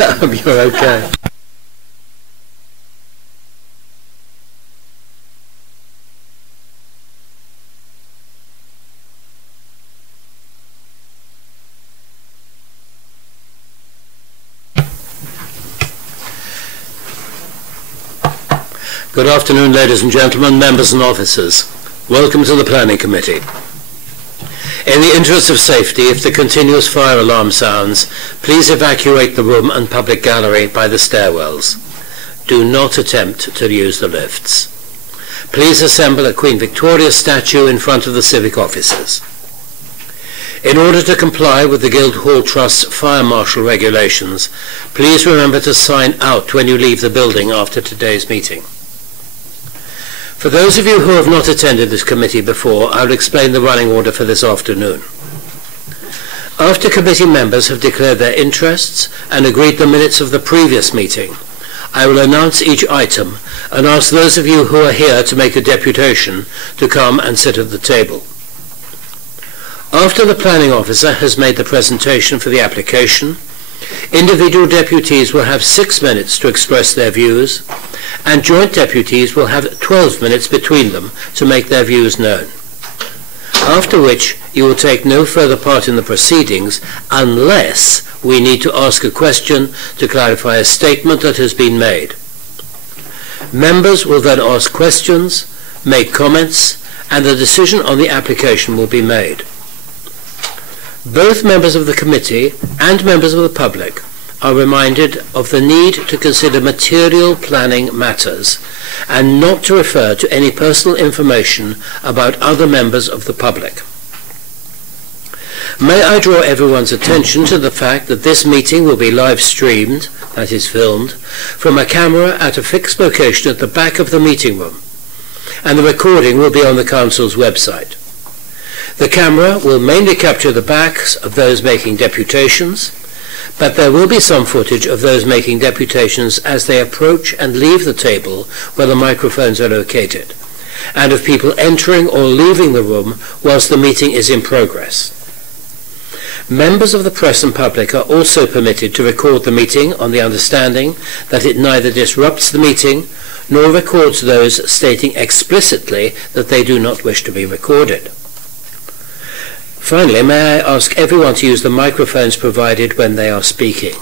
You're okay. Good afternoon, ladies and gentlemen, members and officers. Welcome to the Planning Committee. In the interest of safety, if the continuous fire alarm sounds, please evacuate the room and public gallery by the stairwells. Do not attempt to use the lifts. Please assemble at Queen Victoria's statue in front of the civic offices. In order to comply with the Guildhall Trust's fire marshal regulations, please remember to sign out when you leave the building after today's meeting. For those of you who have not attended this committee before, I will explain the running order for this afternoon. After committee members have declared their interests and agreed the minutes of the previous meeting, I will announce each item and ask those of you who are here to make a deputation to come and sit at the table. After the planning officer has made the presentation for the application, individual deputies will have 6 minutes to express their views, and joint deputies will have 12 minutes between them to make their views known. After which, you will take no further part in the proceedings unless we need to ask a question to clarify a statement that has been made. Members will then ask questions, make comments, and the decision on the application will be made. Both members of the committee and members of the public are reminded of the need to consider material planning matters and not to refer to any personal information about other members of the public. May I draw everyone's attention to the fact that this meeting will be live streamed, that is filmed, from a camera at a fixed location at the back of the meeting room, and the recording will be on the Council's website. The camera will mainly capture the backs of those making deputations, but there will be some footage of those making deputations as they approach and leave the table where the microphones are located, and of people entering or leaving the room whilst the meeting is in progress. Members of the press and public are also permitted to record the meeting on the understanding that it neither disrupts the meeting nor records those stating explicitly that they do not wish to be recorded. Finally, may I ask everyone to use the microphones provided when they are speaking.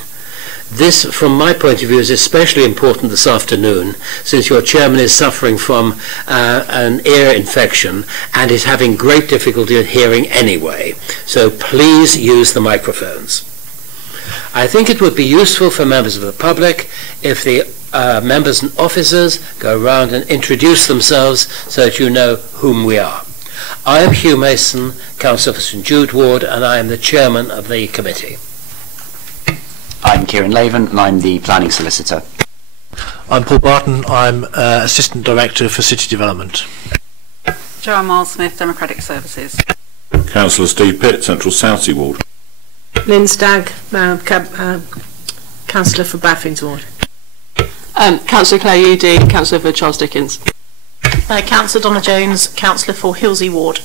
This, from my point of view, is especially important this afternoon, since your chairman is suffering from an ear infection and is having great difficulty in hearing anyway. So please use the microphones. I think it would be useful for members of the public if the members and officers go around and introduce themselves so that you know whom we are. I am Hugh Mason, Councillor for St Jude Ward, and I am the chairman of the committee. I'm Kieran Laven, and I'm the planning solicitor. I'm Paul Barton. I'm Assistant Director for City Development. Joanne Miles Smith, Democratic Services. Councillor Steve Pitt, Central Southsea Ward. Lynn Stagg, Councillor for Baffins Ward. Councillor Claire Udy, Councillor for Charles Dickens. Councillor Donna Jones, Councillor for Hilsey Ward.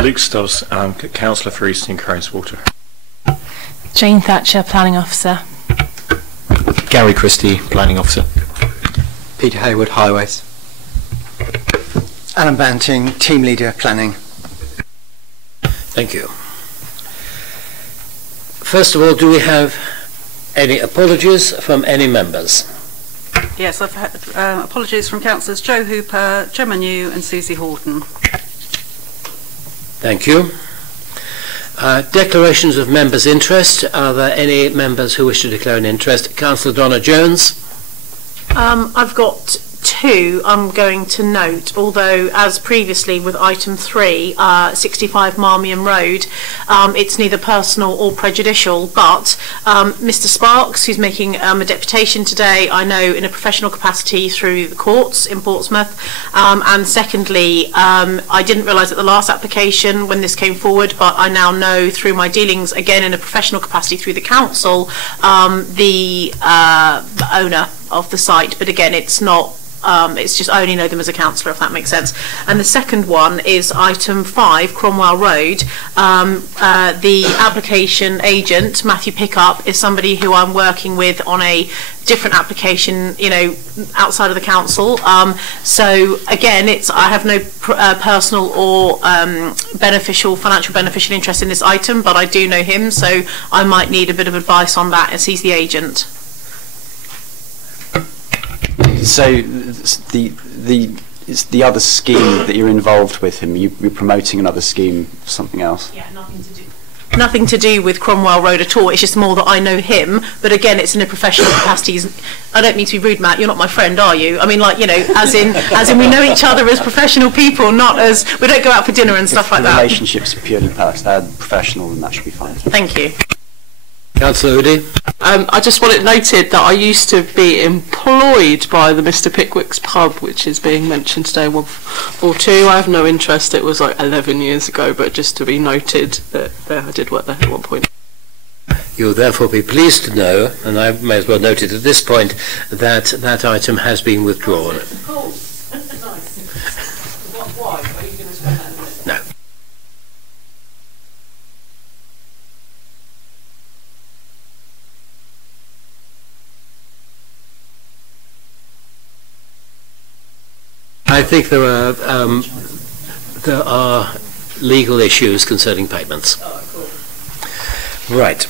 Luke Stubbs, Councillor for Eastern Crowswater. Jane Thatcher, Planning Officer. Gary Christie, Planning Officer. Peter Hayward, Highways. Alan Banting, Team Leader, Planning. Thank you. First of all, do we have any apologies from any members? Yes, I've had apologies from Councillors Joe Hooper, Gemma New and Susie Horton. Thank you. Declarations of members' interest. Are there any members who wish to declare an interest? Councillor Donna Jones. I've got two I'm going to note, although as previously with item 3, 65 Marmion Road, it's neither personal or prejudicial, but Mr Sparks, who's making a deputation today, I know in a professional capacity through the courts in Portsmouth, and secondly, I didn't realise at the last application when this came forward, but I now know through my dealings again in a professional capacity through the council, the owner of the site, but again it's not It's just I only know them as a councillor, if that makes sense. And the second one is item 5, Cromwell Road. The application agent, Matthew Pickup, is somebody who I'm working with on a different application, you know, outside of the council. So again, I have no personal or financial beneficial interest in this item, but I do know him, so I might need a bit of advice on that as he's the agent. So it's the other scheme that you're involved with him. You're promoting another scheme, something else. Yeah, nothing to do with Cromwell Road at all. It's just more that I know him, but again, it's in a professional capacity. I don't mean to be rude, Matt. You're not my friend, are you? I mean, like, you know, as in we know each other as professional people, not as we don't go out for dinner and stuff like that. Relationships are purely professional, and that should be fine. Thank you. Councillor Udy. I just want it noted that I used to be employed by the Mr Pickwick's pub, which is being mentioned today, 142. I have no interest. It was like 11 years ago, but just to be noted that I did work there at one point. You'll therefore be pleased to know, and I may as well note it at this point, that that item has been withdrawn. Oh, nice. Why? Are you going to spend that in a minute? No. I think there are legal issues concerning payments. Right.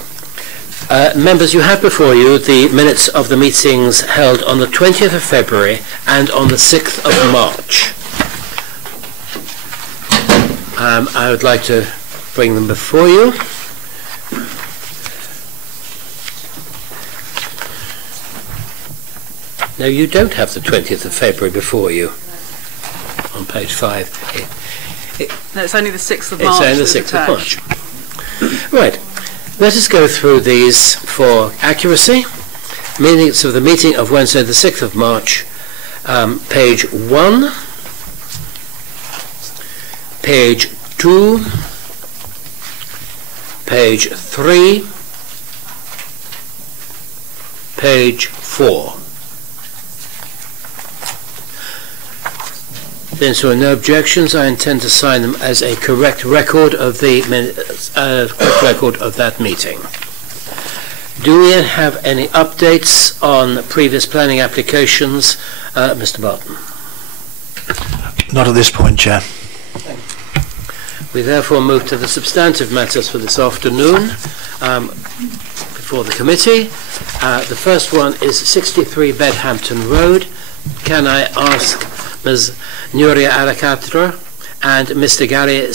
Members, you have before you the minutes of the meetings held on the 20th of February and on the 6th of March. I would like to bring them before you. No, you don't have the 20th of February before you. On page 5. No, it's only the 6th of March. It's only the 6th of March. Right. Let us go through these for accuracy. Minutes of the meeting of Wednesday the 6th of March. Page 1. Page 2. Page 3. Page 4. Since there are no objections, I intend to sign them as a correct record of the that meeting. Do we have any updates on previous planning applications, Mr. Barton? Not at this point, Chair. We therefore move to the substantive matters for this afternoon before the committee. The first one is 63 Bedhampton Road. Can I ask Ms. Nuria Alakatra and Mr. Gary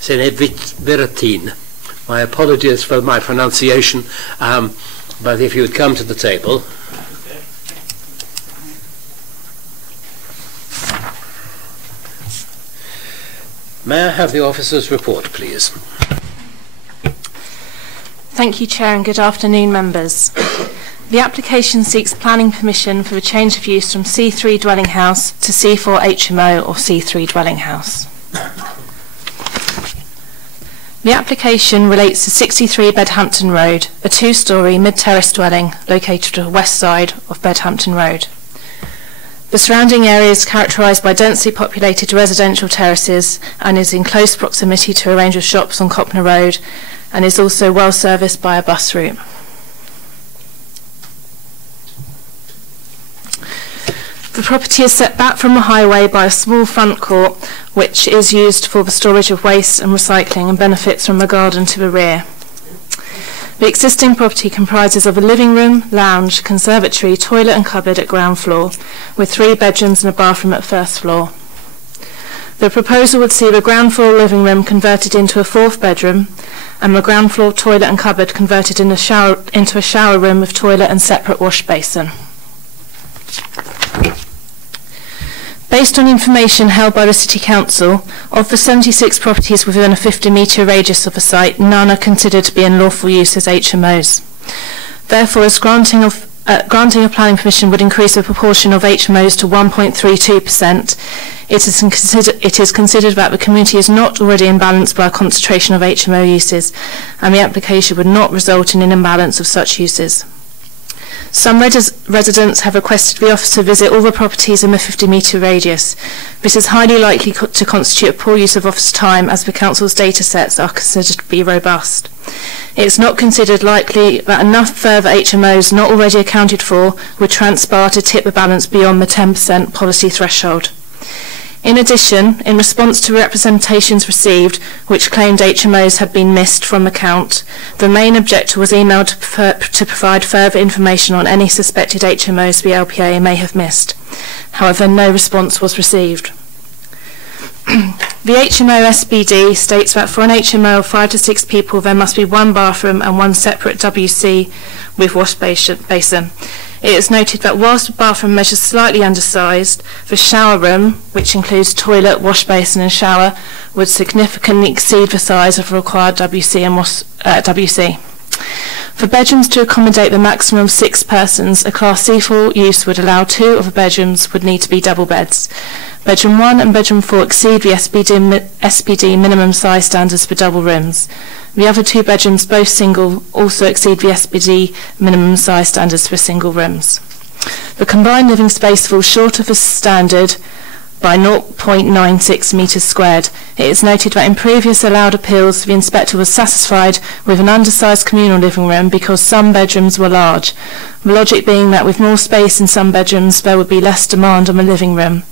Seneviratin. My apologies for my pronunciation, but if you would come to the table. May I have the officer's report, please? Thank you, Chair, and good afternoon, members. The application seeks planning permission for a change of use from C3 dwelling house to C4 HMO or C3 dwelling house. The application relates to 63 Bedhampton Road, a two-storey mid-terrace dwelling located to the west side of Bedhampton Road. The surrounding area is characterised by densely populated residential terraces and is in close proximity to a range of shops on Copner Road and is also well serviced by a bus route. The property is set back from the highway by a small front court, which is used for the storage of waste and recycling and benefits from a garden to the rear. The existing property comprises of a living room, lounge, conservatory, toilet and cupboard at ground floor, with 3 bedrooms and a bathroom at first floor. The proposal would see the ground floor living room converted into a 4th bedroom and the ground floor toilet and cupboard converted into a shower room with toilet and separate wash basin. Based on information held by the City Council, of the 76 properties within a 50-metre radius of the site, none are considered to be in lawful use as HMOs. Therefore, as granting of planning permission would increase the proportion of HMOs to 1.32%, it is considered that the community is not already imbalanced by a concentration of HMO uses, and the application would not result in an imbalance of such uses. Some residents have requested the officer visit all the properties in the 50-metre radius. This is highly likely to constitute a poor use of officer time, as the council's data sets are considered to be robust. It is not considered likely that enough further HMOs not already accounted for would transpire to tip the balance beyond the 10% policy threshold. In addition, in response to representations received which claimed HMOs had been missed from the count, the main objector was emailed to provide further information on any suspected HMOs the LPA may have missed. However, no response was received. The HMO SBD states that for an HMO of 5 to 6 people there must be one bathroom and one separate WC with wash basin. It is noted that whilst the bathroom measures slightly undersized, the shower room, which includes toilet, wash basin and shower, would significantly exceed the size of the required WC and WC. For bedrooms to accommodate the maximum of 6 persons, a Class C4 use would allow 2 of the bedrooms would need to be double beds. Bedroom 1 and Bedroom 4 exceed the SPD minimum size standards for double rooms. The other 2 bedrooms, both single, also exceed the SPD minimum size standards for single rooms. The combined living space falls short of the standard by 0.96 metres squared. It is noted that in previous allowed appeals, the inspector was satisfied with an undersized communal living room because some bedrooms were large. The logic being that with more space in some bedrooms, there would be less demand on the living room.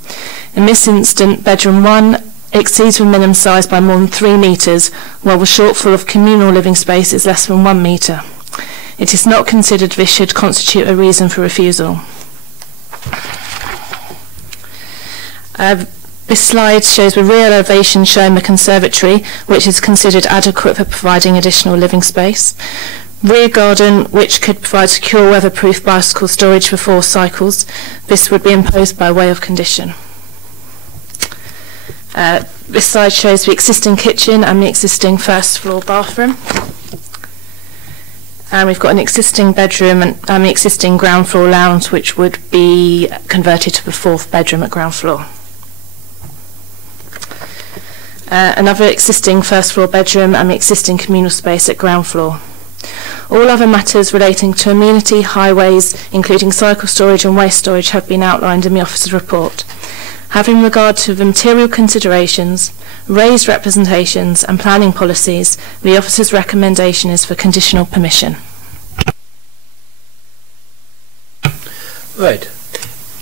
In this instant, Bedroom 1 exceeds the minimum size by more than 3 metres, while the shortfall of communal living space is less than 1 metre. It is not considered this should constitute a reason for refusal. This slide shows the rear elevation showing the conservatory, which is considered adequate for providing additional living space. Rear garden, which could provide secure weatherproof bicycle storage for 4 cycles. This would be imposed by way of condition. This slide shows the existing kitchen and the existing first floor bathroom. And we've got an existing bedroom and the existing ground floor lounge, which would be converted to the 4th bedroom at ground floor. Another existing first floor bedroom and the existing communal space at ground floor. All other matters relating to amenity, highways, including cycle storage and waste storage, have been outlined in the officer's report. Having regard to the material considerations, raised representations and planning policies, the officer's recommendation is for conditional permission. Right.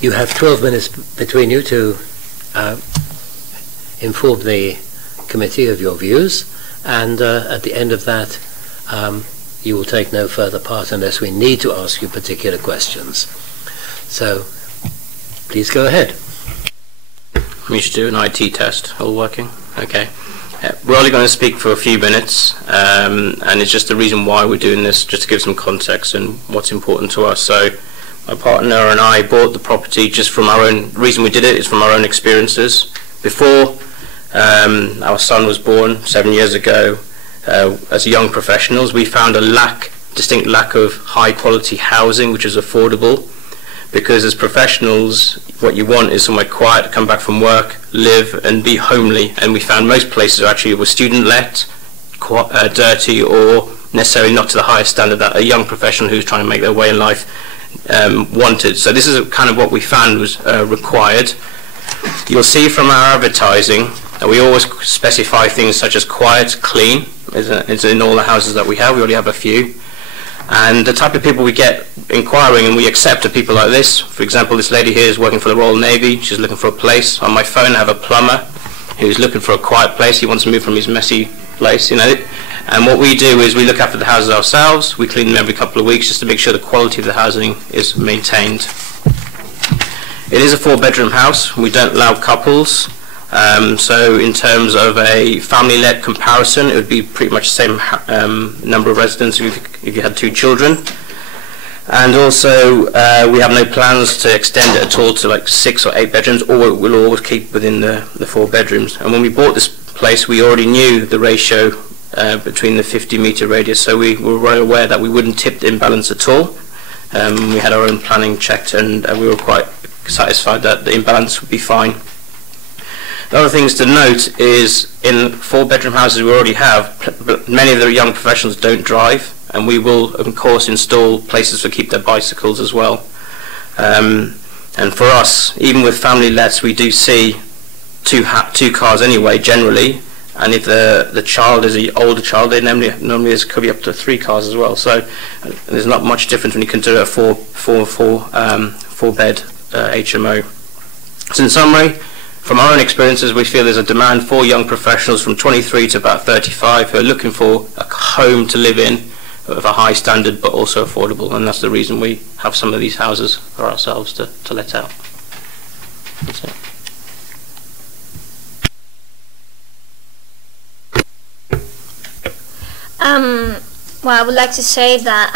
You have 12 minutes between you to inform the committee of your views, and at the end of that you will take no further part unless we need to ask you particular questions. So please go ahead. We should do an IT test. All working? Okay. We're only going to speak for a few minutes, and it's just the reason why we're doing this, just to give some context and what's important to us. So my partner and I bought the property just from our own, the reason we did it is from our own experiences. Before our son was born 7 years ago, as young professionals, we found a distinct lack of high quality housing which is affordable. Because as professionals, what you want is somewhere quiet to come back from work, live and be homely. And we found most places actually were student-let, dirty, or necessarily not to the highest standard that a young professional who's trying to make their way in life wanted. So this is kind of what we found was required. You'll see from our advertising that we always specify things such as quiet, clean. It's in all the houses that we have. We already have a few. And the type of people we get inquiring and we accept are people like this. For example, this lady here is working for the Royal Navy. She's looking for a place. On my phone I have a plumber who's looking for a quiet place. He wants to move from his messy place, you know. And what we do is we look after the houses ourselves. We clean them every couple of weeks just to make sure the quality of the housing is maintained. It is a 4-bedroom house. We don't allow couples. So in terms of a family-led comparison, it would be pretty much the same number of residents if you had 2 children. And also we have no plans to extend it at all to like 6 or 8 bedrooms, or we'll always keep within the 4 bedrooms. And when we bought this place, we already knew the ratio between the 50-metre radius, so we were well aware that we wouldn't tip the imbalance at all. We had our own planning checked, and we were quite satisfied that the imbalance would be fine. The other things to note is in 4-bedroom houses we already have, many of the young professionals don't drive, and we will, of course, install places for keep their bicycles as well. And for us, even with family lets, we do see two cars anyway, generally. And if the child is an older child, they normally could be up to 3 cars as well. So there's not much difference when you consider a four bed HMO. So in summary, from our own experiences, we feel there's a demand for young professionals from 23 to about 35 who are looking for a home to live in of a high standard but also affordable, and that's the reason we have some of these houses for ourselves to let out. That's it. Well, I would like to say that,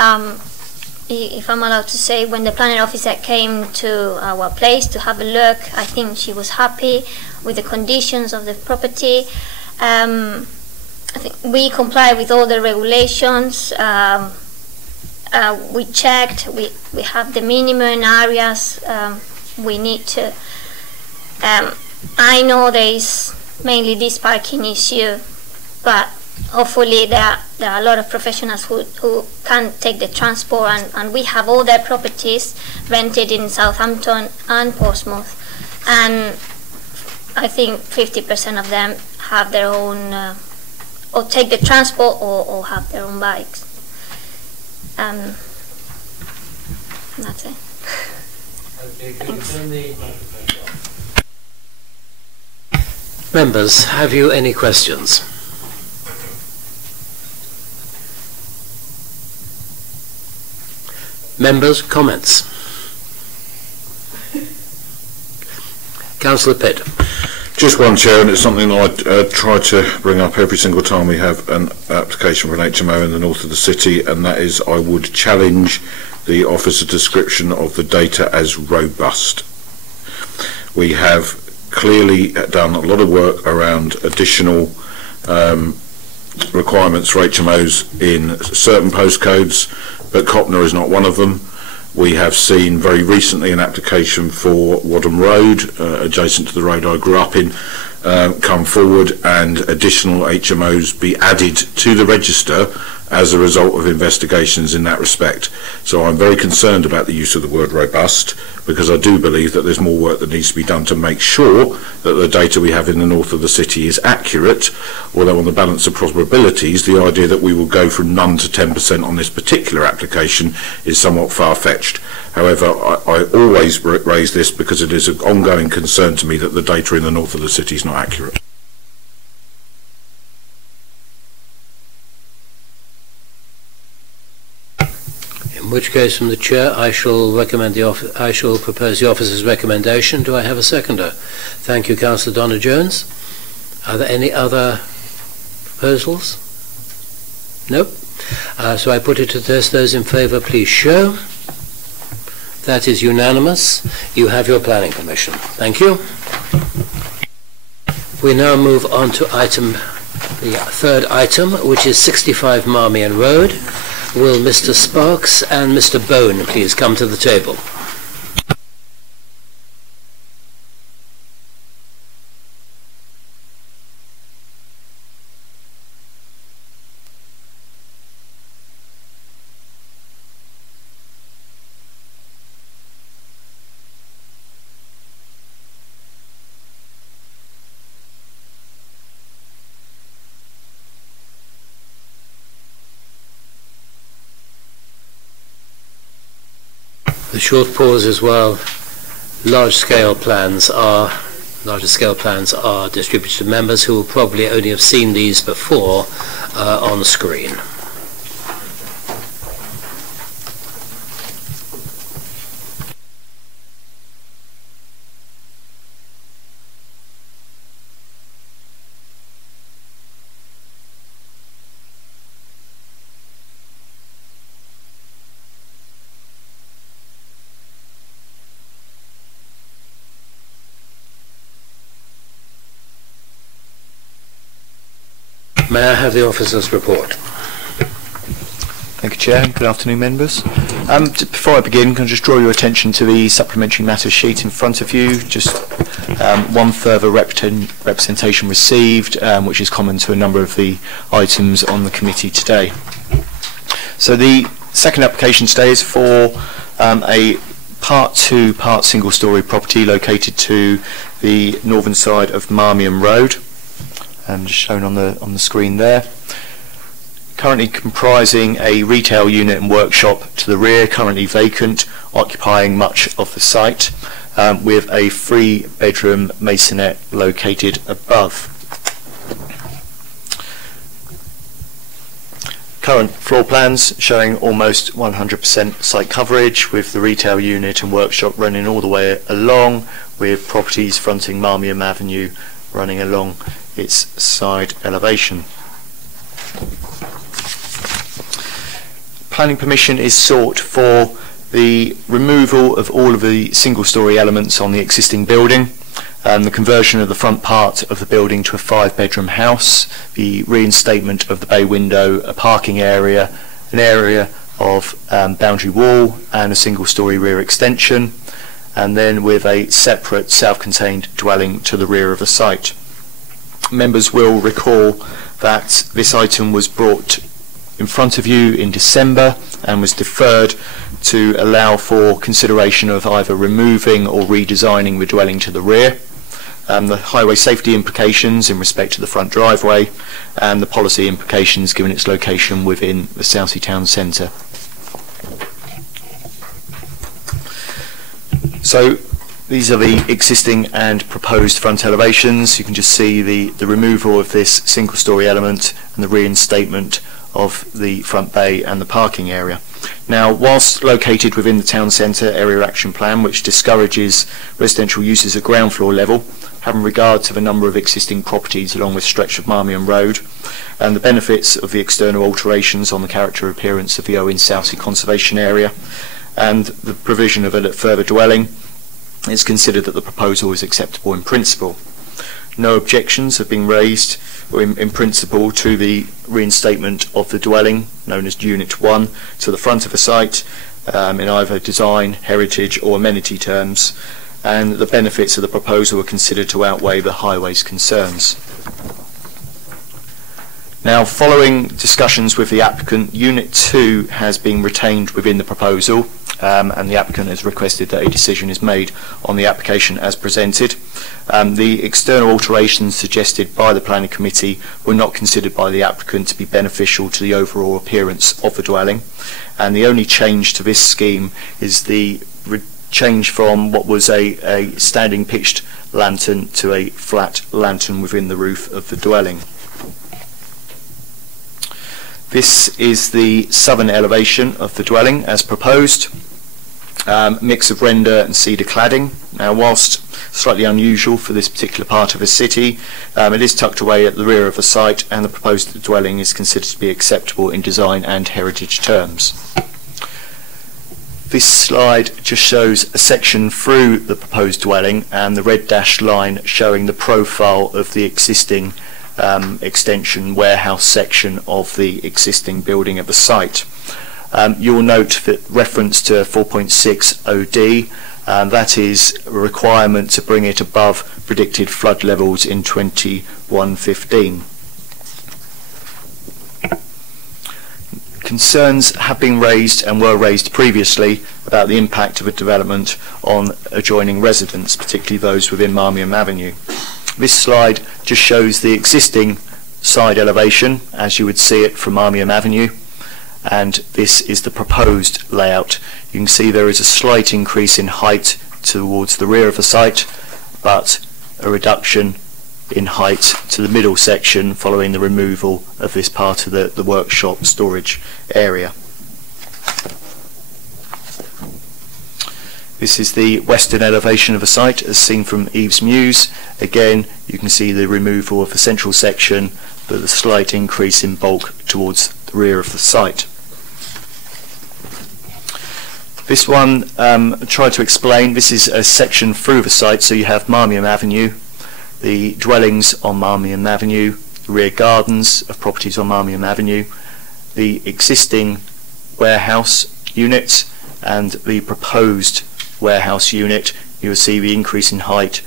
if I'm allowed to say, when the planning officer came to our place to have a look, I think she was happy with the conditions of the property. I think we comply with all the regulations. We checked, we have the minimum areas we need to. I know there is mainly this parking issue, but hopefully there are a lot of professionals who can take the transport, and we have all their properties rented in Southampton and Portsmouth, and I think 50% of them have their own, or take the transport or have their own bikes. That's it. Members, have you any questions? Members, comments? Councillor Pitt. Just one, Chair, and it's something I try to bring up every single time we have an application for an HMO in the north of the city, and that is I would challenge the officer's description of the data as robust. We have clearly done a lot of work around additional requirements for HMOs in certain postcodes, but Copner is not one of them. We have seen very recently an application for Wadham Road, adjacent to the road I grew up in, come forward, and additional HMOs be added to the register as a result of investigations in that respect. So I'm very concerned about the use of the word robust, because I do believe that there's more work that needs to be done to make sure that the data we have in the north of the city is accurate, although on the balance of probabilities, the idea that we will go from none to 10% on this particular application is somewhat far-fetched. However, I always raise this because it is an ongoing concern to me that the data in the north of the city is not accurate. In which case, from the Chair, I shall propose the officer's recommendation. Do I have a seconder? Thank you, Councillor Donna-Jones. Are there any other proposals? Nope. So I put it to test. Those in favour, please show. That is unanimous. You have your planning permission. Thank you. We now move on to the third item, which is 65 Marmion Road. Will Mr. Sparks and Mr. Bone please come to the table? The short pause as well. Larger scale plans are distributed to members who will probably only have seen these before on screen. May I have the officer's report? Thank you, Chair. Good afternoon, members. Before I begin, can I just draw your attention to the supplementary matters sheet in front of you? Just one further representation received, which is common to a number of the items on the committee today. So the second application today is for a Part 2, part single-storey property located to the northern side of Marmion Road, just shown on the screen there. Currently comprising a retail unit and workshop to the rear, currently vacant, occupying much of the site, with a 3-bedroom maisonette located above. Current floor plans showing almost 100% site coverage, with the retail unit and workshop running all the way along, with properties fronting Marmion Avenue running along its side elevation. Planning permission is sought for the removal of all of the single-storey elements on the existing building, the conversion of the front part of the building to a 5-bedroom house, the reinstatement of the bay window, a parking area, an area of boundary wall and a single-storey rear extension, and then with a separate self-contained dwelling to the rear of the site. Members will recall that this item was brought in front of you in December and was deferred to allow for consideration of either removing or redesigning the dwelling to the rear, the highway safety implications in respect to the front driveway, and the policy implications given its location within the Southsea town centre. So these are the existing and proposed front elevations. You can just see the removal of this single-storey element and the reinstatement of the front bay and the parking area. Now, whilst located within the town centre area action plan, which discourages residential uses at ground floor level, having regard to the number of existing properties along this stretch of Marmion Road and the benefits of the external alterations on the character appearance of the Owen Southsea Conservation Area and the provision of a further dwelling, it's considered that the proposal is acceptable in principle. No objections have been raised in principle to the reinstatement of the dwelling, known as Unit 1, to the front of the site in either design, heritage or amenity terms, and the benefits of the proposal are considered to outweigh the highway's concerns. Now, following discussions with the applicant, Unit 2 has been retained within the proposal, and the applicant has requested that a decision is made on the application as presented. The external alterations suggested by the planning committee were not considered by the applicant to be beneficial to the overall appearance of the dwelling, and the only change to this scheme is the change from what was a standing pitched lantern to a flat lantern within the roof of the dwelling. This is the southern elevation of the dwelling as proposed. Mix of render and cedar cladding. Now, whilst slightly unusual for this particular part of the city, it is tucked away at the rear of the site, and the proposed dwelling is considered to be acceptable in design and heritage terms. This slide just shows a section through the proposed dwelling and the red dashed line showing the profile of the existing extension warehouse section of the existing building at the site. You will note that reference to 4.6 OD, that is a requirement to bring it above predicted flood levels in 2115. Concerns have been raised and were raised previously about the impact of a development on adjoining residents, particularly those within Marmion Avenue. This slide just shows the existing side elevation as you would see it from Marmion Avenue, and this is the proposed layout. You can see there is a slight increase in height towards the rear of the site, but a reduction in height to the middle section following the removal of this part of the workshop storage area. This is the western elevation of the site as seen from Eves Mews. Again, you can see the removal of the central section, but the slight increase in bulk towards the rear of the site. This one, I tried to explain, this is a section through the site, so you have Marmion Avenue, the dwellings on Marmion Avenue, the rear gardens of properties on Marmion Avenue, the existing warehouse unit and the proposed warehouse unit. You will see the increase in height,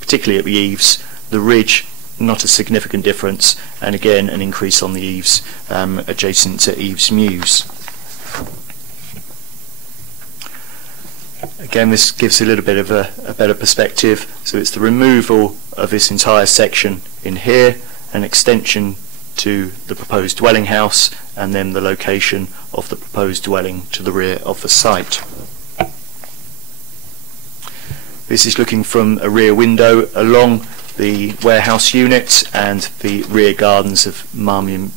particularly at the eaves, the ridge not a significant difference, and again an increase on the eaves adjacent to Eaves Mews. Again, this gives a little bit of a better perspective. So it's the removal of this entire section in here, an extension to the proposed dwelling house, and then the location of the proposed dwelling to the rear of the site. This is looking from a rear window along the warehouse unit and the rear gardens of Marmion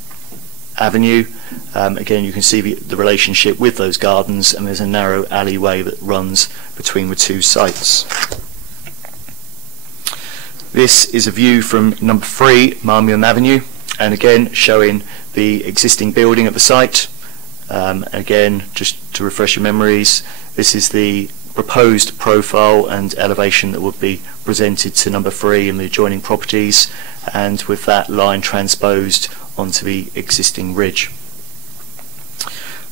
Avenue. Again, you can see the relationship with those gardens, and there's a narrow alleyway that runs between the two sites. This is a view from number 3, Marmion Avenue, and again showing the existing building at the site. Again, just to refresh your memories, this is the proposed profile and elevation that would be presented to number 3 in the adjoining properties, and with that line transposed onto the existing ridge.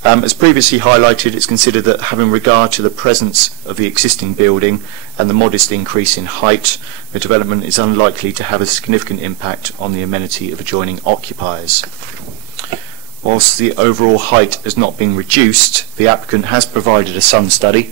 As previously highlighted, it's considered that having regard to the presence of the existing building and the modest increase in height, the development is unlikely to have a significant impact on the amenity of adjoining occupiers. Whilst the overall height has not been reduced, the applicant has provided a sun study,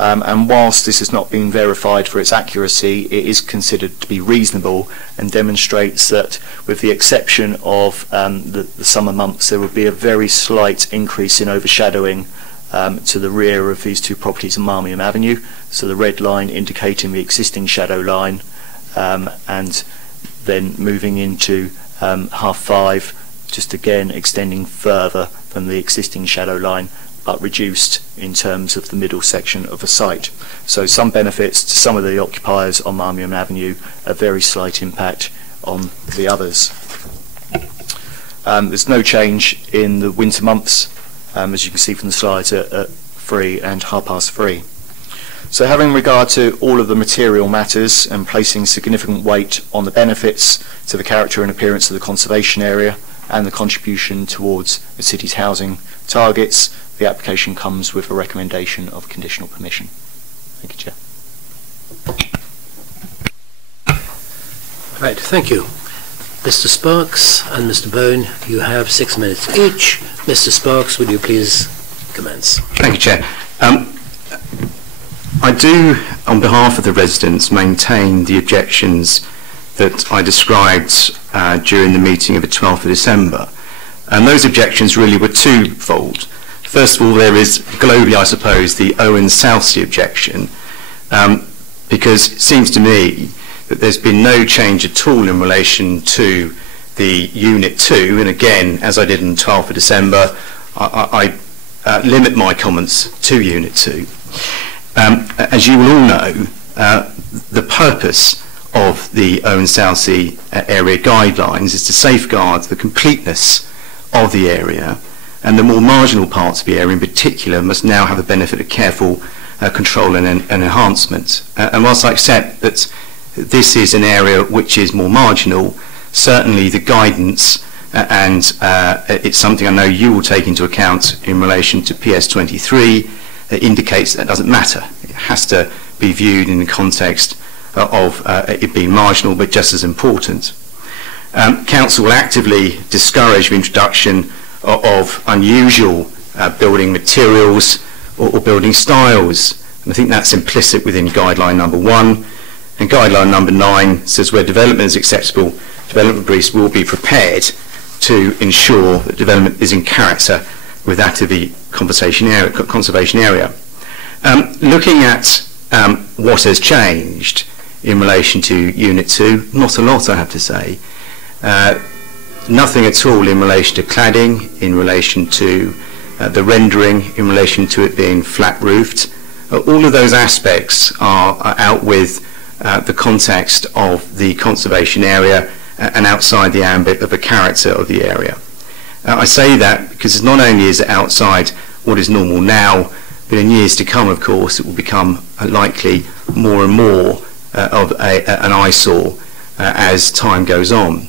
and whilst this has not been verified for its accuracy, it is considered to be reasonable and demonstrates that, with the exception of the summer months, there would be a very slight increase in overshadowing to the rear of these two properties on Marmion Avenue. So the red line indicating the existing shadow line, and then moving into half-5, just again extending further than the existing shadow line, but reduced in terms of the middle section of the site. So some benefits to some of the occupiers on Marmion Avenue, a very slight impact on the others. There's no change in the winter months, as you can see from the slides, at 3 and 3:30. So having regard to all of the material matters and placing significant weight on the benefits to the character and appearance of the conservation area and the contribution towards the city's housing targets, the application comes with a recommendation of conditional permission. Thank you, Chair. Right, thank you. Mr. Sparks and Mr. Bone, you have 6 minutes each. Mr. Sparks, would you please commence? Thank you, Chair. I do, on behalf of the residents, maintain the objections that I described during the meeting of the 12th of December. And those objections really were twofold. First of all, there is globally, I suppose, the Owen-Southsea objection, because it seems to me that there's been no change at all in relation to the Unit 2, and again, as I did on the 12th of December, I limit my comments to Unit 2. As you will all know, the purpose of the Owen-Southsea area guidelines is to safeguard the completeness of the area, and the more marginal parts of the area in particular must now have the benefit of careful control and enhancement. And whilst I accept that this is an area which is more marginal, certainly the guidance, and it's something I know you will take into account in relation to PS23, indicates that doesn't matter. It has to be viewed in the context of it being marginal but just as important. Council will actively discourage the introduction of unusual building materials or building styles, and I think that's implicit within guideline number 1. And guideline number 9 says where development is acceptable, development briefs will be prepared to ensure that development is in character with that of the conservation area. Looking at what has changed in relation to Unit 2, not a lot, I have to say. Nothing at all in relation to cladding, in relation to the rendering, in relation to it being flat-roofed. All of those aspects are out with the context of the conservation area and outside the ambit of the character of the area. I say that because not only is it outside what is normal now, but in years to come, of course, it will become likely more and more of an eyesore as time goes on.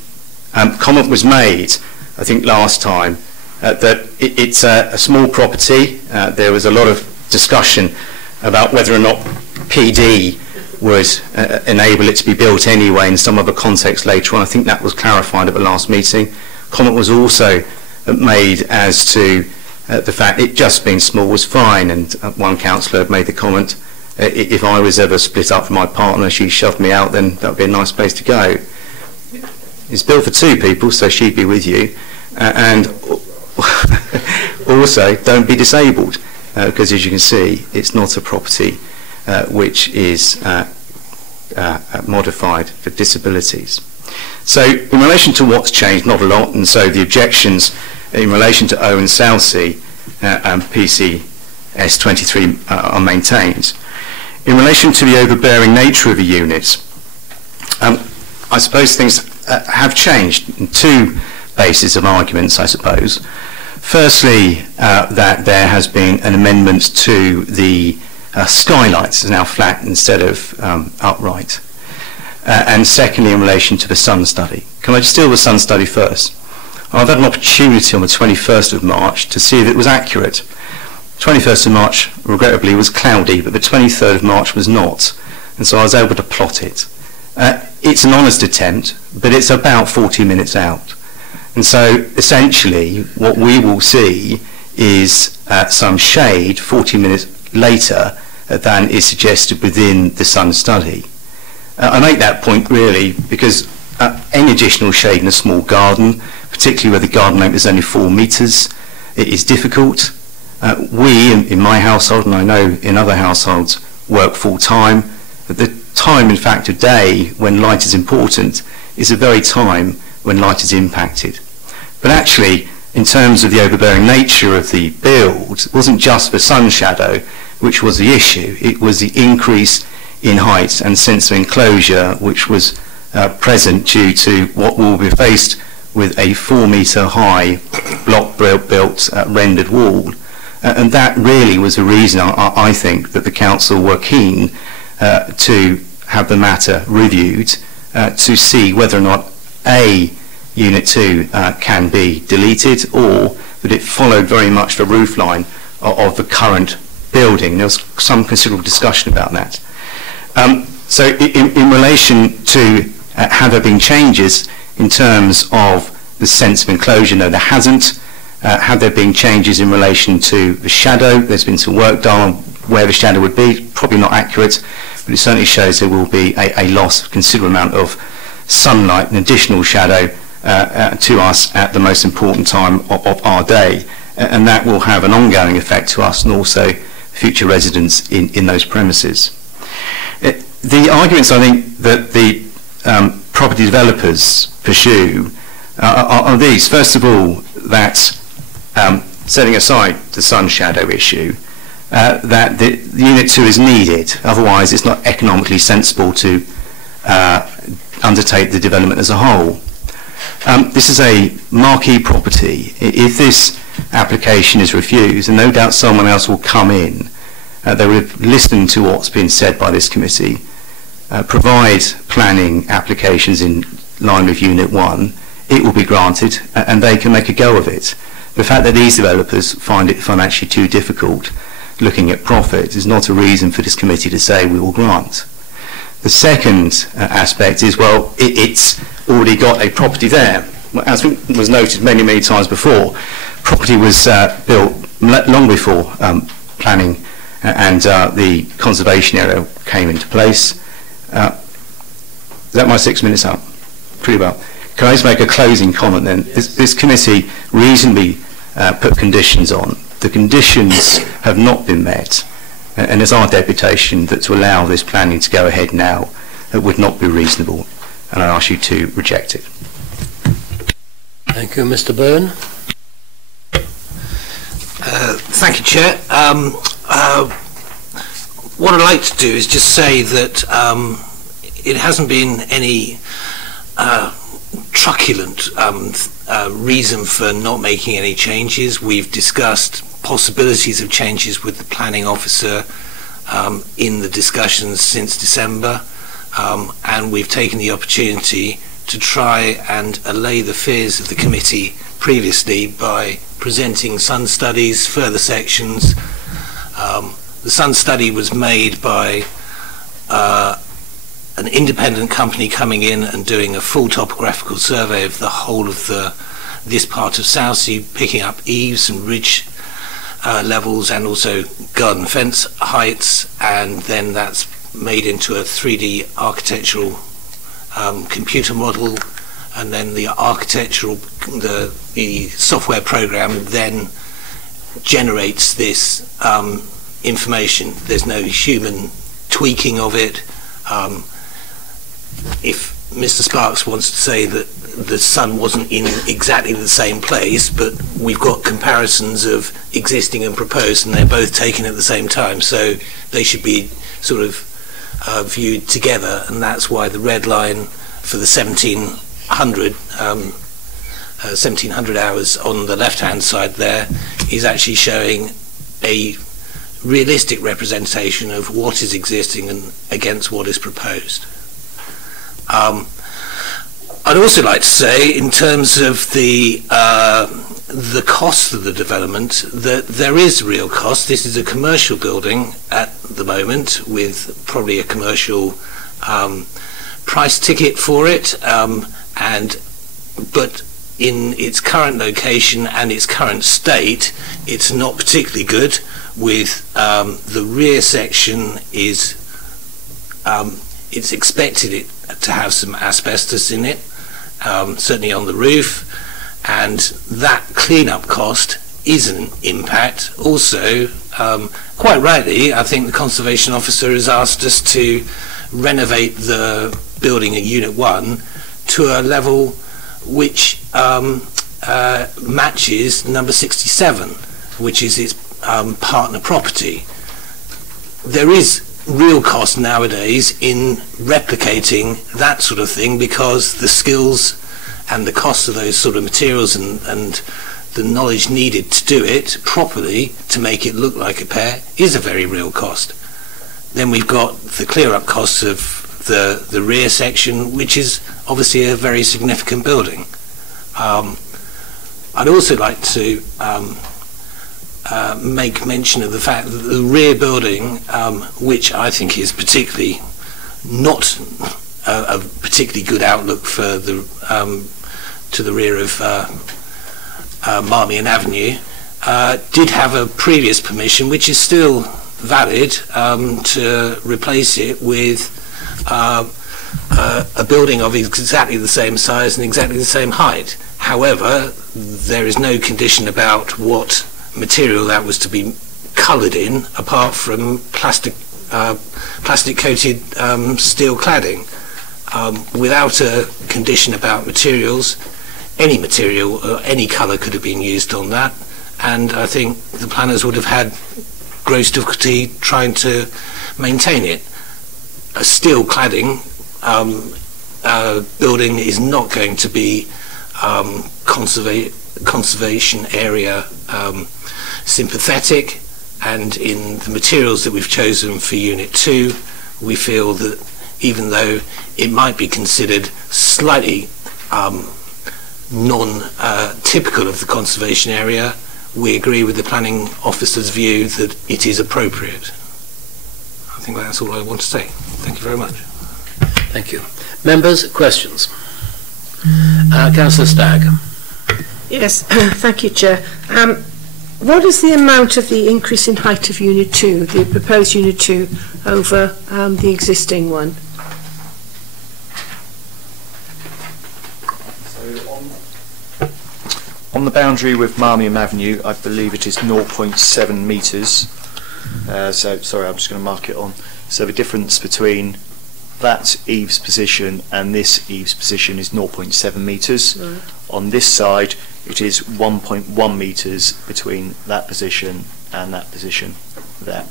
Comment was made, I think last time, that it's a small property. There was a lot of discussion about whether or not PD would enable it to be built anyway in some other context later on. I think that was clarified at the last meeting. Comment was also made as to the fact it just being small was fine, and one councillor made the comment, if I was ever split up from my partner, she shoved me out, then that would be a nice place to go. It's built for 2 people, so she'd be with you, and also don't be disabled, because as you can see, it's not a property which is modified for disabilities. So in relation to what's changed, not a lot, and so the objections in relation to Owen Southsea and PCS 23 are maintained. In relation to the overbearing nature of the units, I suppose things have changed in 2 bases of arguments, I suppose. Firstly, that there has been an amendment to the skylights is now flat instead of upright. And secondly, in relation to the Sun study. Can I just deal with the Sun study first? I've had an opportunity on the 21st of March to see if it was accurate. 21st of March, regrettably, was cloudy, but the 23rd of March was not. And so I was able to plot it. It's an honest attempt, but it's about 40 minutes out. And so essentially what we will see is some shade 40 minutes later than is suggested within the Sun study. I make that point really because any additional shade in a small garden, particularly where the garden length is only 4 metres, it is difficult. We, in my household, and I know in other households, work full time. The time, in fact, of day when light is important is the very time when light is impacted. But actually, in terms of the overbearing nature of the build, it wasn't just the sun shadow which was the issue, it was the increase in height and sense of enclosure which was present due to what will be faced with a 4 metre high block built rendered wall. And that really was the reason I think that the council were keen to have the matter reviewed to see whether or not Unit 2 can be deleted, or that it followed very much the roofline of the current building. There was some considerable discussion about that. So in relation to have there been changes in terms of the sense of enclosure, no, there hasn't. Have there been changes in relation to the shadow? There's been some work done on where the shadow would be, probably not accurate, but it certainly shows there will be a loss of considerable amount of sunlight and additional shadow to us at the most important time of our day, and that will have an ongoing effect to us and also future residents in those premises. The arguments I think that the property developers pursue are these. First of all, that setting aside the sun shadow issue, that the Unit 2 is needed, otherwise it's not economically sensible to undertake the development as a whole. This is a marquee property. If this application is refused, and no doubt someone else will come in, they will have listened to what's been said by this committee, provide planning applications in line with Unit 1, it will be granted and they can make a go of it. The fact that these developers find it financially too difficult looking at profit is not a reason for this committee to say we will grant. The second aspect is, well, it's already got a property there. As was noted many, many times before, property was built long before planning and the conservation area came into place. Is that my 6 minutes up? Pretty well. Can I just make a closing comment then? This committee reasonably put conditions on. The conditions have not been met, and it's our deputation that to allow this planning to go ahead now would not be reasonable, and I ask you to reject it. Thank you, Mr. Byrne. Thank you, Chair. What I'd like to do is just say that it hasn't been any truculent reason for not making any changes. We've discussed possibilities of changes with the planning officer in the discussions since December, and we've taken the opportunity to try and allay the fears of the committee previously by presenting Sun studies, further sections. The Sun study was made by a an independent company coming in and doing a full topographical survey of the whole of this part of Southsea, picking up eaves and ridge levels and also garden fence heights, and then that's made into a 3D architectural computer model, and then the software program then generates this information. There's no human tweaking of it. If Mr. Sparks wants to say that the sun wasn't in exactly the same place, but we've got comparisons of existing and proposed, and they're both taken at the same time, so they should be sort of viewed together, and that's why the red line for the 1700 hours on the left-hand side there is actually showing a realistic representation of what is existing and against what is proposed. I'd also like to say, in terms of the cost of the development, that there is real cost. This is a commercial building at the moment, with probably a commercial price ticket for it, but in its current location and its current state, it's not particularly good. With the rear section is it's expected to have some asbestos in it, certainly on the roof, and that clean-up cost is an impact. Also, quite rightly, I think the Conservation Officer has asked us to renovate the building at Unit 1 to a level which matches number 67, which is its partner property. There is real cost nowadays in replicating that sort of thing, because the skills and the cost of those sort of materials and the knowledge needed to do it properly to make it look like a pair is a very real cost. Then we've got the clear-up costs of the rear section, which is obviously a very significant building. I'd also like to make mention of the fact that the rear building, which I think is particularly not a particularly good outlook for the to the rear of Marmion Avenue, did have a previous permission, which is still valid, to replace it with a building of exactly the same size and exactly the same height. However, there is no condition about what material that was to be coloured in, apart from plastic coated steel cladding. Without a condition about materials, any material or any colour could have been used on that, and I think the planners would have had gross difficulty trying to maintain it. A steel cladding building is not going to be conservation area sympathetic, and in the materials that we've chosen for Unit 2, we feel that even though it might be considered slightly non-typical of the conservation area, we agree with the planning officer's view that it is appropriate. I think that's all I want to say. Thank you very much. Thank you. Members, questions? Councillor Stagg. Yes, thank you, Chair. What is the amount of the increase in height of Unit 2, the proposed Unit 2, over the existing one? On the boundary with Marmion Avenue, I believe it is 0.7 metres. So, sorry, I'm just going to mark it on. So the difference between that eaves position and this eaves position is 0.7 metres. Right. On this side, it is 1.1 metres between that position and that position there.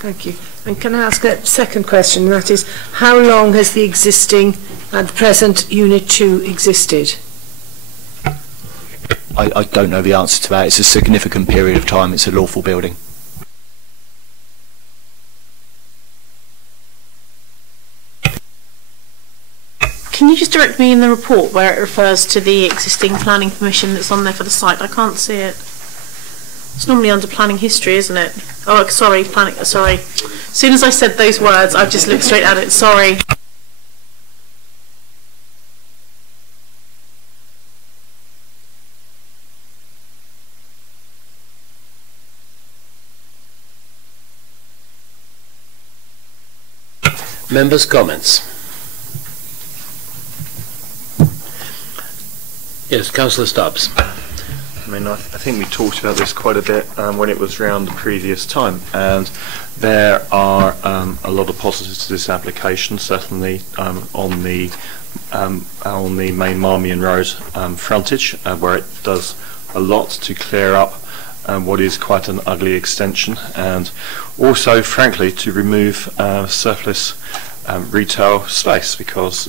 Thank you. And can I ask a second question, and that is, how long has the existing and present Unit 2 existed? I don't know the answer to that. It's a significant period of time. It's a lawful building. Can you just direct me in the report where it refers to the existing planning permission that's on there for the site? I can't see it. It's normally under planning history, isn't it? Oh, sorry, planning. Sorry. As soon as I said those words, I've just looked straight at it. Sorry. Members' comments? Yes, Councillor Stubbs. I mean, I think we talked about this quite a bit when it was round the previous time, and there are a lot of positives to this application, certainly on the main Marmion Road frontage, where it does a lot to clear up what is quite an ugly extension, and also, frankly, to remove surplus retail space, because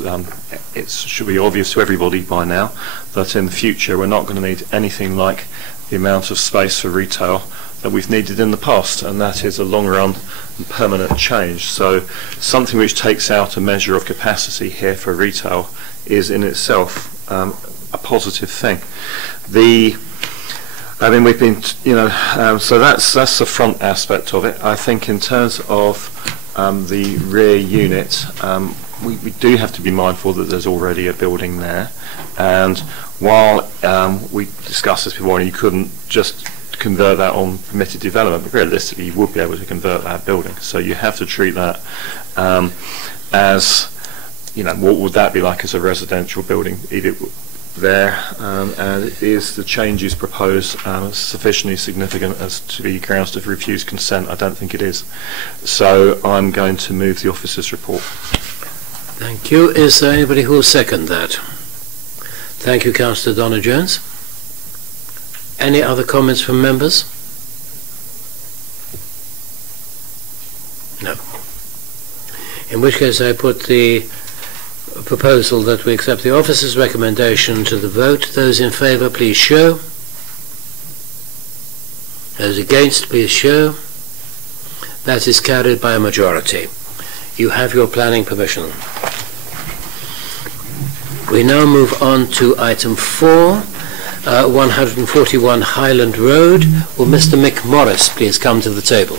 it should be obvious to everybody by now that in the future we're not going to need anything like the amount of space for retail that we've needed in the past, and that is a long run and permanent change. So something which takes out a measure of capacity here for retail is in itself a positive thing. I mean, we've been, so that's the front aspect of it. I think in terms of the rear unit, we do have to be mindful that there's already a building there, and while we discussed this before and you couldn't just convert that on permitted development, but realistically you would be able to convert that building, so you have to treat that as, what would that be like as a residential building there, and is the changes proposed sufficiently significant as to be grounds to refuse consent? I don't think it is. So I'm going to move the officer's report. Thank you. Is there anybody who will second that? Thank you, Councillor Donna-Jones. Any other comments from members? No. In which case I put the proposal that we accept the officer's recommendation to the vote. Those in favour, please show. Those against, please show. That is carried by a majority. You have your planning permission. We now move on to item 4, 141 Highland Road. Will Mr. Mick Morris please come to the table?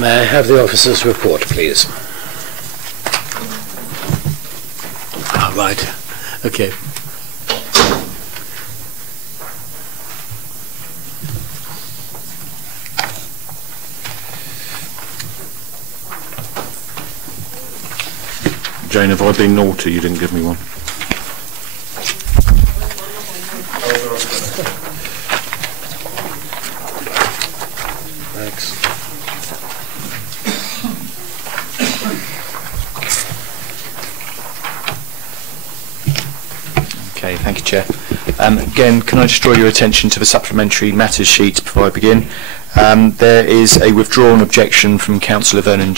May I have the officer's report, please? Right. Okay. Jane, have I been naughty? You didn't give me one. Thanks. Okay, thank you, Chair. Again, can I just draw your attention to the supplementary matters sheet before I begin? There is a withdrawn objection from Councillor Vernon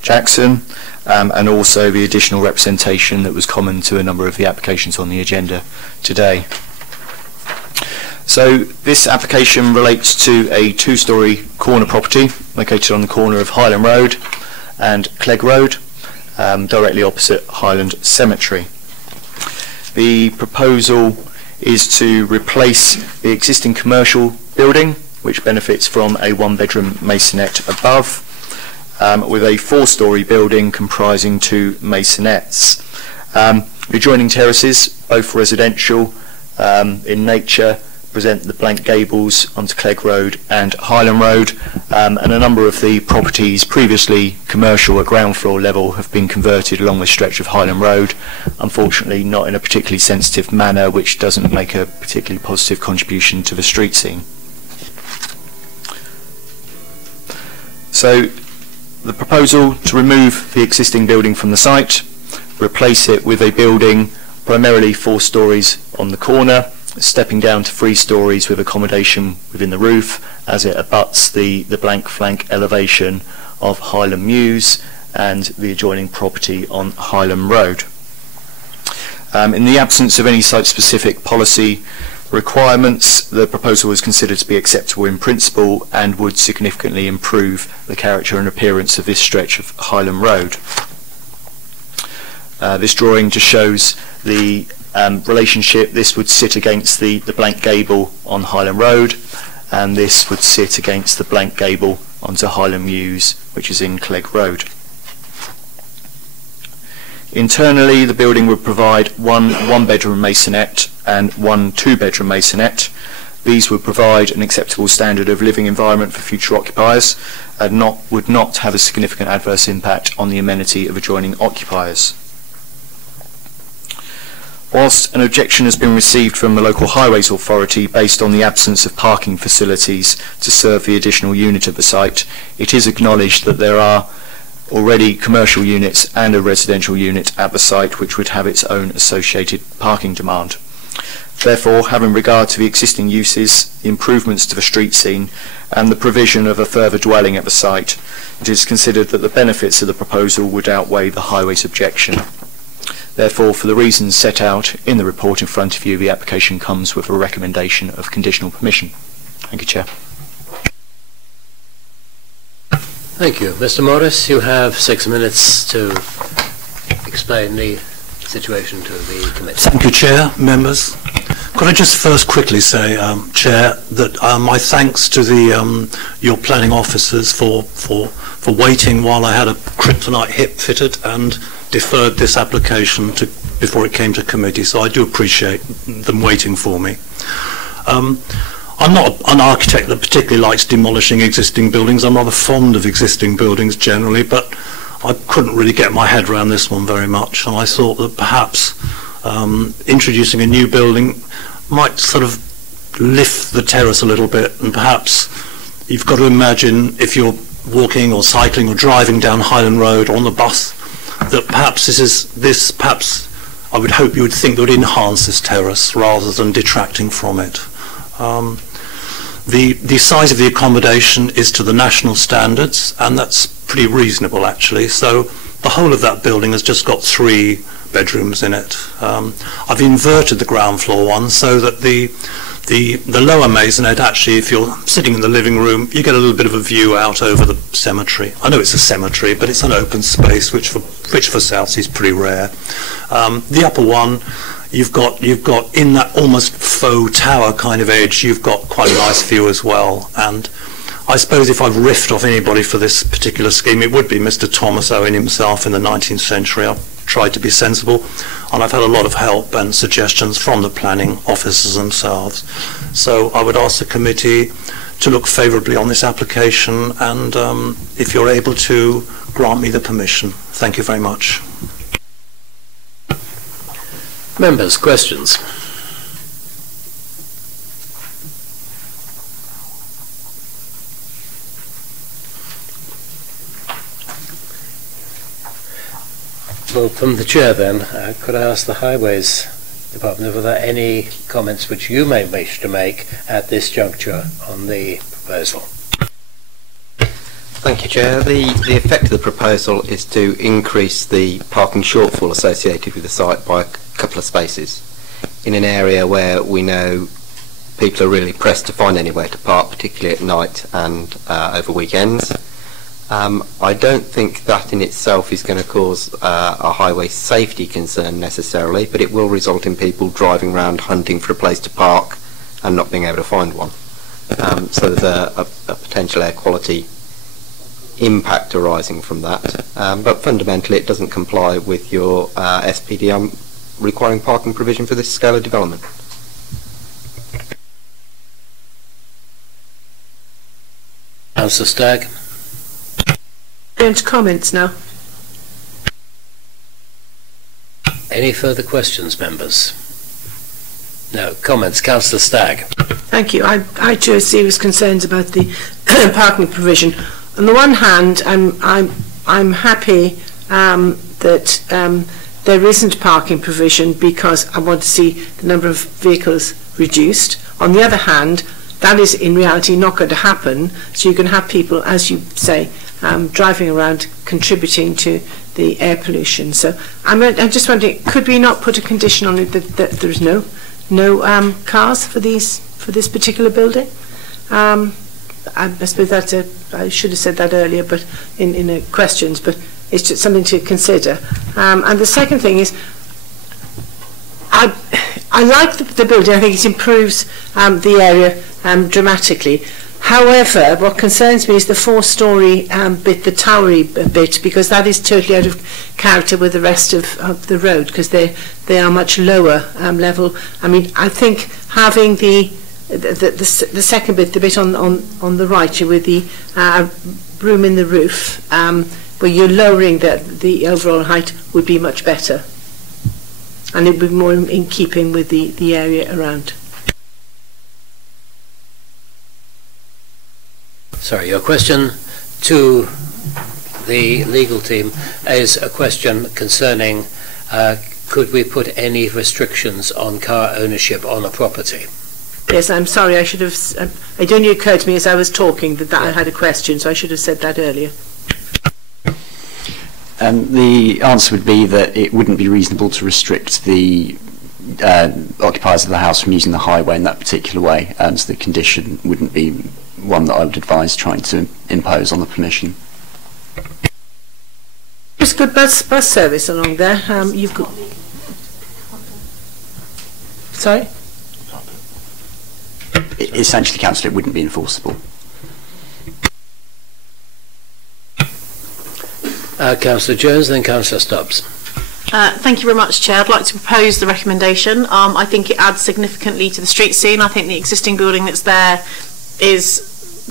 Jackson, and also the additional representation that was common to a number of the applications on the agenda today. So this application relates to a two-storey corner property located on the corner of Highland Road and Clegg Road, directly opposite Highland Cemetery. The proposal is to replace the existing commercial building, which benefits from a one-bedroom masonette above, with a four-storey building comprising two masonettes. The adjoining terraces, both residential in nature, present the blank gables onto Clegg Road and Highland Road, and a number of the properties previously commercial at ground floor level have been converted along this stretch of Highland Road, unfortunately not in a particularly sensitive manner, which doesn't make a particularly positive contribution to the street scene. So the proposal to remove the existing building from the site, replace it with a building primarily 4 stories on the corner, stepping down to 3 stories with accommodation within the roof as it abuts the blank flank elevation of Highland Mews and the adjoining property on Highland Road. In the absence of any site-specific policy requirements, the proposal was considered to be acceptable in principle and would significantly improve the character and appearance of this stretch of Highland Road. This drawing just shows the relationship. This would sit against the blank gable on Highland Road, and this would sit against the blank gable onto Highland Mews, which is in Clegg Road. Internally, the building would provide one one-bedroom masonette and one two-bedroom masonette. These would provide an acceptable standard of living environment for future occupiers and would not have a significant adverse impact on the amenity of adjoining occupiers. Whilst an objection has been received from the local highways authority based on the absence of parking facilities to serve the additional unit at the site, it is acknowledged that there are already commercial units and a residential unit at the site which would have its own associated parking demand. Therefore, having regard to the existing uses, the improvements to the street scene and the provision of a further dwelling at the site, it is considered that the benefits of the proposal would outweigh the highways objection. Therefore, for the reasons set out in the report in front of you, the application comes with a recommendation of conditional permission. Thank you, Chair. Thank you. Mr. Morris, you have 6 minutes to explain the situation to the committee. Thank you, Chair, members. Could I just first quickly say, Chair, that my thanks to the your planning officers for waiting while I had a kryptonite hip fitted and deferred this application before it came to committee, so I do appreciate them waiting for me. I'm not an architect that particularly likes demolishing existing buildings. I'm rather fond of existing buildings generally, but I couldn't really get my head around this one very much, and I thought that perhaps introducing a new building might sort of lift the terrace a little bit, and perhaps you've got to imagine if you're walking or cycling or driving down Highland Road on the bus, that perhaps perhaps I would hope you would think that would enhance this terrace rather than detracting from it. The size of the accommodation is to the national standards, and that's pretty reasonable actually. So the whole of that building has just got 3 bedrooms in it. I've inverted the ground floor one so that the lower maisonette, actually, if you're sitting in the living room, you get a little bit of a view out over the cemetery. I know it's a cemetery, but it's an open space, which for Southsea is pretty rare. The upper one, you've got in that almost faux tower kind of edge, you've got quite a nice view as well. And I suppose if I've riffed off anybody for this particular scheme, it would be Mr. Thomas Owen himself in the 19th century. I've tried to be sensible, and I've had a lot of help and suggestions from the planning officers themselves. So I would ask the committee to look favourably on this application, and if you're able to, grant me the permission. Thank you very much. Members, questions? Well, from the Chair then, could I ask the Highways Department whether there are any comments which you may wish to make at this juncture on the proposal? Thank you, Chair. The effect of the proposal is to increase the parking shortfall associated with the site by a couple of spaces in an area where we know people are really pressed to find anywhere to park, particularly at night and over weekends. I don't think that in itself is going to cause a highway safety concern necessarily, but it will result in people driving around hunting for a place to park and not being able to find one. So there's a potential air quality impact arising from that. But fundamentally it doesn't comply with your SPDM requiring parking provision for this scale of development. Councillor Stagg. Going to comments now. Any further questions, members? No. Comments. Councillor Stagg. Thank you. I too have serious concerns about the parking provision. On the one hand, I'm happy that there isn't parking provision because I want to see the number of vehicles reduced. On the other hand, that is in reality not going to happen, so you can have people, as you say, driving around contributing to the air pollution. So I'm just wondering, could we not put a condition on it that there's no cars for this particular building? I suppose that's I should have said that earlier, but in questions, but it's just something to consider. And the second thing is, I like the building. I think it improves the area dramatically. However, what concerns me is the four-storey bit, the towery bit, because that is totally out of character with the rest of the road, because they are much lower level. I mean, I think having the second bit, the bit on the right, with the room in the roof, where you're lowering the overall height, would be much better, and it would be more in keeping with the area around. Sorry, your question to the legal team is a question concerning could we put any restrictions on car ownership on a property? Yes, I'm sorry, I should have, it only occurred to me as I was talking that I had a question, so I should have said that earlier. The answer would be that it wouldn't be reasonable to restrict the occupiers of the house from using the highway in that particular way, so the condition wouldn't be one that I would advise trying to impose on the permission. There's good bus service along there. You've got... Sorry? Essentially, Councillor, it wouldn't be enforceable. Councillor Jones, then Councillor Stubbs. Thank you very much, Chair. I'd like to propose the recommendation. I think it adds significantly to the street scene. I think the existing building that's there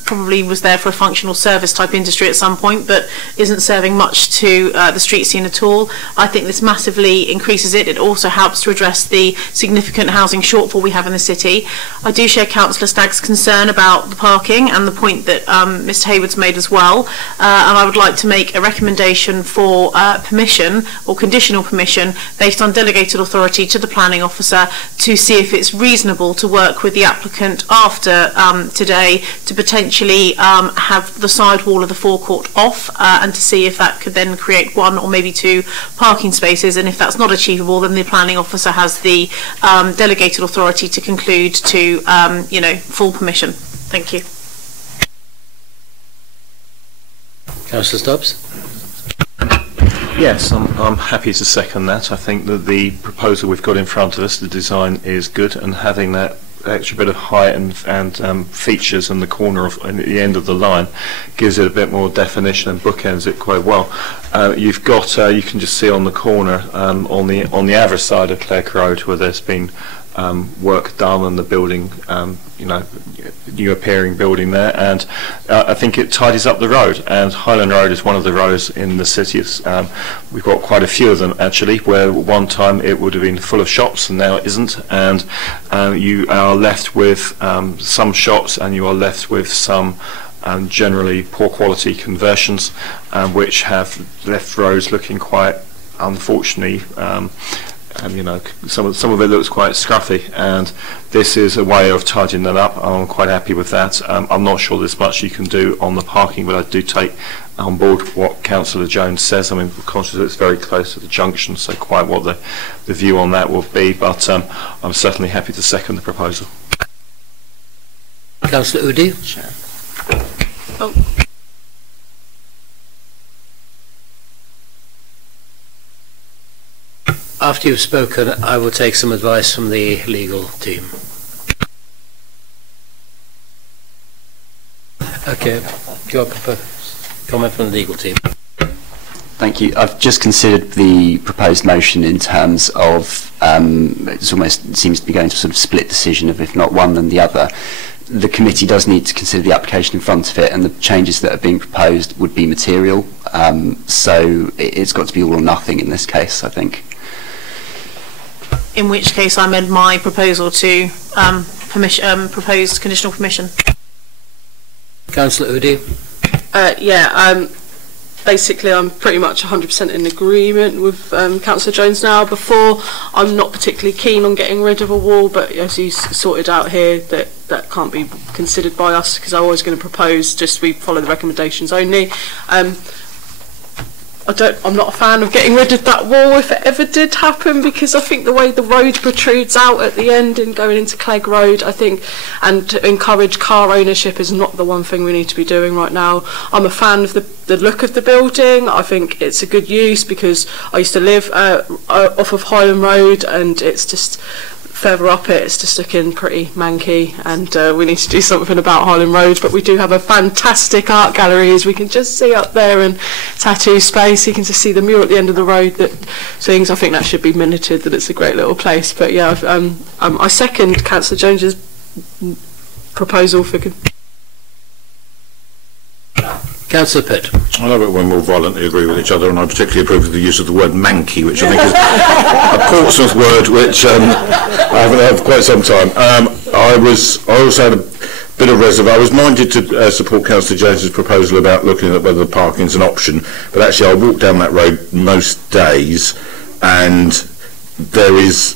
probably was there for a functional service type industry at some point, but isn't serving much to the street scene at all. I think this massively increases it. It also helps to address the significant housing shortfall we have in the city. I do share Councillor Stagg's concern about the parking and the point that Mr Hayward's made as well, and I would like to make a recommendation for permission or conditional permission based on delegated authority to the planning officer to see if it's reasonable to work with the applicant after today to potentially have the side wall of the forecourt off and to see if that could then create one or maybe two parking spaces, and if that's not achievable then the planning officer has the delegated authority to conclude to full permission. Thank you. Councillor Stubbs? Yes, I'm happy to second that. I think that the proposal we've got in front of us, the design is good, and having that extra bit of height and features in the corner of at the end of the line gives it a bit more definition and bookends it quite well. You've got you can just see on the corner on the average side of Clegg Road where there's been work done on the building, new appearing building there, and I think it tidies up the road. And Highland Road is one of the roads in the city. We've got quite a few of them actually, where one time it would have been full of shops and now it isn't, and you are left with some shops and you are left with some generally poor quality conversions, which have left roads looking quite, unfortunately, some of it looks quite scruffy, and this is a way of tidying that up. I'm quite happy with that. I'm not sure there's much you can do on the parking, but I do take on board what Councillor Jones says. I mean, we're conscious that it's very close to the junction, so quite what the view on that will be, but I'm certainly happy to second the proposal. Councillor Udi? Sure. After you've spoken, I will take some advice from the legal team. Okay, do you want a comment from the legal team? Thank you. I've just considered the proposed motion in terms of it almost seems to be going to a sort of split decision of if not one then the other. The committee does need to consider the application in front of it, and the changes that are being proposed would be material. So it's got to be all or nothing in this case, I think. In which case I amend my proposal to proposed conditional permission. Councillor Udi? Basically I'm pretty much 100% in agreement with Councillor Jones now. Before, I'm not particularly keen on getting rid of a wall, but as he's sorted out here, that can't be considered by us, because I'm always going to propose just we follow the recommendations only. I'm not a fan of getting rid of that wall if it ever did happen, because I think the way the road protrudes out at the end and going into Clegg Road, I think, and to encourage car ownership is not the one thing we need to be doing right now. I'm a fan of the look of the building. I think it's a good use because I used to live off of Highland Road, and it's just further up it, it's just looking pretty manky, and we need to do something about Highland Road. But we do have a fantastic art gallery, as we can just see up there, and tattoo space. You can just see the mural at the end of the road. That things, I think that should be minuted. That it's a great little place. But yeah, I second Councillor Jones's proposal for. Councillor Pitt. I love it when we'll violently agree with each other, and I particularly approve of the use of the word manky, which I think is a Portsmouth word which I haven't heard for quite some time. I also had a bit of reserve. I was minded to support Councillor Jones's proposal about looking at whether parking is an option, but actually I walk down that road most days, and there is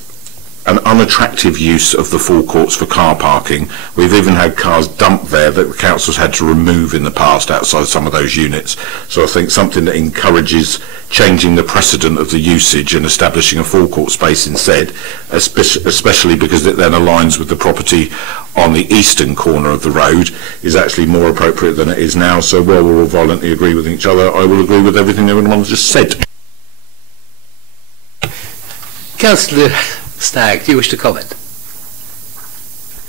an unattractive use of the forecourts for car parking. We've even had cars dumped there that the council's had to remove in the past outside some of those units. So I think something that encourages changing the precedent of the usage and establishing a forecourt space instead, especially because it then aligns with the property on the eastern corner of the road, is actually more appropriate than it is now. So while we'll all violently agree with each other, I will agree with everything everyone's just said. Councillor Stagg, do you wish to comment?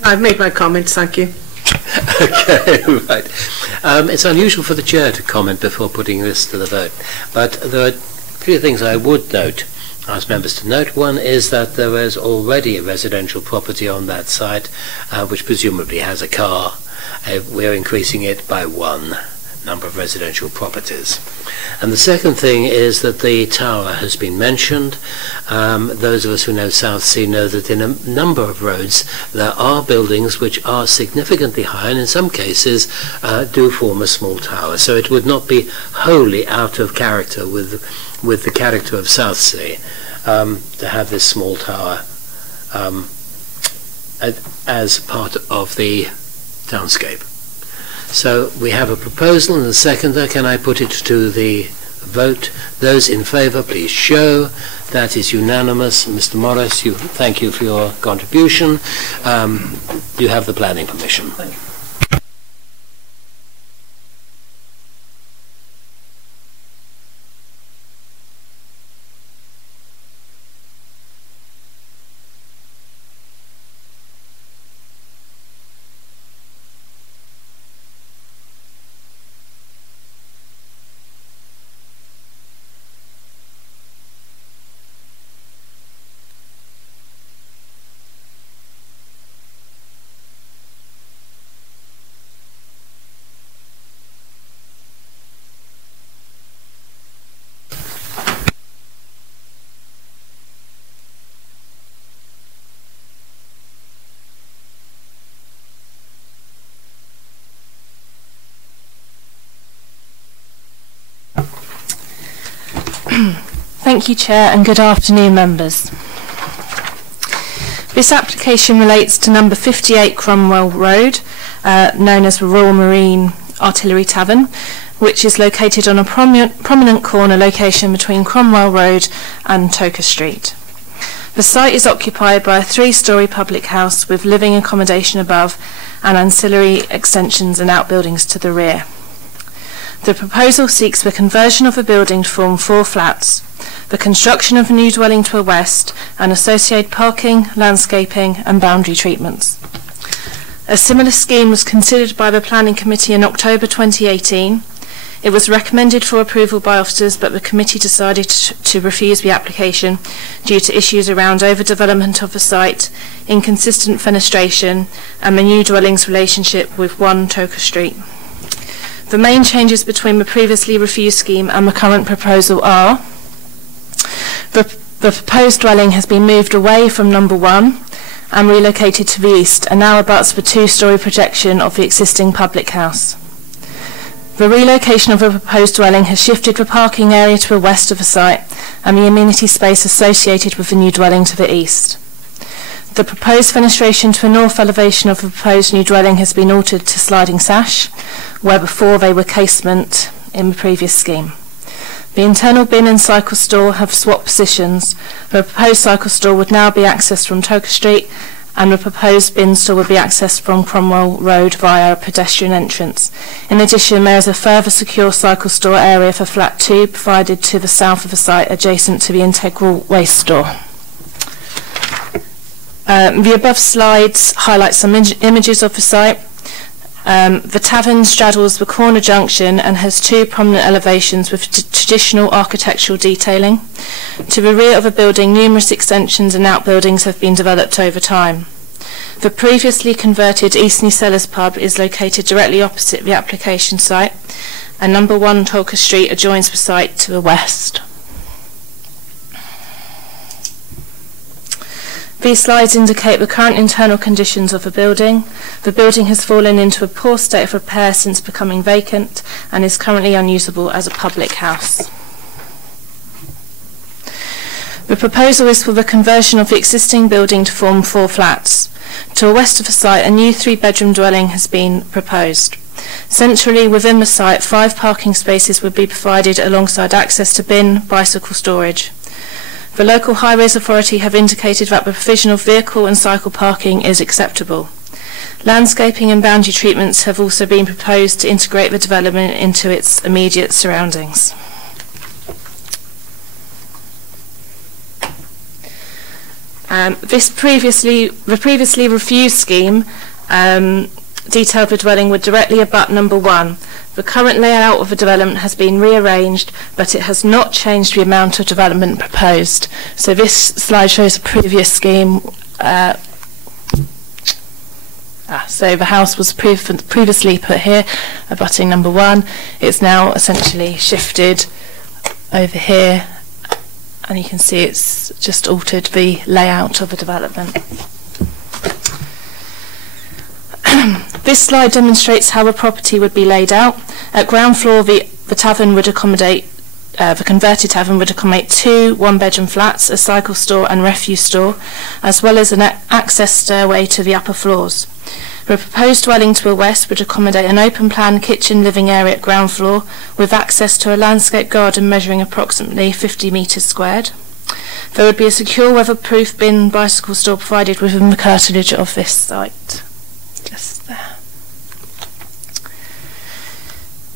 I've made my comments, thank you. Okay, right. It's unusual for the chair to comment before putting this to the vote, but there are a few things I would ask members to note. One is that there is already a residential property on that site, which presumably has a car. We're increasing it by one number of residential properties. And the second thing is that the tower has been mentioned. Those of us who know Southsea know that in a number of roads there are buildings which are significantly high, and in some cases do form a small tower. So it would not be wholly out of character with the character of Southsea to have this small tower as part of the townscape. So we have a proposal and a seconder. Can I put it to the vote? Those in favour, please show. That is unanimous. Mr. Morris, thank you for your contribution. You have the planning permission. Thank you. Thank you, Chair, and good afternoon, members. This application relates to number 58 Cromwell Road, known as the Royal Marine Artillery Tavern, which is located on a prominent corner location between Cromwell Road and Toker Street. The site is occupied by a 3-storey public house with living accommodation above and ancillary extensions and outbuildings to the rear. The proposal seeks the conversion of a building to form 4 flats, the construction of a new dwelling to the west, and associated parking, landscaping and boundary treatments. A similar scheme was considered by the Planning Committee in October 2018. It was recommended for approval by officers, but the committee decided to refuse the application due to issues around overdevelopment of the site, inconsistent fenestration and the new dwelling's relationship with 1 Toker Street. The main changes between the previously refused scheme and the current proposal are: the proposed dwelling has been moved away from number 1 and relocated to the east, and now abuts the 2-storey projection of the existing public house. The relocation of the proposed dwelling has shifted the parking area to the west of the site and the amenity space associated with the new dwelling to the east. The proposed fenestration to the north elevation of the proposed new dwelling has been altered to sliding sash, where before they were casement in the previous scheme. The internal bin and cycle store have swapped positions. The proposed cycle store would now be accessed from Toker Street, and the proposed bin store would be accessed from Cromwell Road via a pedestrian entrance. In addition, there is a further secure cycle store area for flat 2 provided to the south of the site, adjacent to the integral waste store. The above slides highlight some images of the site. The tavern straddles the corner junction and has two prominent elevations with traditional architectural detailing. To the rear of the building, numerous extensions and outbuildings have been developed over time. The previously converted Eastney Cellars pub is located directly opposite the application site, and number 1 Tolka Street adjoins the site to the west. These slides indicate the current internal conditions of the building. The building has fallen into a poor state of repair since becoming vacant and is currently unusable as a public house. The proposal is for the conversion of the existing building to form 4 flats. To the west of the site, a new 3-bedroom dwelling has been proposed. Centrally within the site, 5 parking spaces would be provided alongside access to bin, bicycle storage. The local highways authority have indicated that the provision of vehicle and cycle parking is acceptable. Landscaping and boundary treatments have also been proposed to integrate the development into its immediate surroundings. The previously refused scheme detailed the dwelling would directly abut number 1. The current layout of the development has been rearranged, but it has not changed the amount of development proposed. So this slide shows the previous scheme. So the house was previously put here, abutting number 1. It's now essentially shifted over here, and you can see it's just altered the layout of the development. This slide demonstrates how the property would be laid out. At ground floor, the tavern would accommodate, the converted tavern would accommodate 2 one-bedroom flats, a cycle store and refuse store, as well as an access stairway to the upper floors. The proposed dwelling to the west would accommodate an open-plan kitchen living area at ground floor with access to a landscape garden measuring approximately 50 metres squared. There would be a secure weatherproof bin bicycle store provided within the curtilage of this site. Just there.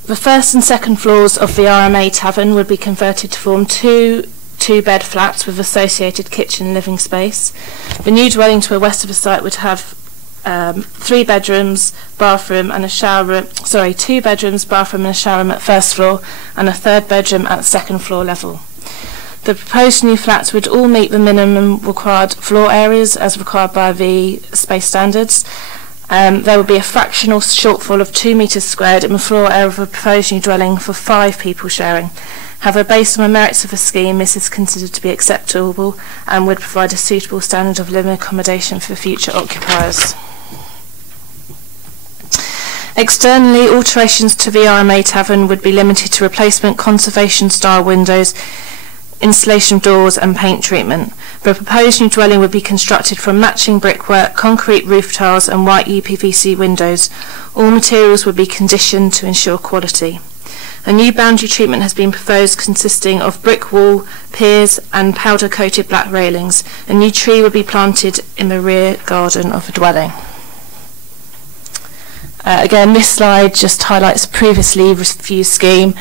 The first and second floors of the RMA Tavern would be converted to form 2 two-bed flats with associated kitchen and living space. The new dwelling to the west of the site would have 3 bedrooms, bathroom and a shower room, 2 bedrooms, bathroom and a shower room at first floor and a 3rd bedroom at second floor level. The proposed new flats would all meet the minimum required floor areas as required by the space standards. There would be a fractional shortfall of 2 metres squared in the floor area of a proposed new dwelling for 5 people sharing. However, based on the merits of the scheme, this is considered to be acceptable and would provide a suitable standard of living accommodation for future occupiers. Externally, alterations to the RMA Tavern would be limited to replacement conservation-style windows, installation of doors and paint treatment. The proposed new dwelling would be constructed from matching brickwork, concrete roof tiles and white UPVC windows. All materials would be conditioned to ensure quality. A new boundary treatment has been proposed consisting of brick wall, piers and powder-coated black railings. A new tree would be planted in the rear garden of the dwelling. Again, this slide just highlights a previously refused scheme.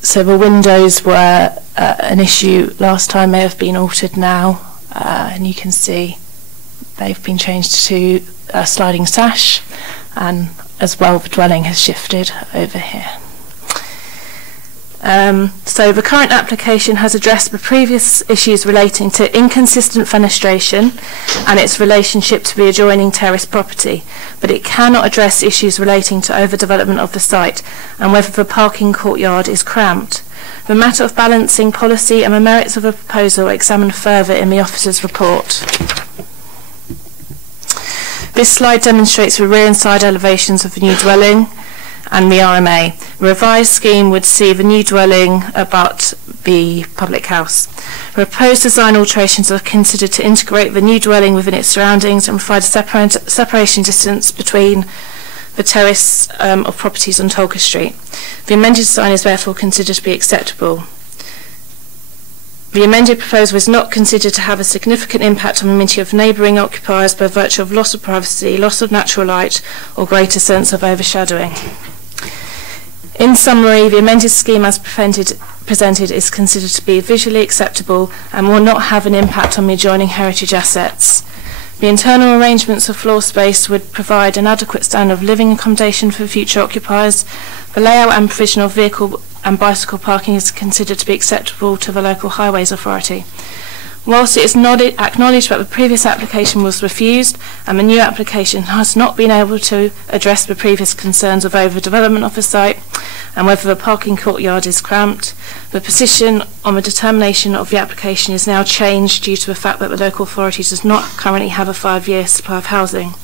So the windows were an issue last time, they have been altered now, and you can see they've been changed to a sliding sash, and as well the dwelling has shifted over here. So the current application has addressed the previous issues relating to inconsistent fenestration and its relationship to the adjoining terrace property, but it cannot address issues relating to overdevelopment of the site and whether the parking courtyard is cramped. The matter of balancing policy and the merits of a proposal are examined further in the officer's report. This slide demonstrates the rear and side elevations of the new dwelling and the RMA. The revised scheme would see the new dwelling abut the public house. The proposed design alterations are considered to integrate the new dwelling within its surroundings and provide a separation distance between the terrace of properties on Tolka Street. The amended design is therefore considered to be acceptable. The amended proposal is not considered to have a significant impact on the amenity of neighbouring occupiers by virtue of loss of privacy, loss of natural light or greater sense of overshadowing. In summary, the amended scheme as presented is considered to be visually acceptable and will not have an impact on the adjoining heritage assets. The internal arrangements of floor space would provide an adequate standard of living accommodation for future occupiers. The layout and provision of vehicle and bicycle parking is considered to be acceptable to the local highways authority. Whilst it is not acknowledged that the previous application was refused and the new application has not been able to address the previous concerns of overdevelopment of the site and whether the parking courtyard is cramped, the position on the determination of the application is now changed due to the fact that the local authority does not currently have a 5-year supply of housing.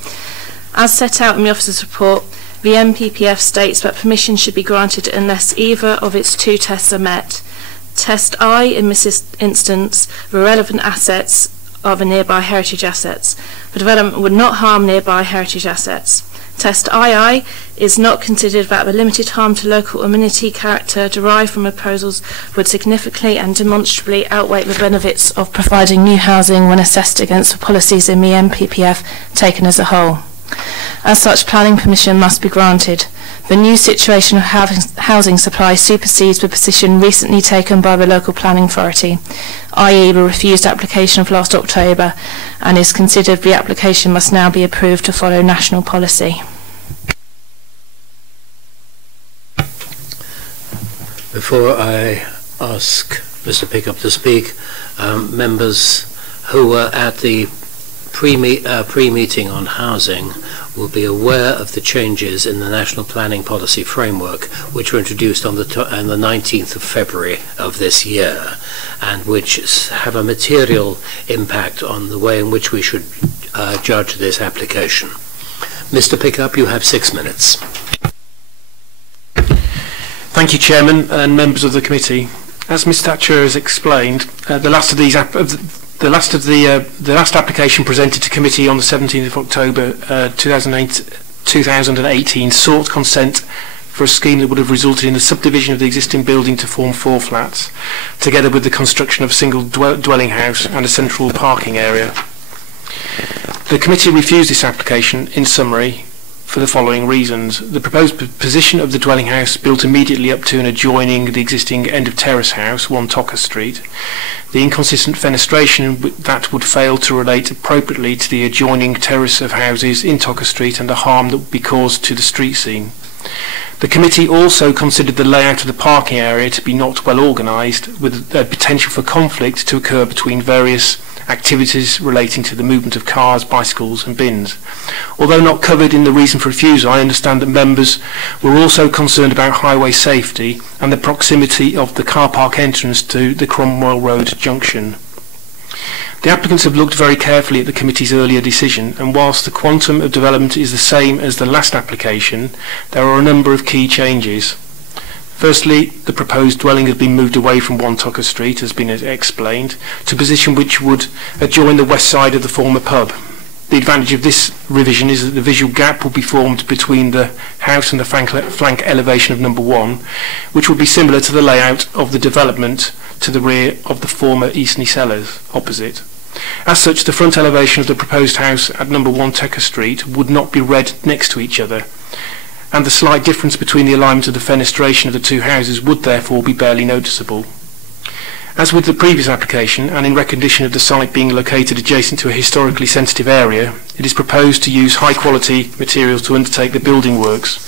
As set out in the officer's report, the NPPF states that permission should be granted unless either of its two tests are met. Test I, in this instance, the relevant assets are the nearby heritage assets. The development would not harm nearby heritage assets. Test II is not considered that the limited harm to local amenity character derived from proposals would significantly and demonstrably outweigh the benefits of providing new housing when assessed against the policies in the NPPF taken as a whole. As such, planning permission must be granted. The new situation of housing supply supersedes the position recently taken by the local planning authority, i.e. the refused application of last October, and is considered the application must now be approved to follow national policy. Before I ask Mr. Pickup to speak, members who were at the pre-meeting on housing will be aware of the changes in the National Planning Policy Framework which were introduced on the 19th of February of this year and which have a material impact on the way in which we should judge this application. Mr. Pickup, you have 6 minutes. Thank you, Chairman and members of the committee. As Ms Thatcher has explained, the last application presented to committee on the 17th of October 2018 sought consent for a scheme that would have resulted in the subdivision of the existing building to form 4 flats, together with the construction of a single dwelling house and a central parking area. The committee refused this application, in summary, for the following reasons. The proposed position of the dwelling house built immediately up to and adjoining the existing end of terrace house, 1 Tocker Street, the inconsistent fenestration that would fail to relate appropriately to the adjoining terrace of houses in Tocker Street and the harm that would be caused to the street scene. The committee also considered the layout of the parking area to be not well organised, with a potential for conflict to occur between various activities relating to the movement of cars, bicycles and bins. Although not covered in the reason for refusal, I understand that members were also concerned about highway safety and the proximity of the car park entrance to the Cromwell Road junction. The applicants have looked very carefully at the committee's earlier decision, and whilst the quantum of development is the same as the last application, there are a number of key changes. Firstly, the proposed dwelling has been moved away from 1 Tocker Street, as has been explained, to a position which would adjoin the west side of the former pub. The advantage of this revision is that the visual gap will be formed between the house and the flank elevation of number 1, which would be similar to the layout of the development to the rear of the former Eastney Cellars opposite. As such, the front elevation of the proposed house at number 1 Tocker Street would not be read next to each other, and the slight difference between the alignment of the fenestration of the 2 houses would therefore be barely noticeable. As with the previous application, and in recognition of the site being located adjacent to a historically sensitive area, it is proposed to use high-quality materials to undertake the building works.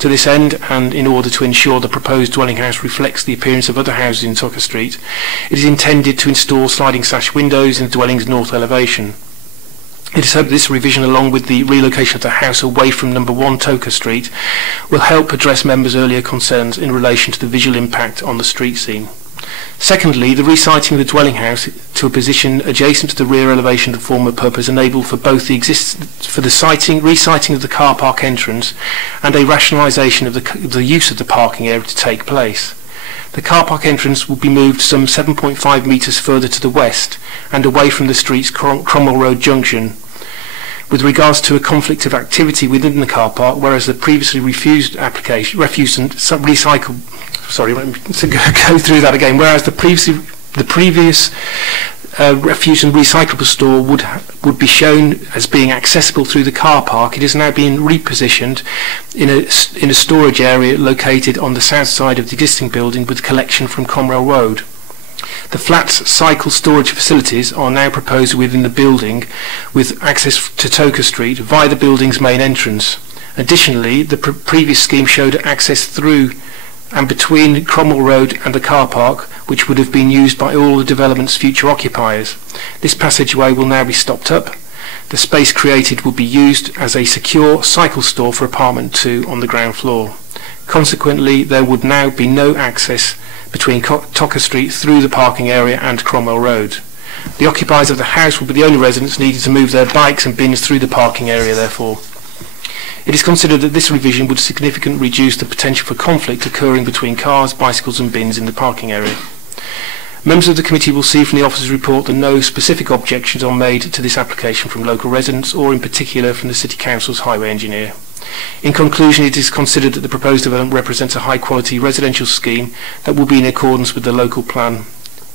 To this end, and in order to ensure the proposed dwelling house reflects the appearance of other houses in Tocker Street, it is intended to install sliding sash windows in the dwelling's north elevation. It is hoped this revision, along with the relocation of the house away from number 1 Tocker Street, will help address members' earlier concerns in relation to the visual impact on the street scene. Secondly, the resiting of the dwelling house to a position adjacent to the rear elevation of the former pub has enabled for both the resiting of the car park entrance and a rationalisation of the use of the parking area to take place. The car park entrance will be moved some 7.5 metres further to the west and away from the street's Cromwell Road junction, with regards to a conflict of activity within the car park, whereas the previously refused application, refuse and recycle. Sorry, let me go through that again. Whereas the previous refuse and recyclable store would be shown as being accessible through the car park, it is now being repositioned in a storage area located on the south side of the existing building with collection from Cromwell Road. The flat cycle storage facilities are now proposed within the building with access to Toker Street via the building's main entrance. Additionally, the previous scheme showed access through and between Cromwell Road and the car park, which would have been used by all the development's future occupiers. This passageway will now be stopped up. The space created will be used as a secure cycle store for apartment 2 on the ground floor. Consequently, there would now be no access between Toker Street through the parking area and Cromwell Road. The occupiers of the house will be the only residents needed to move their bikes and bins through the parking area, therefore. It is considered that this revision would significantly reduce the potential for conflict occurring between cars, bicycles and bins in the parking area. Members of the committee will see from the officer's report that no specific objections are made to this application from local residents or in particular from the City Council's highway engineer. In conclusion, it is considered that the proposed development represents a high-quality residential scheme that will be in accordance with the local plan.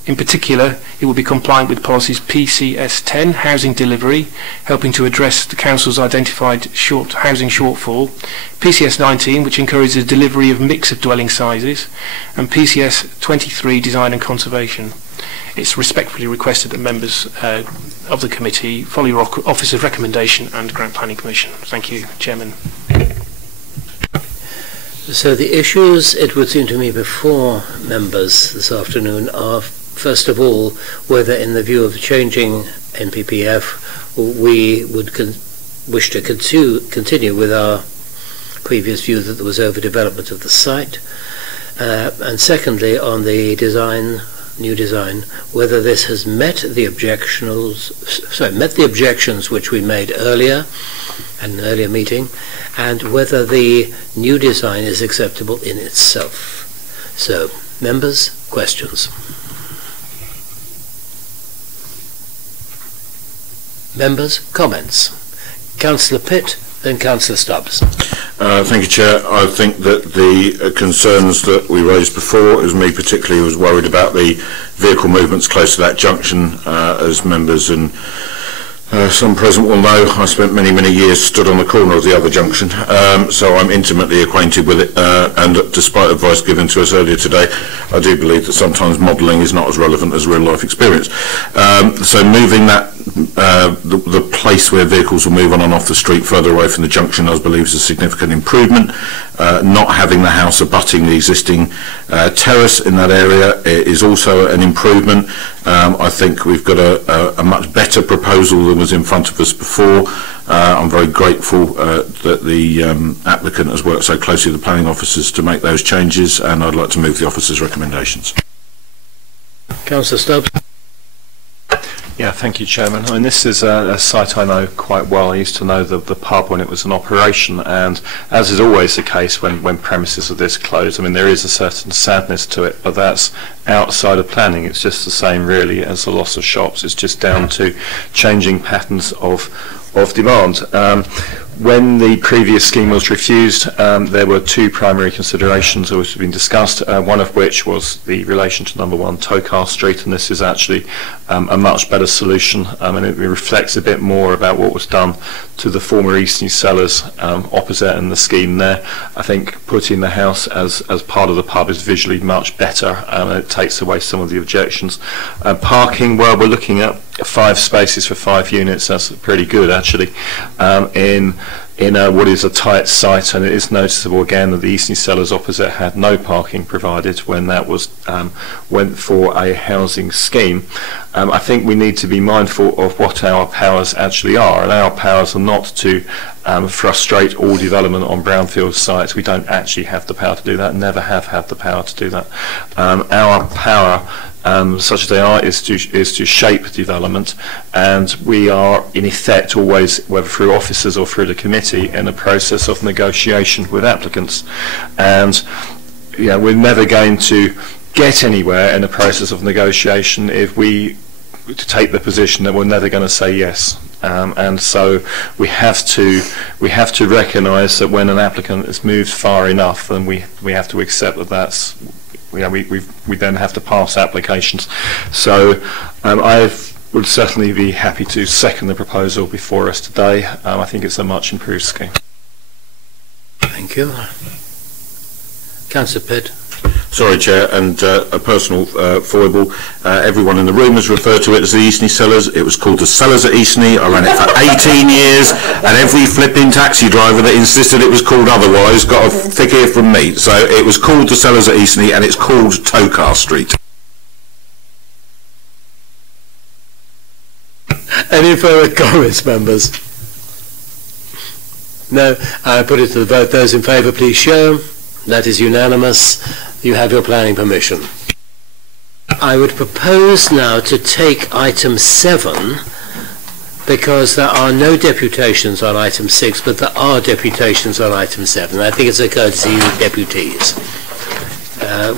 In particular, it will be compliant with policies PCS 10, housing delivery, helping to address the Council's identified housing shortfall, PCS 19, which encourages delivery of mix of dwelling sizes, and PCS 23, design and conservation. It's respectfully requested that members of the committee follow your officer's recommendation and grant planning permission. Thank you, Chairman. So the issues, it would seem to me, before members this afternoon are, first of all, whether in the view of changing NPPF we would wish to continue with our previous view that there was overdevelopment of the site, and secondly, on the new design, whether this has met the objections which we made earlier at an earlier meeting, and whether the new design is acceptable in itself. So, members, questions. Members, comments. Councillor Pitt, then Councillor Stubbs. Thank you, Chair. I think that the concerns that we raised before, as me particularly, was worried about the vehicle movements close to that junction, as members and some present will know, I spent many, many years stood on the corner of the other junction, so I'm intimately acquainted with it, and despite advice given to us earlier today, I do believe that sometimes modelling is not as relevant as real-life experience. So moving that, the place where vehicles will move on and off the street further away from the junction, I believe is a significant improvement. Not having the house abutting the existing terrace in that area is also an improvement. I think we've got a much better proposal than was in front of us before. I'm very grateful that the applicant has worked so closely with the planning officers to make those changes, and I'd like to move the officers' recommendations. Councillor Stubbs. Yeah, thank you, Chairman. I mean, this is a site I know quite well. I used to know the pub when it was in operation, and as is always the case when premises are this close, I mean, there is a certain sadness to it, but that's outside of planning. It's just the same, really, as the loss of shops. It's just down to changing patterns of demand. When the previous scheme was refused, there were two primary considerations which have been discussed, one of which was the relation to number 1 Tokar Street, and this is actually a much better solution, and it reflects a bit more about what was done to the former Eastney Cellars opposite in the scheme there. I think putting the house as part of the pub is visually much better, and it takes away some of the objections. Parking, well, we're looking at 5 spaces for 5 units. That's pretty good, actually, in what is a tight site, and it is noticeable again that the Eastney Cellars opposite had no parking provided when that was went for a housing scheme. I think we need to be mindful of what our powers actually are, and our powers are not to frustrate all development on brownfield sites. We don't actually have the power to do that, never have had the power to do that. Our power, such as they are, is to shape development, and we are in effect always, whether through officers or through the committee, in a process of negotiation with applicants, and we're never going to get anywhere in the process of negotiation if we take the position that we're never going to say yes. And so we have to recognise that when an applicant has moved far enough, then we have to accept that that's we then have to pass applications. So I would certainly be happy to second the proposal before us today. I think it's a much improved scheme. Thank you. Councillor Pitt. Sorry, Chair, and a personal foible. Everyone in the room has referred to it as the Eastney Cellars. It was called the Cellars at Eastney. I ran it for 18 years, and every flipping taxi driver that insisted it was called otherwise got a thick ear from me. So it was called the Cellars at Eastney, and it's called Tokar Street. Any further comments, members? No. I put it to the vote. Those in favour, please show. That is unanimous. You have your planning permission. I would propose now to take item 7, because there are no deputations on item 6, but there are deputations on item 7. I think it's a courtesy of deputies.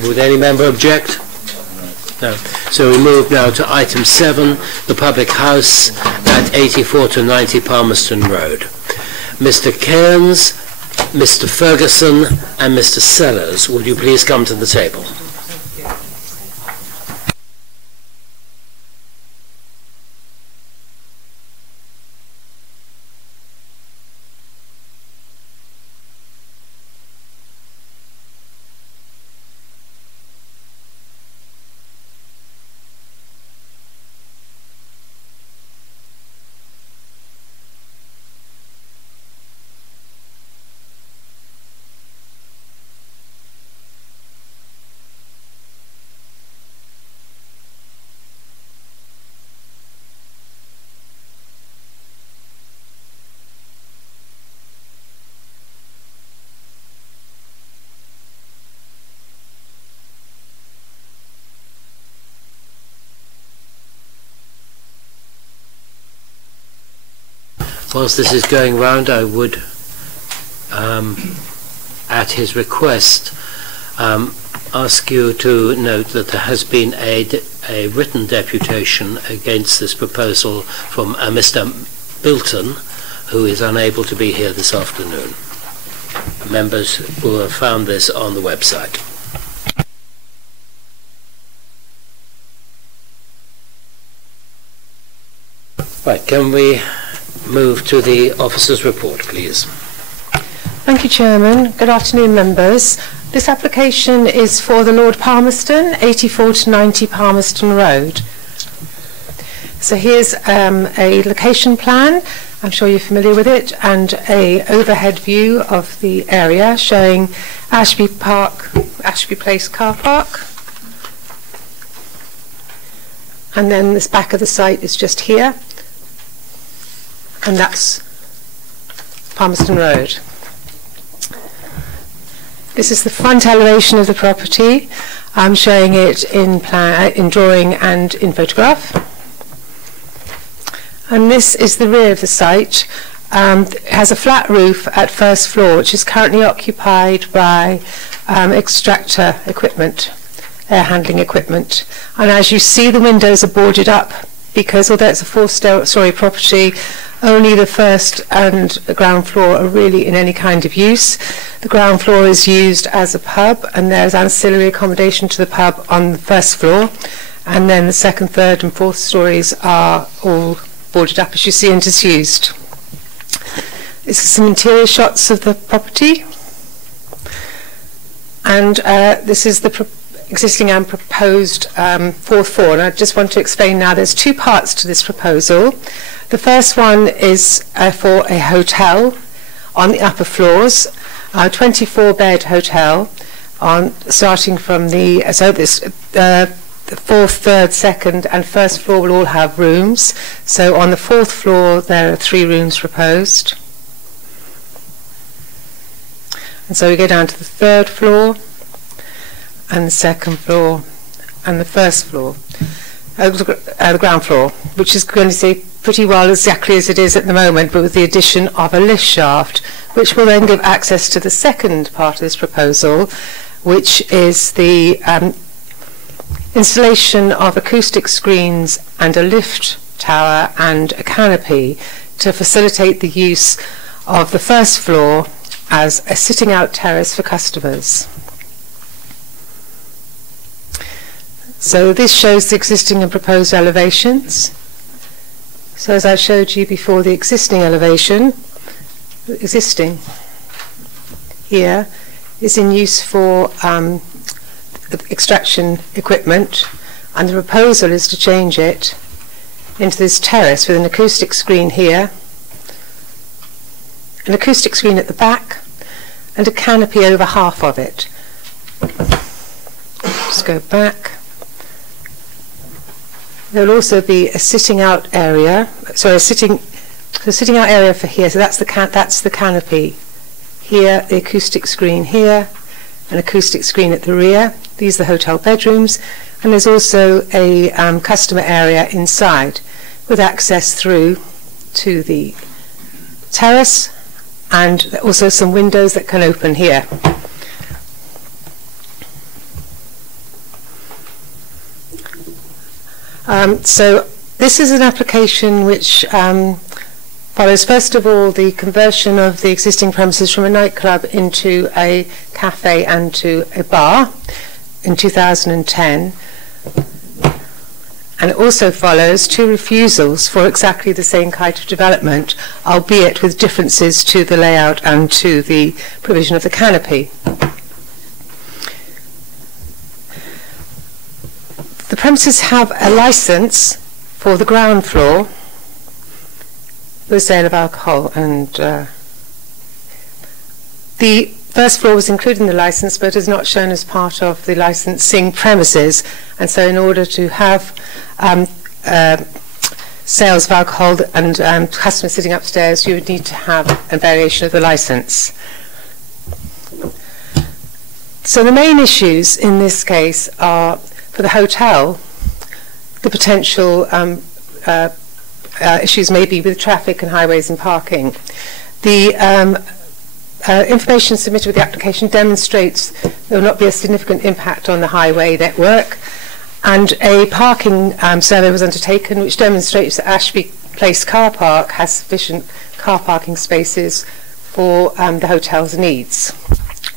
Would any member object? No. So we move now to item 7, the public house at 84 to 90 Palmerston Road. Mr. Cairns, Mr. Ferguson and Mr. Sellers, would you please come to the table? Whilst this is going round, I would, at his request, ask you to note that there has been a written deputation against this proposal from Mr. Bilton, who is unable to be here this afternoon. Members will have found this on the website. Right, can we move to the officer's report, please? Thank you, Chairman. Good afternoon, members. This application is for the Lord Palmerston, 84 to 90 Palmerston Road. So here's a location plan. I'm sure you're familiar with it, and a overhead view of the area showing Ashby Place car park. And then this back of the site is just here. And that's Palmerston Road. This is the front elevation of the property. I'm showing it in drawing and in photograph. And this is the rear of the site. It has a flat roof at first floor, which is currently occupied by extractor equipment, air handling equipment. And as you see, the windows are boarded up because although it's a 4-story property, only the first and the ground floor are really in any kind of use. The ground floor is used as a pub, and there's ancillary accommodation to the pub on the first floor. And then the second, third and fourth stories are all boarded up, as you see, and disused. This is some interior shots of the property. And this is the existing and proposed fourth floor. And I just want to explain now there's two parts to this proposal. The first one is for a hotel on the upper floors, a 24-bed hotel, starting from the fourth, third, second and first floor will all have rooms. So on the fourth floor there are 3 rooms proposed. And so we go down to the third floor and the second floor and the first floor, the ground floor, which is going to stay pretty well exactly as it is at the moment, but with the addition of a lift shaft, which will then give access to the second part of this proposal, which is the installation of acoustic screens and a lift tower and a canopy to facilitate the use of the first floor as a sitting out terrace for customers. So this shows the existing and proposed elevations. So as I showed you before, the existing elevation, here, is in use for extraction equipment, and the proposal is to change it into this terrace with an acoustic screen here, an acoustic screen at the back, and a canopy over half of it. Just go back. There will also be a sitting out area, sorry, a sitting out area for here. So that's the canopy here, the acoustic screen here, an acoustic screen at the rear. These are the hotel bedrooms, and there's also a customer area inside with access through to the terrace, and also some windows that can open here. So this is an application which follows, first of all, the conversion of the existing premises from a nightclub into a cafe and to a bar in 2010. And it also follows 2 refusals for exactly the same kind of development, albeit with differences to the layout and to the provision of the canopy. The premises have a licence for the ground floor for the sale of alcohol, and the first floor was included in the licence but is not shown as part of the licensing premises, and so in order to have sales of alcohol and customers sitting upstairs, you would need to have a variation of the licence. So the main issues in this case are, for the hotel, the potential issues may be with traffic and highways and parking. The information submitted with the application demonstrates there will not be a significant impact on the highway network, and a parking survey was undertaken which demonstrates that Ashby Place car park has sufficient car parking spaces for the hotel's needs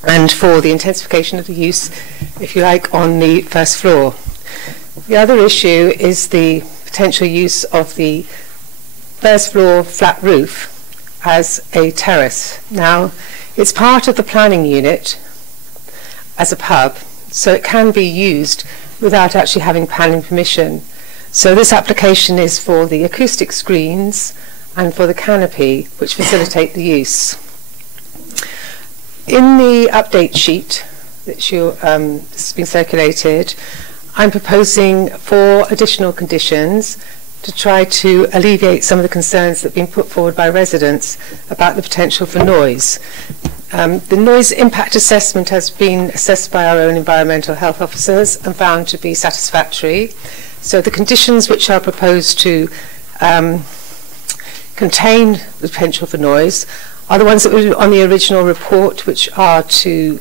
and for the intensification of the use, if you like, on the first floor. The other issue is the potential use of the first floor flat roof as a terrace. Now, it's part of the planning unit as a pub, so it can be used without actually having planning permission. So this application is for the acoustic screens and for the canopy, which facilitate the use. In the update sheet that has been circulated, I'm proposing 4 additional conditions to try to alleviate some of the concerns that have been put forward by residents about the potential for noise. The noise impact assessment has been assessed by our own environmental health officers and found to be satisfactory. So the conditions which are proposed to contain the potential for noise are the ones that were on the original report, which are to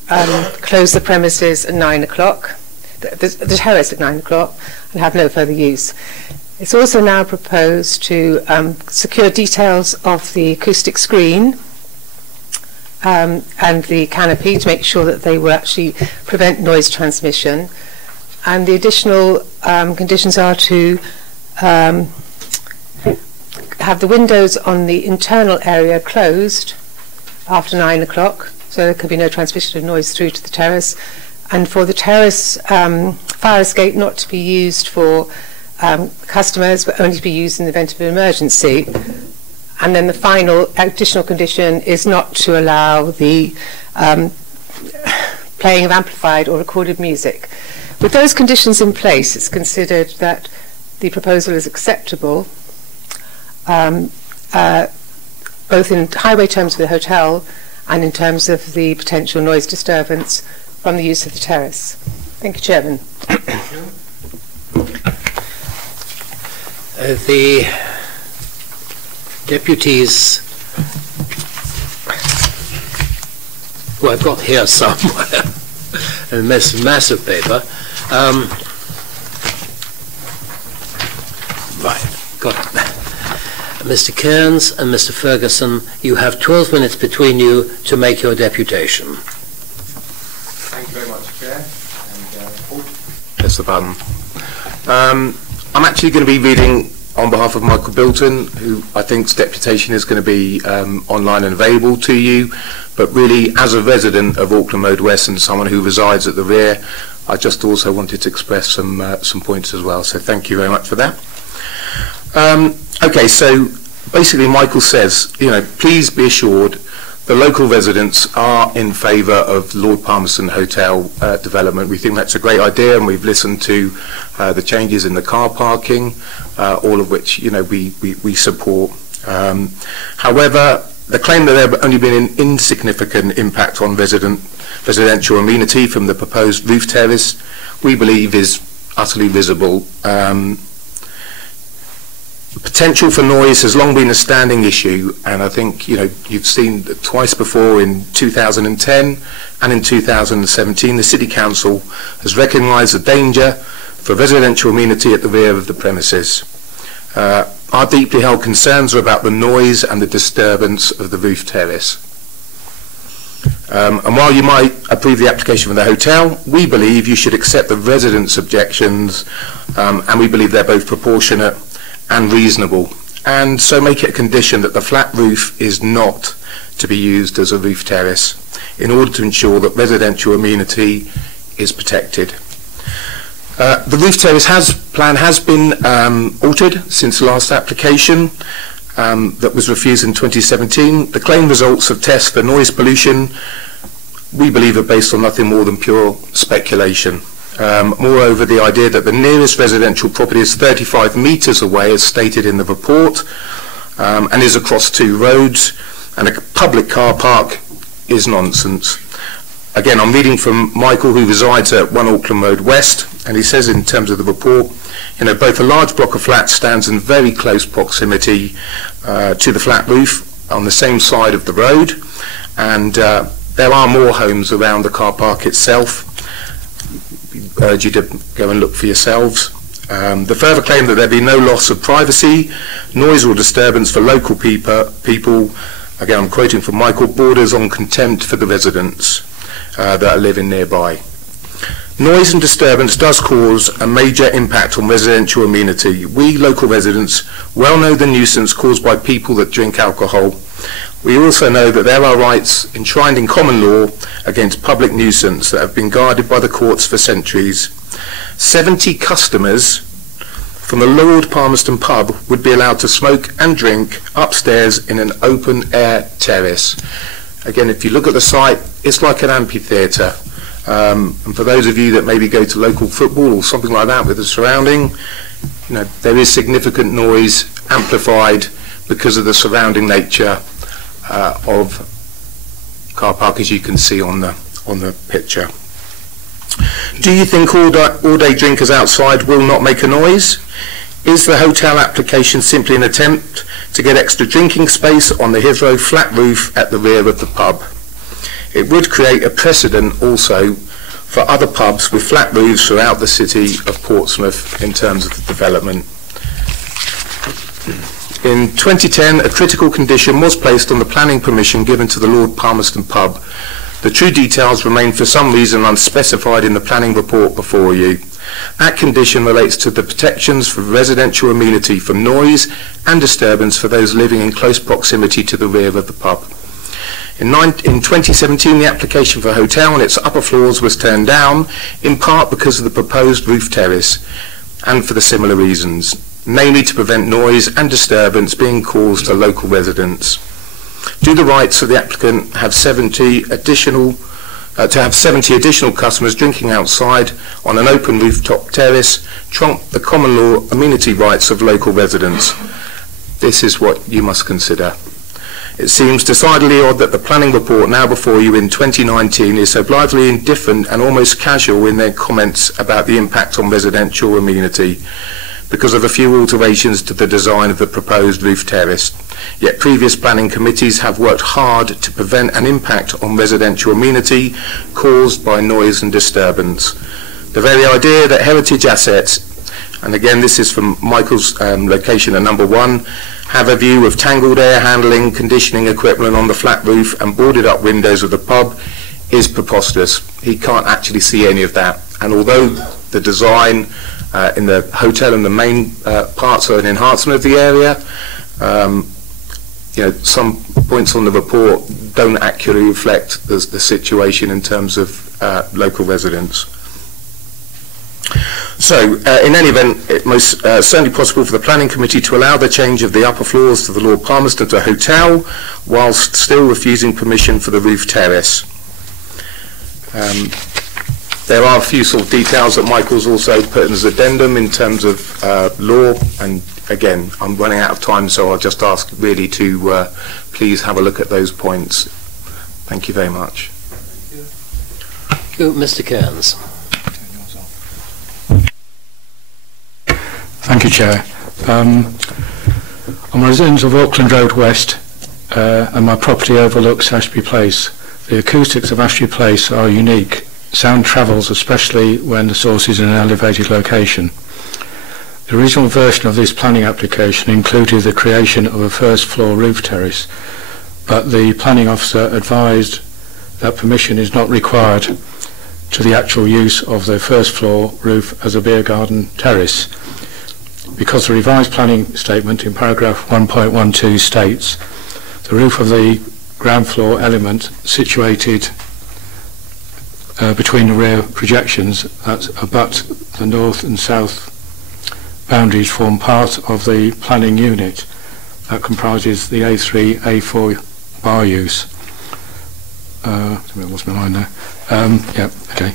close the premises at 9 o'clock, the terrace at 9 o'clock, and have no further use. It's also now proposed to secure details of the acoustic screen and the canopy to make sure that they will actually prevent noise transmission. And the additional conditions are to have the windows on the internal area closed after 9 o'clock, so there can be no transmission of noise through to the terrace, and for the terrace fire escape not to be used for customers, but only to be used in the event of an emergency. And then the final additional condition is not to allow the playing of amplified or recorded music. With those conditions in place, it's considered that the proposal is acceptable, both in highway terms for the hotel and in terms of the potential noise disturbance from the use of the terrace. Thank you, Chairman. The deputies, who I've got here somewhere, a massive paper. Right, got it. Mr. Cairns and Mr. Ferguson, you have 12 minutes between you to make your deputation. Thank you very much, Chair. And, press the button. I'm actually going to be reading on behalf of Michael Bilton, who I think's deputation is going to be online and available to you. But really, as a resident of Auckland Road West and someone who resides at the rear, I just also wanted to express some points as well. So thank you very much for that. Okay, so basically Michael says, please be assured the local residents are in favour of Lord Palmerston Hotel development. We think that's a great idea, and we've listened to the changes in the car parking, all of which we support. However, the claim that there have only been an insignificant impact on residential amenity from the proposed roof terrace, we believe is utterly visible. Potential for noise has long been a standing issue, and I think you've seen that twice before, in 2010 and in 2017, the City Council has recognised the danger for residential amenity at the rear of the premises. Our deeply held concerns are about the noise and the disturbance of the roof terrace. And while you might approve the application for the hotel, we believe you should accept the residents' objections, and we believe they're both proportionate and reasonable, and so make it a condition that the flat roof is not to be used as a roof terrace in order to ensure that residential amenity is protected. The roof terrace plan has been altered since the last application that was refused in 2017. The claimed results of tests for noise pollution, we believe, are based on nothing more than pure speculation. Moreover, the idea that the nearest residential property is 35 metres away, as stated in the report, and is across 2 roads and a public car park, is nonsense. Again, I'm reading from Michael, who resides at 1 Auckland Road West, and he says in terms of the report, both a large block of flats stands in very close proximity to the flat roof on the same side of the road, and there are more homes around the car park itself. We urge you to go and look for yourselves. The further claim that there be no loss of privacy, noise or disturbance for local people, again I'm quoting from Michael, borders on contempt for the residents that are living nearby. Noise and disturbance does cause a major impact on residential amenity. We local residents well know the nuisance caused by people that drink alcohol. We also know that there are rights enshrined in common law against public nuisance that have been guarded by the courts for centuries. 70 customers from the Lord Palmerston pub would be allowed to smoke and drink upstairs in an open-air terrace. Again, if you look at the site, it's like an amphitheatre. And for those of you that maybe go to local football or something like that with the surrounding, there is significant noise amplified because of the surrounding nature of car park, as you can see on the picture. Do you think all-day drinkers outside will not make a noise? Is the hotel application simply an attempt to get extra drinking space on the Heathrow flat roof at the rear of the pub? It would create a precedent also for other pubs with flat roofs throughout the city of Portsmouth in terms of the development. In 2010, a critical condition was placed on the planning permission given to the Lord Palmerston pub. The true details remain for some reason unspecified in the planning report before you. That condition relates to the protections for residential amenity from noise and disturbance for those living in close proximity to the rear of the pub. In 2017, the application for a hotel on its upper floors was turned down, in part because of the proposed roof terrace, and for the similar reasons, namely to prevent noise and disturbance being caused to local residents. Do the rights of the applicant have 70 additional customers drinking outside on an open rooftop terrace trump the common law amenity rights of local residents? This is what you must consider. It seems decidedly odd that the planning report now before you in 2019 is so blithely indifferent and almost casual in their comments about the impact on residential amenity because of a few alterations to the design of the proposed roof terrace. Yet previous planning committees have worked hard to prevent an impact on residential amenity caused by noise and disturbance. The very idea that heritage assets, and again this is from Michael's location at number 1, have a view of tangled air handling, conditioning equipment on the flat roof and boarded up windows of the pub is preposterous. He can't actually see any of that. And although the design in the hotel and the main parts are an enhancement of the area, some points on the report don't accurately reflect the situation in terms of local residents. So, in any event, it most certainly possible for the Planning Committee to allow the change of the upper floors to the Lord Palmerston to a hotel, whilst still refusing permission for the roof terrace. There are a few sort of details that Michael's also put in as addendum in terms of law, and again, I'm running out of time, so I'll just ask really to please have a look at those points. Thank you very much. Thank you. Mr. Cairns. Thank you, Chair. I'm a resident of Auckland Road West, and my property overlooks Ashby Place. The acoustics of Ashby Place are unique. Sound travels, especially when the source is in an elevated location. The original version of this planning application included the creation of a first floor roof terrace, but the planning officer advised that permission is not required to the actual use of the first floor roof as a beer garden terrace, because the revised planning statement in paragraph 1.12 states the roof of the ground floor element situated between the rear projections that abut the north and south boundaries form part of the planning unit that comprises the A3, A4 bar use. I lost my line there. Yeah, okay.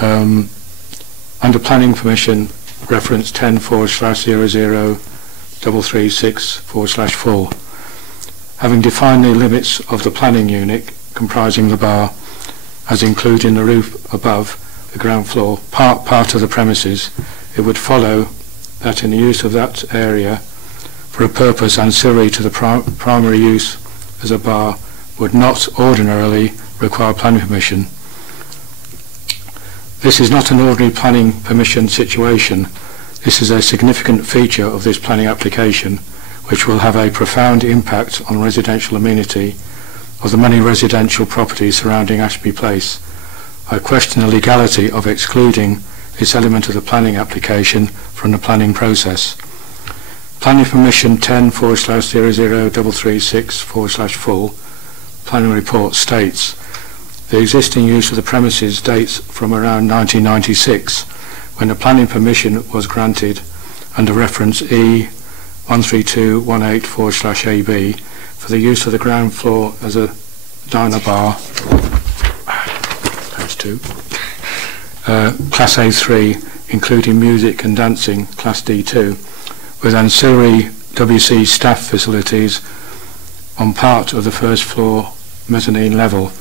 Under planning permission, reference 10/00-336/4, having defined the limits of the planning unit comprising the bar as including the roof above the ground floor part of the premises, it would follow that in the use of that area for a purpose ancillary to the primary use as a bar would not ordinarily require planning permission. This is not an ordinary planning permission situation. This is a significant feature of this planning application which will have a profound impact on residential amenity of the many residential properties surrounding Ashby Place. I question the legality of excluding this element of the planning application from the planning process. Planning permission 10/00-336/4 planning report states the existing use of the premises dates from around 1996 when the planning permission was granted under reference E13218/AB for the use of the ground floor as a diner bar, page 2, Class A3, including music and dancing, Class D2, with ancillary WC staff facilities on part of the first floor mezzanine level.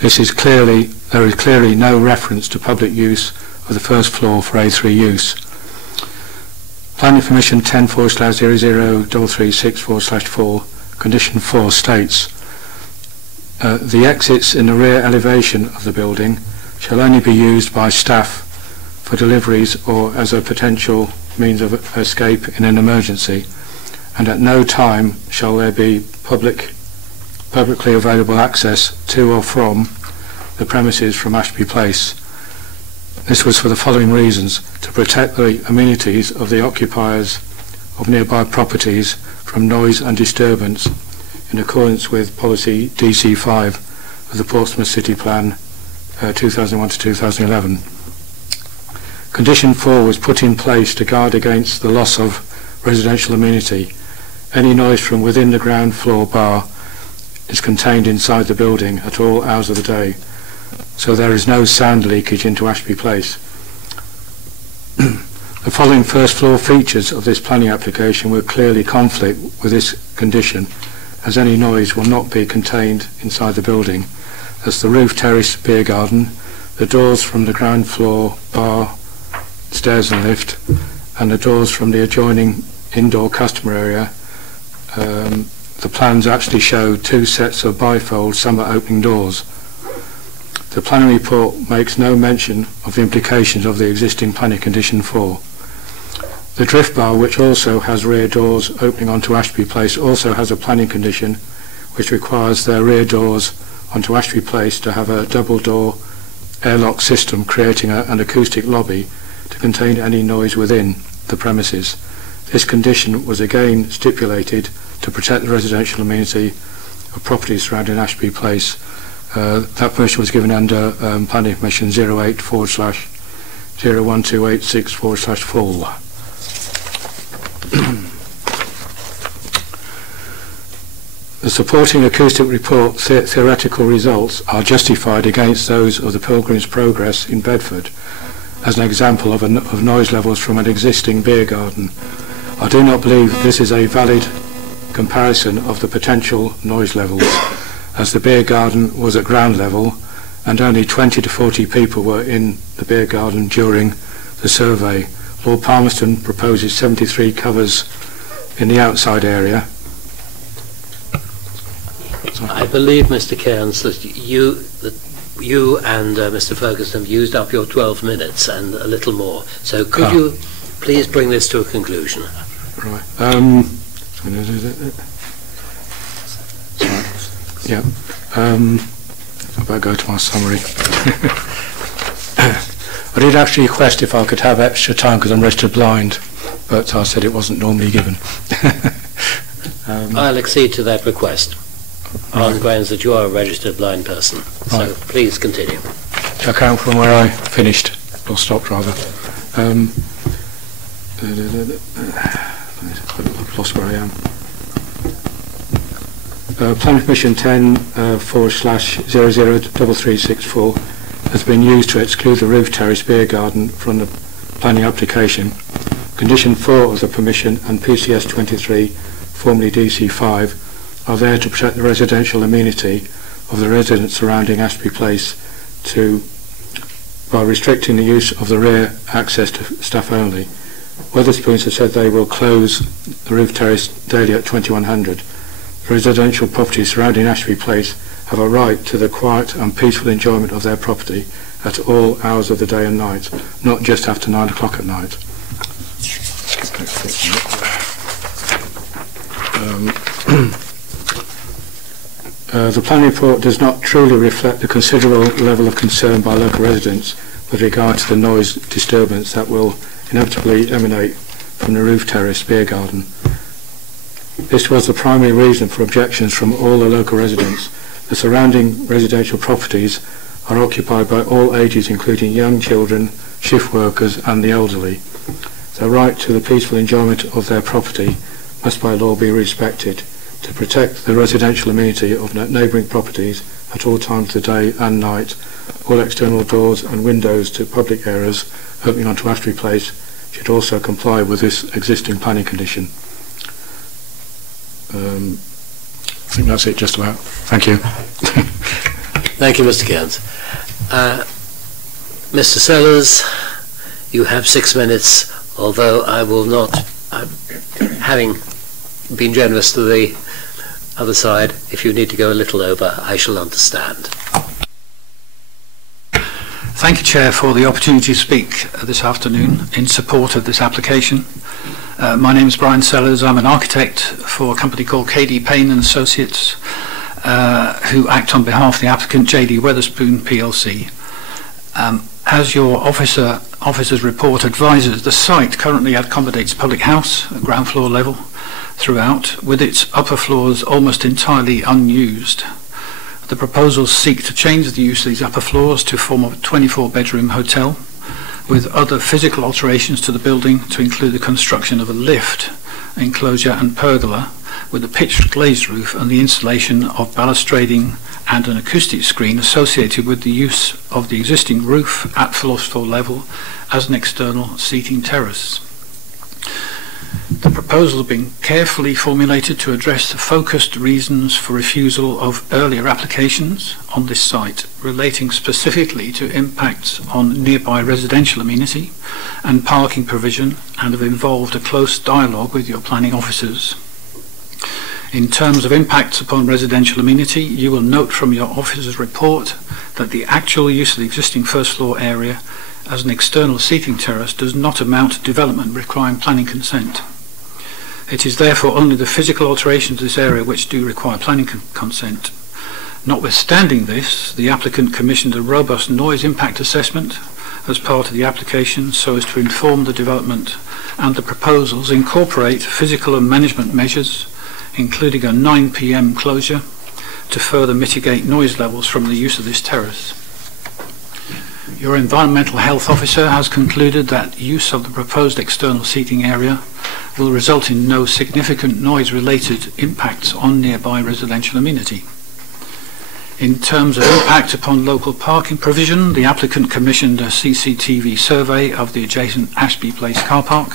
There is clearly no reference to public use of the first floor for A3 use. Planning permission 10/00-336/4, condition 4 states the exits in the rear elevation of the building shall only be used by staff for deliveries or as a potential means of escape in an emergency, and at no time shall there be publicly available access to or from the premises from Ashby Place. This was for the following reasons: to protect the amenities of the occupiers of nearby properties from noise and disturbance in accordance with policy DC5 of the Portsmouth City Plan 2001 to 2011. Condition 4 was put in place to guard against the loss of residential amenity. Any noise from within the ground floor bar is contained inside the building at all hours of the day, so there is no sound leakage into Ashby Place. The following first floor features of this planning application will clearly conflict with this condition, as any noise will not be contained inside the building. That's the roof terrace beer garden, the doors from the ground floor bar, stairs and lift, and the doors from the adjoining indoor customer area. The plans actually show 2 sets of bifold summer opening doors. The planning report makes no mention of the implications of the existing planning condition 4. The drift bar, which also has rear doors opening onto Ashby Place, also has a planning condition which requires their rear doors onto Ashby Place to have a double door airlock system, creating an acoustic lobby to contain any noise within the premises. This condition was again stipulated to protect the residential amenity of properties surrounding Ashby Place. That permission was given under planning permission 01286/4. The supporting acoustic report theoretical results are justified against those of the Pilgrim's Progress in Bedford as an example of noise levels from an existing beer garden. I do not believe this is a valid comparison of the potential noise levels, as the beer garden was at ground level and only 20 to 40 people were in the beer garden during the survey. Lord Palmerston proposes 73 covers in the outside area. I believe, Mr. Cairns, that you and Mr. Ferguson have used up your 12 minutes and a little more. So could you please bring this to a conclusion? Right. Yeah. I better go to my summary. I did actually request if I could have extra time because I'm registered blind, but I said it wasn't normally given. I'll accede to that request on the grounds that you are a registered blind person. So please continue. Shall I carry on from where I finished, or stopped rather? I've lost where I am. Planning Permission 10//003364 has been used to exclude the roof terrace beer garden from the planning application. Condition 4 of the permission and PCS 23, formerly DC 5, are there to protect the residential amenity of the residents surrounding Ashby Place by restricting the use of the rear access to staff only. Wetherspoons have said they will close the roof terrace daily at 2100. Residential properties surrounding Ashby Place have a right to the quiet and peaceful enjoyment of their property at all hours of the day and night, not just after 9 o'clock at night. The planning report does not truly reflect the considerable level of concern by local residents with regard to the noise disturbance that will inevitably emanate from the roof terrace beer garden. This was the primary reason for objections from all the local residents. The surrounding residential properties are occupied by all ages, including young children, shift workers and the elderly. The right to the peaceful enjoyment of their property must by law be respected. To protect the residential amenity of neighbouring properties at all times of the day and night, all external doors and windows to public areas opening onto Ashby Place should also comply with this existing planning condition. I think that's it just about. Thank you. Thank you, Mr. Cairns. Mr. Sellers, you have 6 minutes, although I will not, having been generous to the other side, if you need to go a little over, I shall understand. Thank you, Chair, for the opportunity to speak this afternoon in support of this application. My name is Brian Sellers. I'm an architect for a company called KD Payne and Associates, who act on behalf of the applicant JD Wetherspoon PLC. As your officer's report advises, the site currently accommodates public house at ground floor level throughout, with its upper floors almost entirely unused. The proposals seek to change the use of these upper floors to form a 24-bedroom hotel, with other physical alterations to the building to include the construction of a lift, enclosure and pergola, with a pitched glazed roof and the installation of balustrading and an acoustic screen associated with the use of the existing roof at first floor level as an external seating terrace. The proposal has been carefully formulated to address the focused reasons for refusal of earlier applications on this site, relating specifically to impacts on nearby residential amenity and parking provision, and have involved a close dialogue with your planning officers. In terms of impacts upon residential amenity, you will note from your officer's report that the actual use of the existing first floor area as an external seating terrace does not amount to development requiring planning consent. It is therefore only the physical alterations to this area which do require planning consent. Notwithstanding this, the applicant commissioned a robust noise impact assessment as part of the application so as to inform the development, and the proposals incorporate physical and management measures, including a 9 p.m. closure, to further mitigate noise levels from the use of this terrace. Your environmental health officer has concluded that use of the proposed external seating area will result in no significant noise-related impacts on nearby residential amenity. In terms of impact upon local parking provision, the applicant commissioned a CCTV survey of the adjacent Ashby Place car park,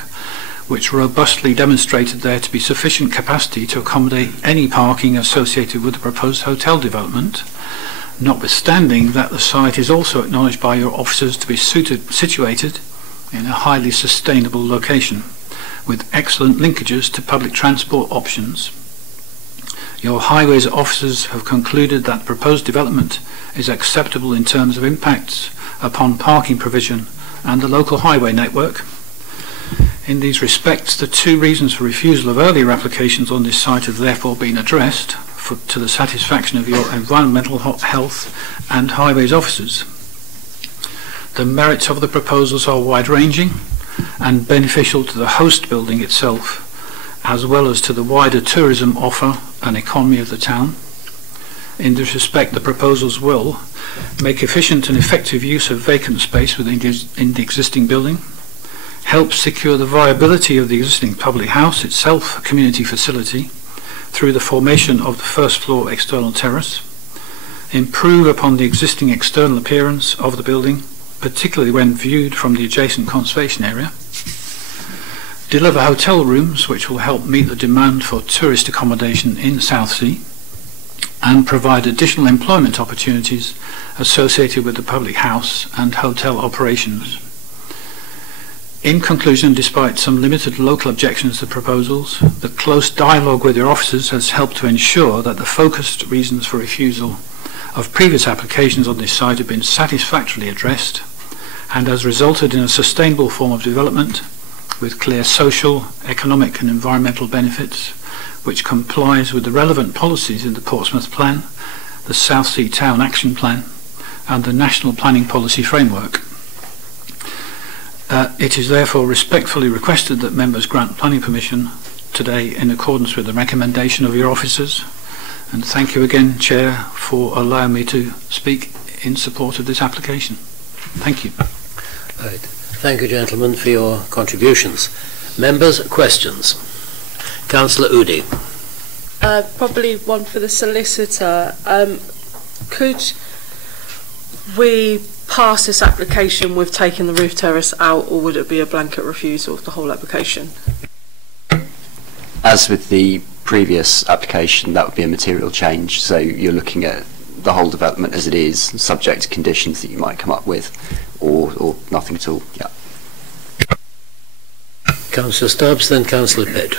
which robustly demonstrated there to be sufficient capacity to accommodate any parking associated with the proposed hotel development, notwithstanding that the site is also acknowledged by your officers to be situated in a highly sustainable location, with excellent linkages to public transport options. Your highways officers have concluded that the proposed development is acceptable in terms of impacts upon parking provision and the local highway network. In these respects, the two reasons for refusal of earlier applications on this site have therefore been addressed to the satisfaction of your environmental health and highways officers. The merits of the proposals are wide-ranging and beneficial to the host building itself, as well as to the wider tourism offer and economy of the town. In this respect, the proposals will make efficient and effective use of vacant space within the existing building, help secure the viability of the existing public house itself, a community facility, through the formation of the first floor external terrace, improve upon the existing external appearance of the building, particularly when viewed from the adjacent conservation area, deliver hotel rooms which will help meet the demand for tourist accommodation in Southsea, and provide additional employment opportunities associated with the public house and hotel operations. In conclusion, despite some limited local objections to proposals, the close dialogue with your officers has helped to ensure that the focused reasons for refusal of previous applications on this site have been satisfactorily addressed, and has resulted in a sustainable form of development with clear social, economic and environmental benefits, which complies with the relevant policies in the Portsmouth Plan, the Southsea Town Action Plan and the National Planning Policy Framework. It is therefore respectfully requested that members grant planning permission today in accordance with the recommendation of your officers, and thank you again, Chair, for allowing me to speak in support of this application. Thank you. Right. Thank you, gentlemen, for your contributions. Members, questions? Councillor Udi. Probably one for the solicitor. Could we pass this application with taking the roof terrace out, or would it be a blanket refusal of the whole application? As with the previous application, that would be a material change, so you're looking at the whole development as it is, subject to conditions that you might come up with, or nothing at all. Yeah. Councillor Stubbs, then Councillor Pitt.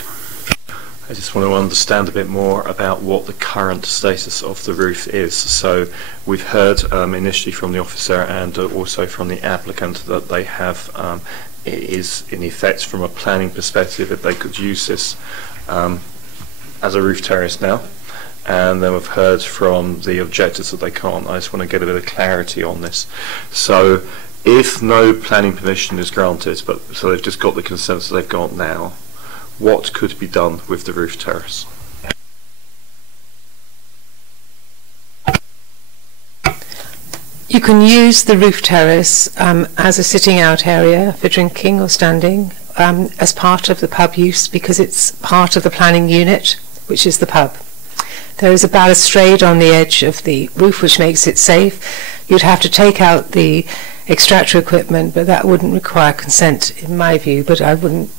I just want to understand a bit more about what the current status of the roof is. So we've heard initially from the officer and also from the applicant that they have, it is in effect from a planning perspective that they could use this as a roof terrace now. And then we've heard from the objectors that they can't. I just want to get a bit of clarity on this. So if no planning permission is granted, so they've just got the consent that they've got now, what could be done with the roof terrace? You can use the roof terrace as a sitting out area for drinking or standing as part of the pub use, because it's part of the planning unit, which is the pub. There is a balustrade on the edge of the roof which makes it safe. You'd have to take out the extractor equipment, but that wouldn't require consent in my view, but I wouldn't.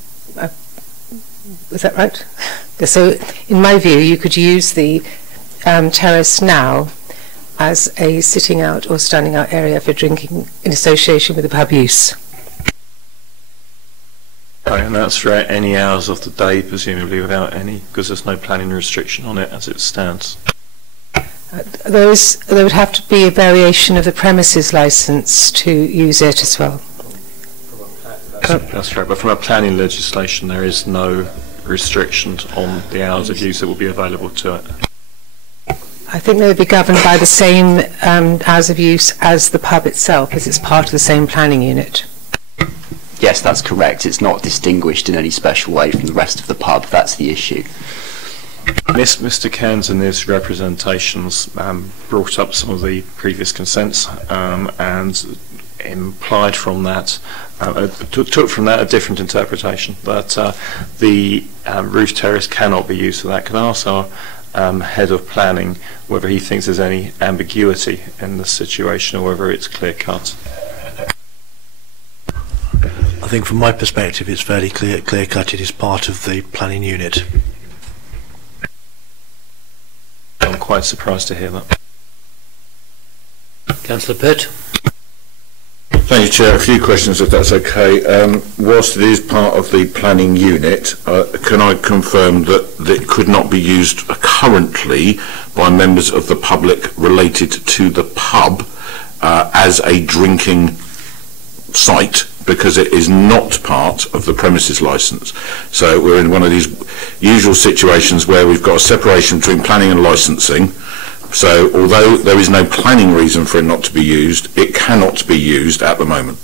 Is that right? So in my view you could use the terrace now as a sitting out or standing out area for drinking in association with the pub use. Okay, and that's for any hours of the day, presumably, without any, because there's no planning restriction on it as it stands. There would have to be a variation of the premises licence to use it as well. That's right, but from a planning legislation there is no restrictions on the hours of use that will be available to it. I think they would be governed by the same hours of use as the pub itself, as it's part of the same planning unit. Yes, that's correct. It's not distinguished in any special way from the rest of the pub. That's the issue. Mr. Cairns in his representations brought up some of the previous consents, and implied from that, took from that a different interpretation, that the roof terrace cannot be used for that. Can I ask our head of planning whether he thinks there's any ambiguity in the situation or whether it's clear cut? I think from my perspective it's fairly clear cut. It is part of the planning unit. I'm quite surprised to hear that. Councillor Pitt. Thank you, Chair. A few questions, if that's okay. Whilst it is part of the planning unit, can I confirm that it could not be used currently by members of the public related to the pub as a drinking site, because it is not part of the premises licence? So we're in one of these usual situations where we've got a separation between planning and licensing. So although there is no planning reason for it not to be used, it cannot be used at the moment.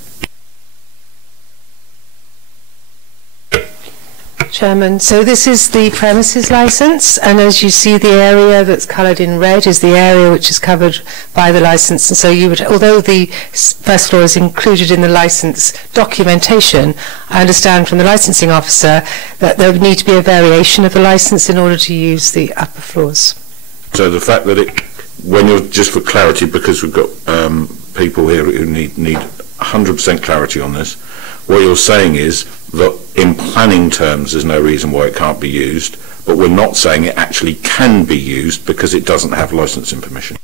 Chairman, so this is the premises licence, and as you see, the area that's coloured in red is the area which is covered by the licence. And so you would, although the first floor is included in the licence documentation, I understand from the licensing officer that there would need to be a variation of the licence in order to use the upper floors. So the fact that it, when you're, just for clarity, because we've got people here who need 100% clarity on this, what you're saying is that in planning terms there's no reason why it can't be used, but we're not saying it actually can be used because it doesn't have licensing permission.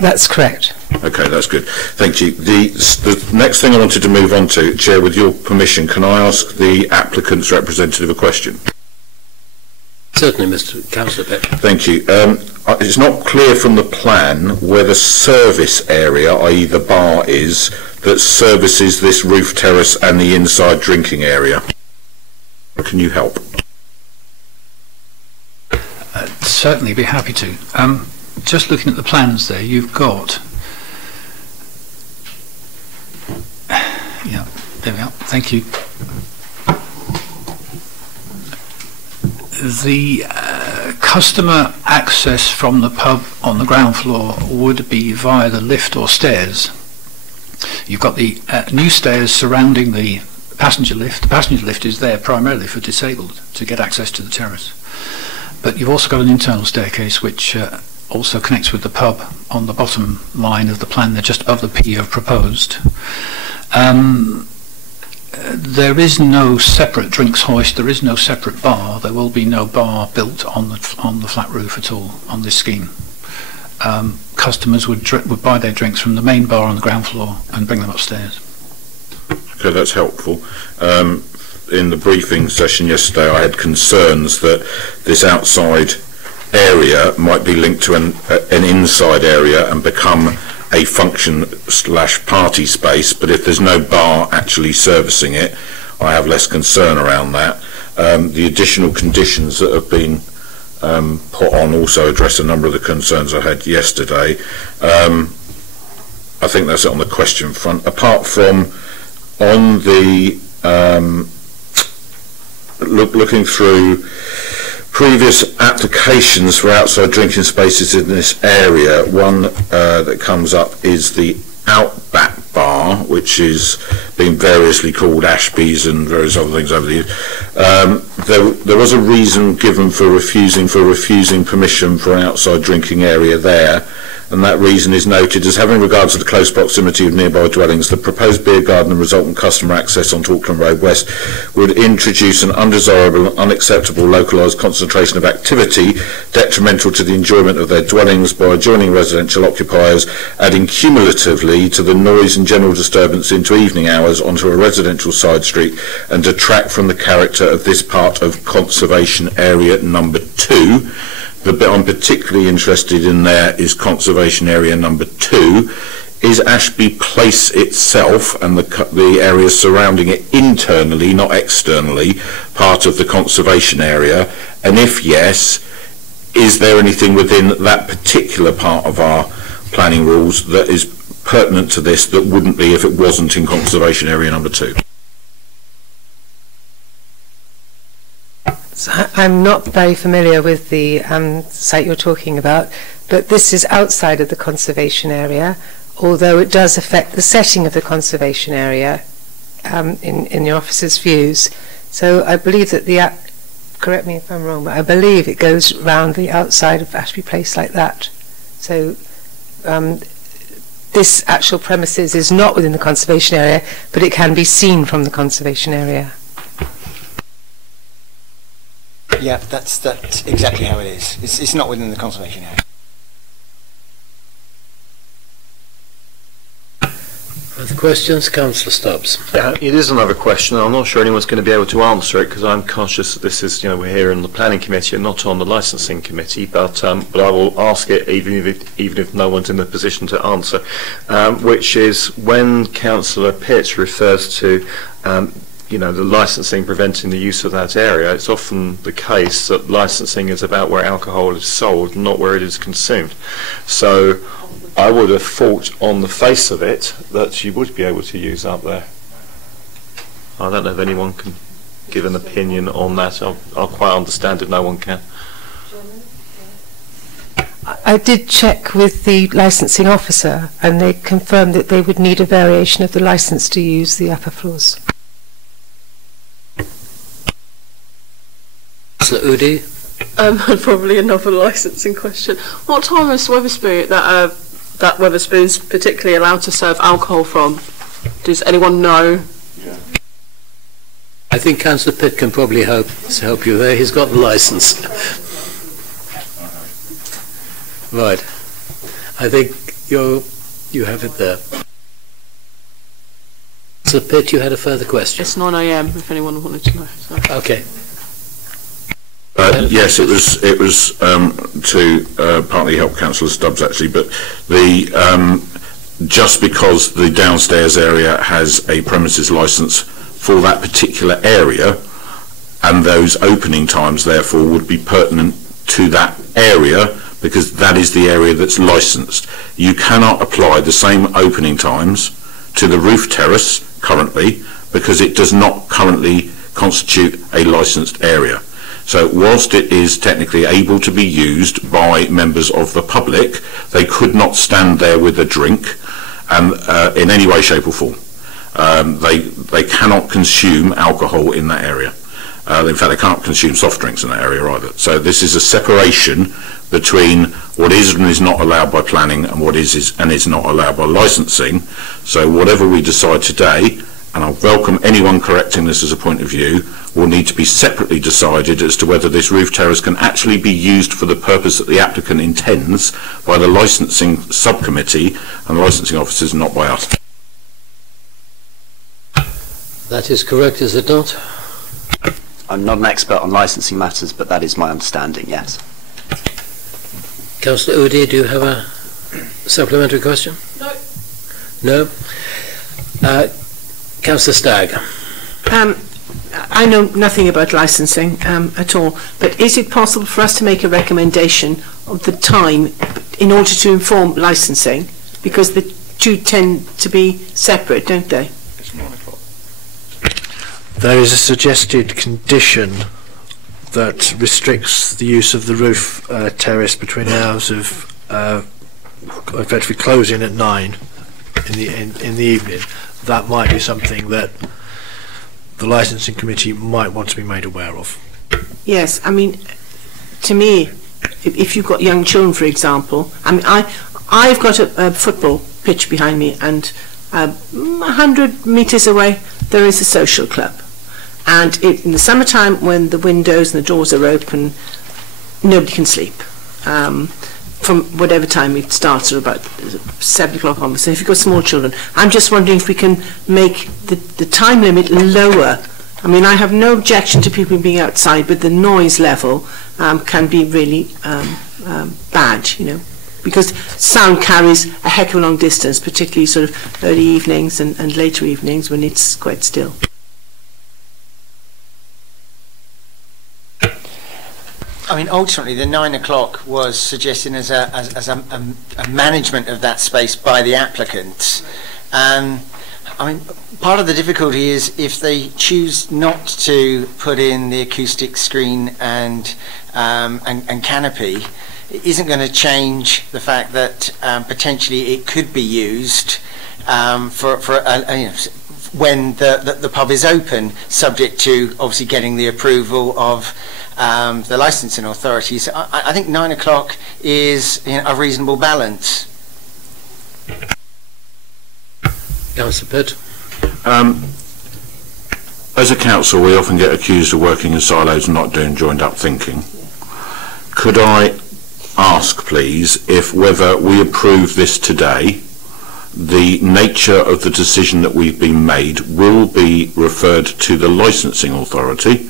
That's correct. Okay, that's good. Thank you. The next thing I wanted to move on to, Chair, with your permission, can I ask the applicant's representative a question? Certainly, Mr. Councillor Pitt. Thank you. It's not clear from the plan where the service area, i.e. the bar, is that services this roof terrace and the inside drinking area. Can you help? Certainly, be happy to. Just looking at the plans there, you've got... Yeah, there we are. Thank you. The customer access from the pub on the ground floor would be via the lift or stairs. You've got the new stairs surrounding the passenger lift. The passenger lift is there primarily for disabled to get access to the terrace. But you've also got an internal staircase which also connects with the pub on the bottom line of the plan. They're just above the P you have proposed. There is no separate drinks hoist, there is no separate bar, there will be no bar built on the flat roof at all on this scheme. Customers would buy their drinks from the main bar on the ground floor and bring them upstairs. Okay, that's helpful. In the briefing session yesterday I had concerns that this outside area might be linked to an inside area and become a function/party space, but if there's no bar actually servicing it, I have less concern around that. The additional conditions that have been put on also address a number of the concerns I had yesterday. I think that's it on the question front. Apart from on the looking through previous applications for outside drinking spaces in this area, one that comes up is the Outback Bar, which is being variously called Ashby's and various other things over the years. There was a reason given for refusing permission for an outside drinking area there, and that reason is noted as having regard to the close proximity of nearby dwellings. The proposed beer garden and resultant customer access onto Auckland Road West would introduce an undesirable and unacceptable localised concentration of activity detrimental to the enjoyment of their dwellings by adjoining residential occupiers, adding cumulatively to the noise and general disturbance into evening hours onto a residential side street, and detract from the character of this part of conservation area number 2. The bit I'm particularly interested in there is conservation area number 2. Is Ashby Place itself and the areas surrounding it internally, not externally, part of the conservation area? And if yes, is there anything within that particular part of our planning rules that is pertinent to this that wouldn't be if it wasn't in conservation area number 2? I'm not very familiar with the site you're talking about, but this is outside of the conservation area. although it does affect the setting of the conservation area in the officer's views. So I believe that correct me if I'm wrong, but I believe it goes round the outside of Ashby Place like that. So this actual premises is not within the conservation area, but it can be seen from the conservation area. Yeah, that's exactly how it is. It's not within the conservation area. Further questions? Councillor Stubbs. Yeah, it is another question. I'm not sure anyone's going to be able to answer it because I'm conscious that this is, we're here in the planning committee and not on the licensing committee. But I will ask it even if no one's in the position to answer, which is when Councillor Pitts refers to the licensing preventing the use of that area, it's often the case that licensing is about where alcohol is sold, not where it is consumed. So I would have thought on the face of it that you would be able to use up there. I don't know if anyone can give an opinion on that. I'll quite understand if no one can. I did check with the licensing officer and they confirmed that they would need a variation of the licence to use the upper floors. Councillor Udi? Probably another licensing question. What time is Wetherspoon that Wetherspoon's particularly allowed to serve alcohol from? Does anyone know? I think Councillor Pitt can probably help you there. He's got the licence. Right. I think you have it there. Councillor Pitt, you had a further question. It's 9 AM. If anyone wanted to know. So. Okay. Yes, it was to partly help Councillor Stubbs actually, but just because the downstairs area has a premises licence for that particular area, and those opening times therefore would be pertinent to that area because that is the area that's licensed. You cannot apply the same opening times to the roof terrace currently because it does not currently constitute a licensed area. So whilst it is technically able to be used by members of the public, they could not stand there with a drink and in any way, shape or form. They cannot consume alcohol in that area. In fact, they can't consume soft drinks in that area either. So this is a separation between what is and is not allowed by planning and what is and is not allowed by licensing. So whatever we decide today, and I welcome anyone correcting this as a point of view, will need to be separately decided as to whether this roof terrace can actually be used for the purpose that the applicant intends by the licensing subcommittee and the licensing officers, not by us. That is correct, is it not? I'm not an expert on licensing matters, but that is my understanding, yes. Councillor Udi, do you have a supplementary question? No. No? Councillor Stagg. I know nothing about licensing at all, but is it possible for us to make a recommendation of the time in order to inform licensing? Because the two tend to be separate, don't they? It's 9 o'clock. There is a suggested condition that restricts the use of the roof terrace between the hours of effectively closing at 9 in the evening. That might be something that the licensing committee might want to be made aware of. Yes, I mean, to me, if you've got young children, for example, I mean, I've got a football pitch behind me, and 100 metres away there is a social club. And in the summertime, when the windows and the doors are open, nobody can sleep. From whatever time it starts, or about 7 o'clock onwards. So if you've got small children, I'm just wondering if we can make the time limit lower. I mean, I have no objection to people being outside, but the noise level can be really bad, because sound carries a heck of a long distance, particularly sort of early evenings and later evenings when it's quite still. I mean, ultimately, the 9 o'clock was suggested as a management of that space by the applicants. I mean, part of the difficulty is if they choose not to put in the acoustic screen and canopy, it isn't going to change the fact that potentially it could be used when the pub is open, subject to obviously getting the approval of the licensing authorities. I think 9 o'clock is a reasonable balance. Councillor Pitt. As a council, we often get accused of working in silos and not doing joined-up thinking. Could I ask, please, if whether we approve this today, the nature of the decision that we've been made will be referred to the licensing authority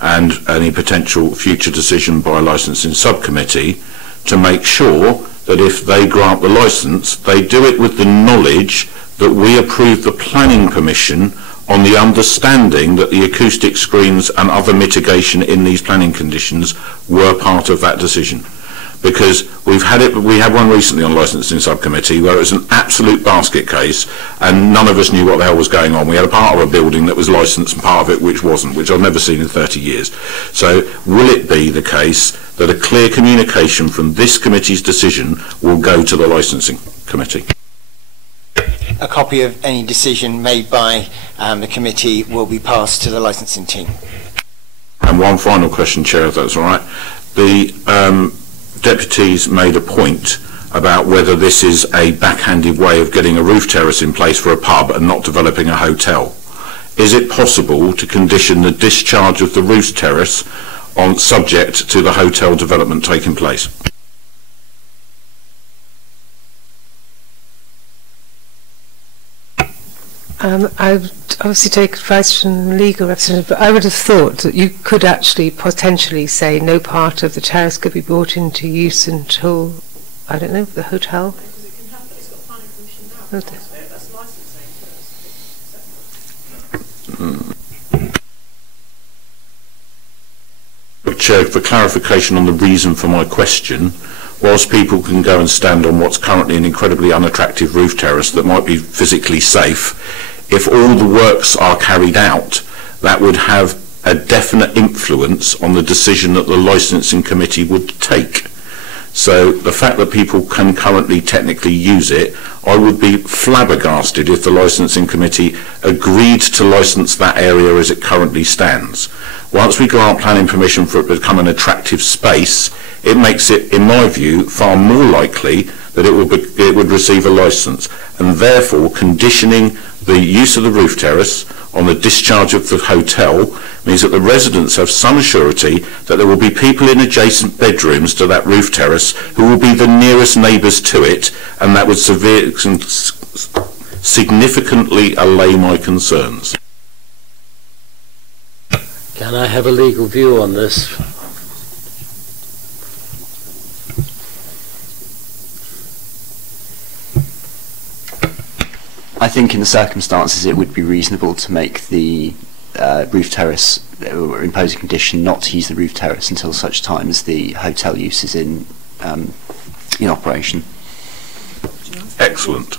and any potential future decision by a licensing subcommittee to make sure that if they grant the licence, they do it with the knowledge that we approve the planning permission on the understanding that the acoustic screens and other mitigation in these planning conditions were part of that decision. Because we had one recently on licensing subcommittee where it was an absolute basket case and none of us knew what the hell was going on. We had a part of a building that was licensed and part of it which wasn't, which I've never seen in 30 years. So will it be the case that a clear communication from this committee's decision will go to the licensing committee? A copy of any decision made by the committee will be passed to the licensing team. And one final question, Chair, if that's all right. The deputies made a point about whether this is a backhanded way of getting a roof terrace in place for a pub and not developing a hotel. Is it possible to condition the discharge of the roof terrace on subject to the hotel development taking place? I would obviously take advice from the legal representative, but I would have thought that you could actually potentially say no part of the terrace could be brought into use until, I don't know, the hotel. Chair, for clarification on the reason for my question, whilst people can go and stand on what's currently an incredibly unattractive roof terrace that might be physically safe, if all the works are carried out, that would have a definite influence on the decision that the licensing committee would take. So the fact that people can currently technically use it, I would be flabbergasted if the licensing committee agreed to license that area as it currently stands. Once we grant planning permission for it to become an attractive space, it makes it, in my view, far more likely that it would receive a licence, and therefore conditioning the use of the roof terrace on the discharge of the hotel means that the residents have some surety that there will be people in adjacent bedrooms to that roof terrace who will be the nearest neighbours to it, and that would significantly allay my concerns. Can I have a legal view on this? I think in the circumstances it would be reasonable to make the roof terrace, or impose a condition not to use the roof terrace until such time as the hotel use is in operation. Excellent.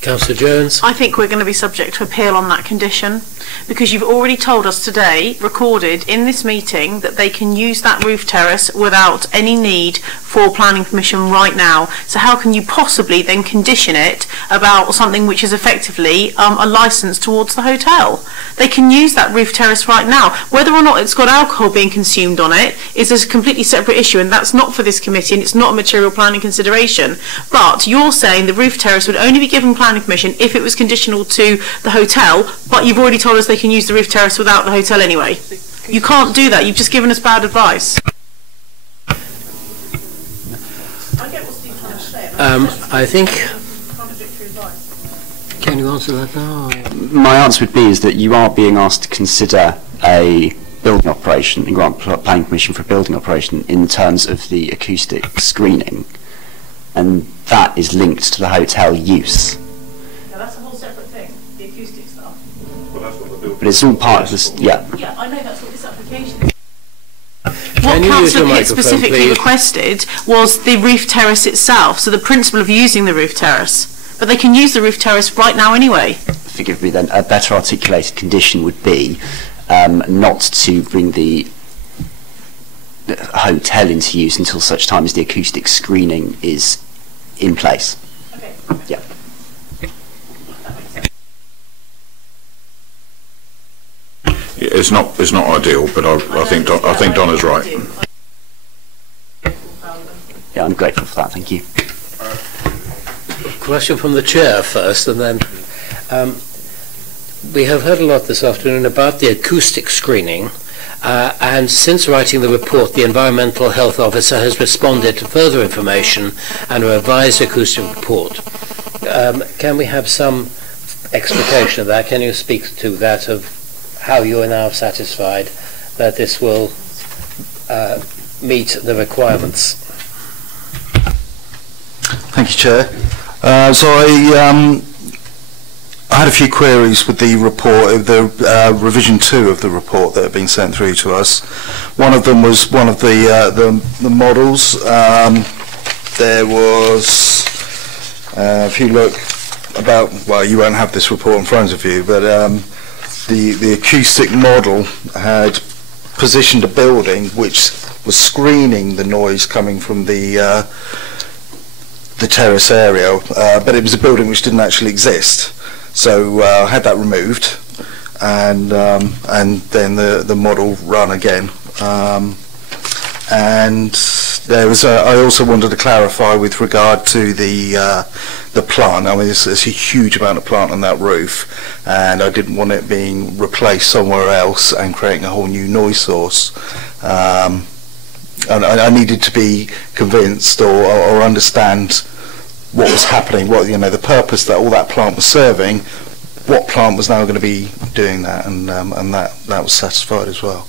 Councillor Jones. I think we're going to be subject to appeal on that condition, because you've already told us today, recorded in this meeting, that they can use that roof terrace without any need for planning permission right now. So how can you possibly then condition it about something which is effectively a licence towards the hotel? They can use that roof terrace right now. Whether or not it's got alcohol being consumed on it is a completely separate issue, and that's not for this committee, and it's not a material planning consideration. But you're saying the roof terrace would only be given planning permission if it was conditional to the hotel, but you've already told us they can use the roof terrace without the hotel anyway. You can't do that. You've just given us bad advice. I think... Can you answer that now? My answer would be is that you are being asked to consider a building operation and grant planning permission for a building operation in terms of the acoustic screening, and that is linked to the hotel use. Now that's a whole separate thing, the acoustic stuff. Well, that's what the building. But it's all part of this, yeah. Yeah, I know that's what this application is. What Councillor Pitt specifically requested was the roof terrace itself, so the principle of using the roof terrace. But they can use the roof terrace right now anyway. Forgive me then, a better articulated condition would be not to bring the hotel into use until such time as the acoustic screening is in place. Okay. Yeah. It's not ideal, but I think Donna's right. Yeah, I'm grateful for that. Thank you. Question from the chair first, and then we have heard a lot this afternoon about the acoustic screening, and since writing the report, the Environmental Health Officer has responded to further information and a revised acoustic report. Can we have some explication of that? Can you speak to that, of how you are now satisfied that this will meet the requirements? Thank you, Chair. I had a few queries with the report, the revision 2 of the report that had been sent through to us. One of them was one of the models. There was, if you look about, well, you won't have this report in front of you, but the acoustic model had positioned a building which was screening the noise coming from the terrace area, but it was a building which didn't actually exist. So I had that removed, and then the model run again. And there was I also wanted to clarify with regard to the plant. I mean, there's a huge amount of plant on that roof, and I didn't want it being replaced somewhere else and creating a whole new noise source. And I needed to be convinced or understand what was happening, what, you know, the purpose that all that plant was serving, what plant was now going to be doing that, and that was satisfied as well.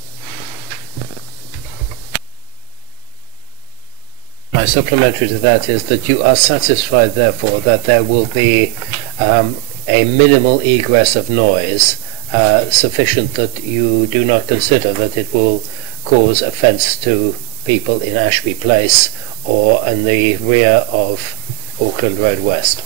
My supplementary to that is that you are satisfied, therefore, that there will be a minimal egress of noise sufficient that you do not consider that it will cause offence to people in Ashby Place or in the rear of Auckland Road West.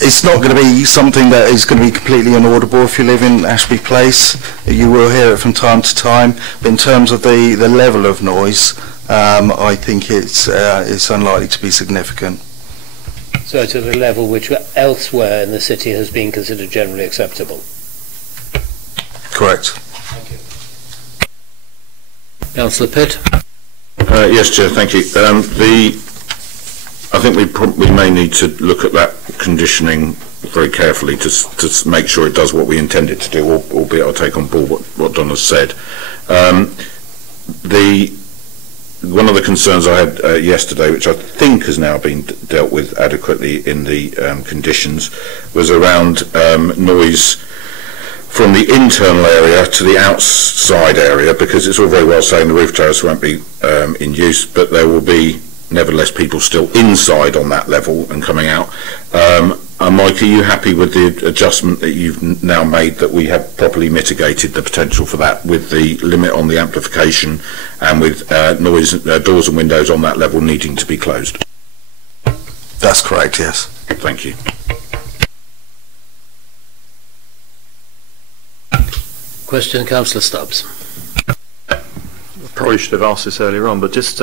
It's not going to be something that is going to be completely inaudible if you live in Ashby Place. You will hear it from time to time. But in terms of the level of noise, I think it's unlikely to be significant. So it's at a level which elsewhere in the city has been considered generally acceptable? Correct. Thank you. Councillor Pitt? Yes, Chair, thank you. I think we may need to look at that conditioning very carefully to make sure it does what we intend it to do, albeit I'll take on board what Donna's said. One of the concerns I had yesterday, which I think has now been dealt with adequately in the conditions, was around noise from the internal area to the outside area, because it's all very well saying the roof terrace won't be in use, but there will be nevertheless people still inside on that level and coming out. Mike, are you happy with the adjustment that you've now made, that we have properly mitigated the potential for that with the limit on the amplification and with noise, doors and windows on that level needing to be closed? That's correct, yes. Thank you. Question, Councillor Stubbs. Probably should have asked this earlier on, but just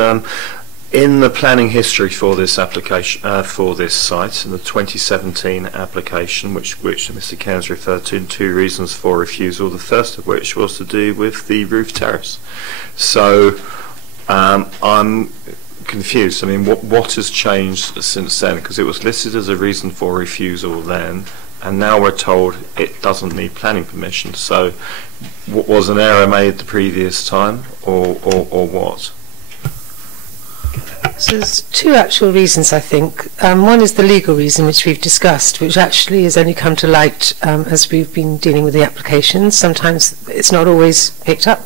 in the planning history for this application, for this site, in the 2017 application, which Mr. Cairns referred to, 2 reasons for refusal, the first of which was to do with the roof terrace. So I'm confused. I mean, what has changed since then? Because it was listed as a reason for refusal then, and now we're told it doesn't need planning permission. So was an error made the previous time, or what? So there's 2 actual reasons, I think. One is the legal reason, which we've discussed, which actually has only come to light as we've been dealing with the applications. Sometimes it's not always picked up.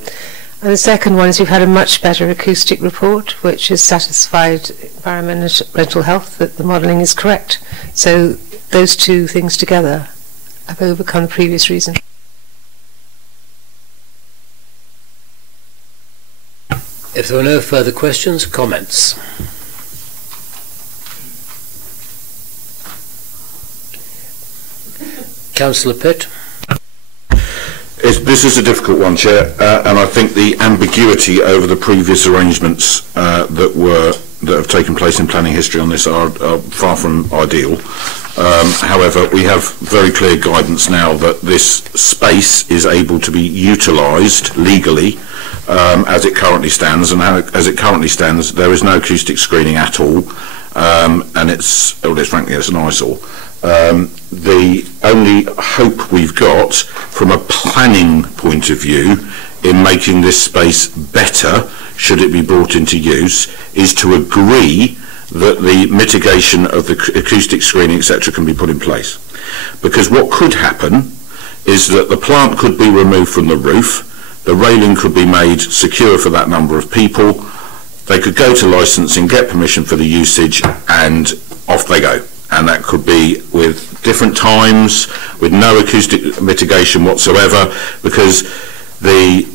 And the second one is we've had a much better acoustic report, which has satisfied Environmental Health that the modelling is correct. So those 2 things together have overcome the previous reason. If there are no further questions, comments? Councillor Pitt. This is a difficult one, Chair, and I think the ambiguity over the previous arrangements that have taken place in planning history on this are far from ideal. However, we have very clear guidance now that this space is able to be utilised legally as it currently stands, and as it currently stands, there is no acoustic screening at all, and it's frankly it's an eyesore. The only hope we've got from a planning point of view in making this space better, should it be brought into use, is to agree that the mitigation of the acoustic screening, etc., can be put in place. Because what could happen is that the plant could be removed from the roof, the railing could be made secure for that number of people, they could go to licensing, get permission for the usage, and off they go. And that could be with different times, with no acoustic mitigation whatsoever, because the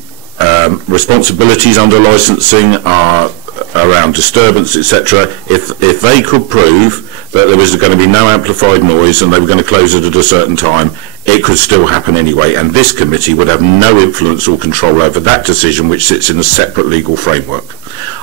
responsibilities under licensing are around disturbance, etc. If they could prove that there was going to be no amplified noise and they were going to close it at a certain time, it could still happen anyway, and this committee would have no influence or control over that decision, which sits in a separate legal framework.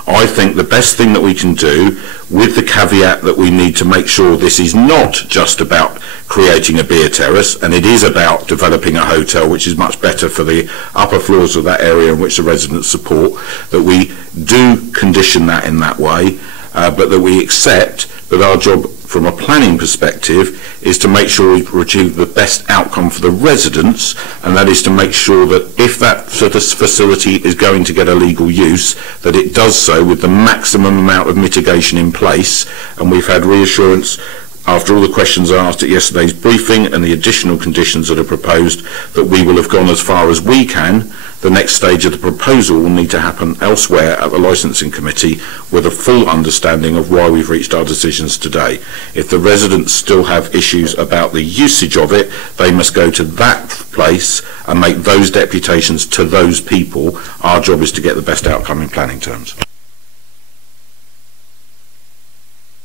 I think the best thing that we can do, with the caveat that we need to make sure this is not just about creating a beer terrace, and it is about developing a hotel which is much better for the upper floors of that area in which the residents support, that we do condition that in that way, but that we accept that our job from a planning perspective is to make sure we achieve the best outcome for the residents, and that is to make sure that if that sort of facility is going to get a legal use, that it does so with the maximum amount of mitigation in place. And we've had reassurance after all the questions asked at yesterday's briefing and the additional conditions that are proposed, that we will have gone as far as we can. The next stage of the proposal will need to happen elsewhere at the licensing committee with a full understanding of why we've reached our decisions today. If the residents still have issues about the usage of it, they must go to that place and make those deputations to those people. Our job is to get the best outcome in planning terms.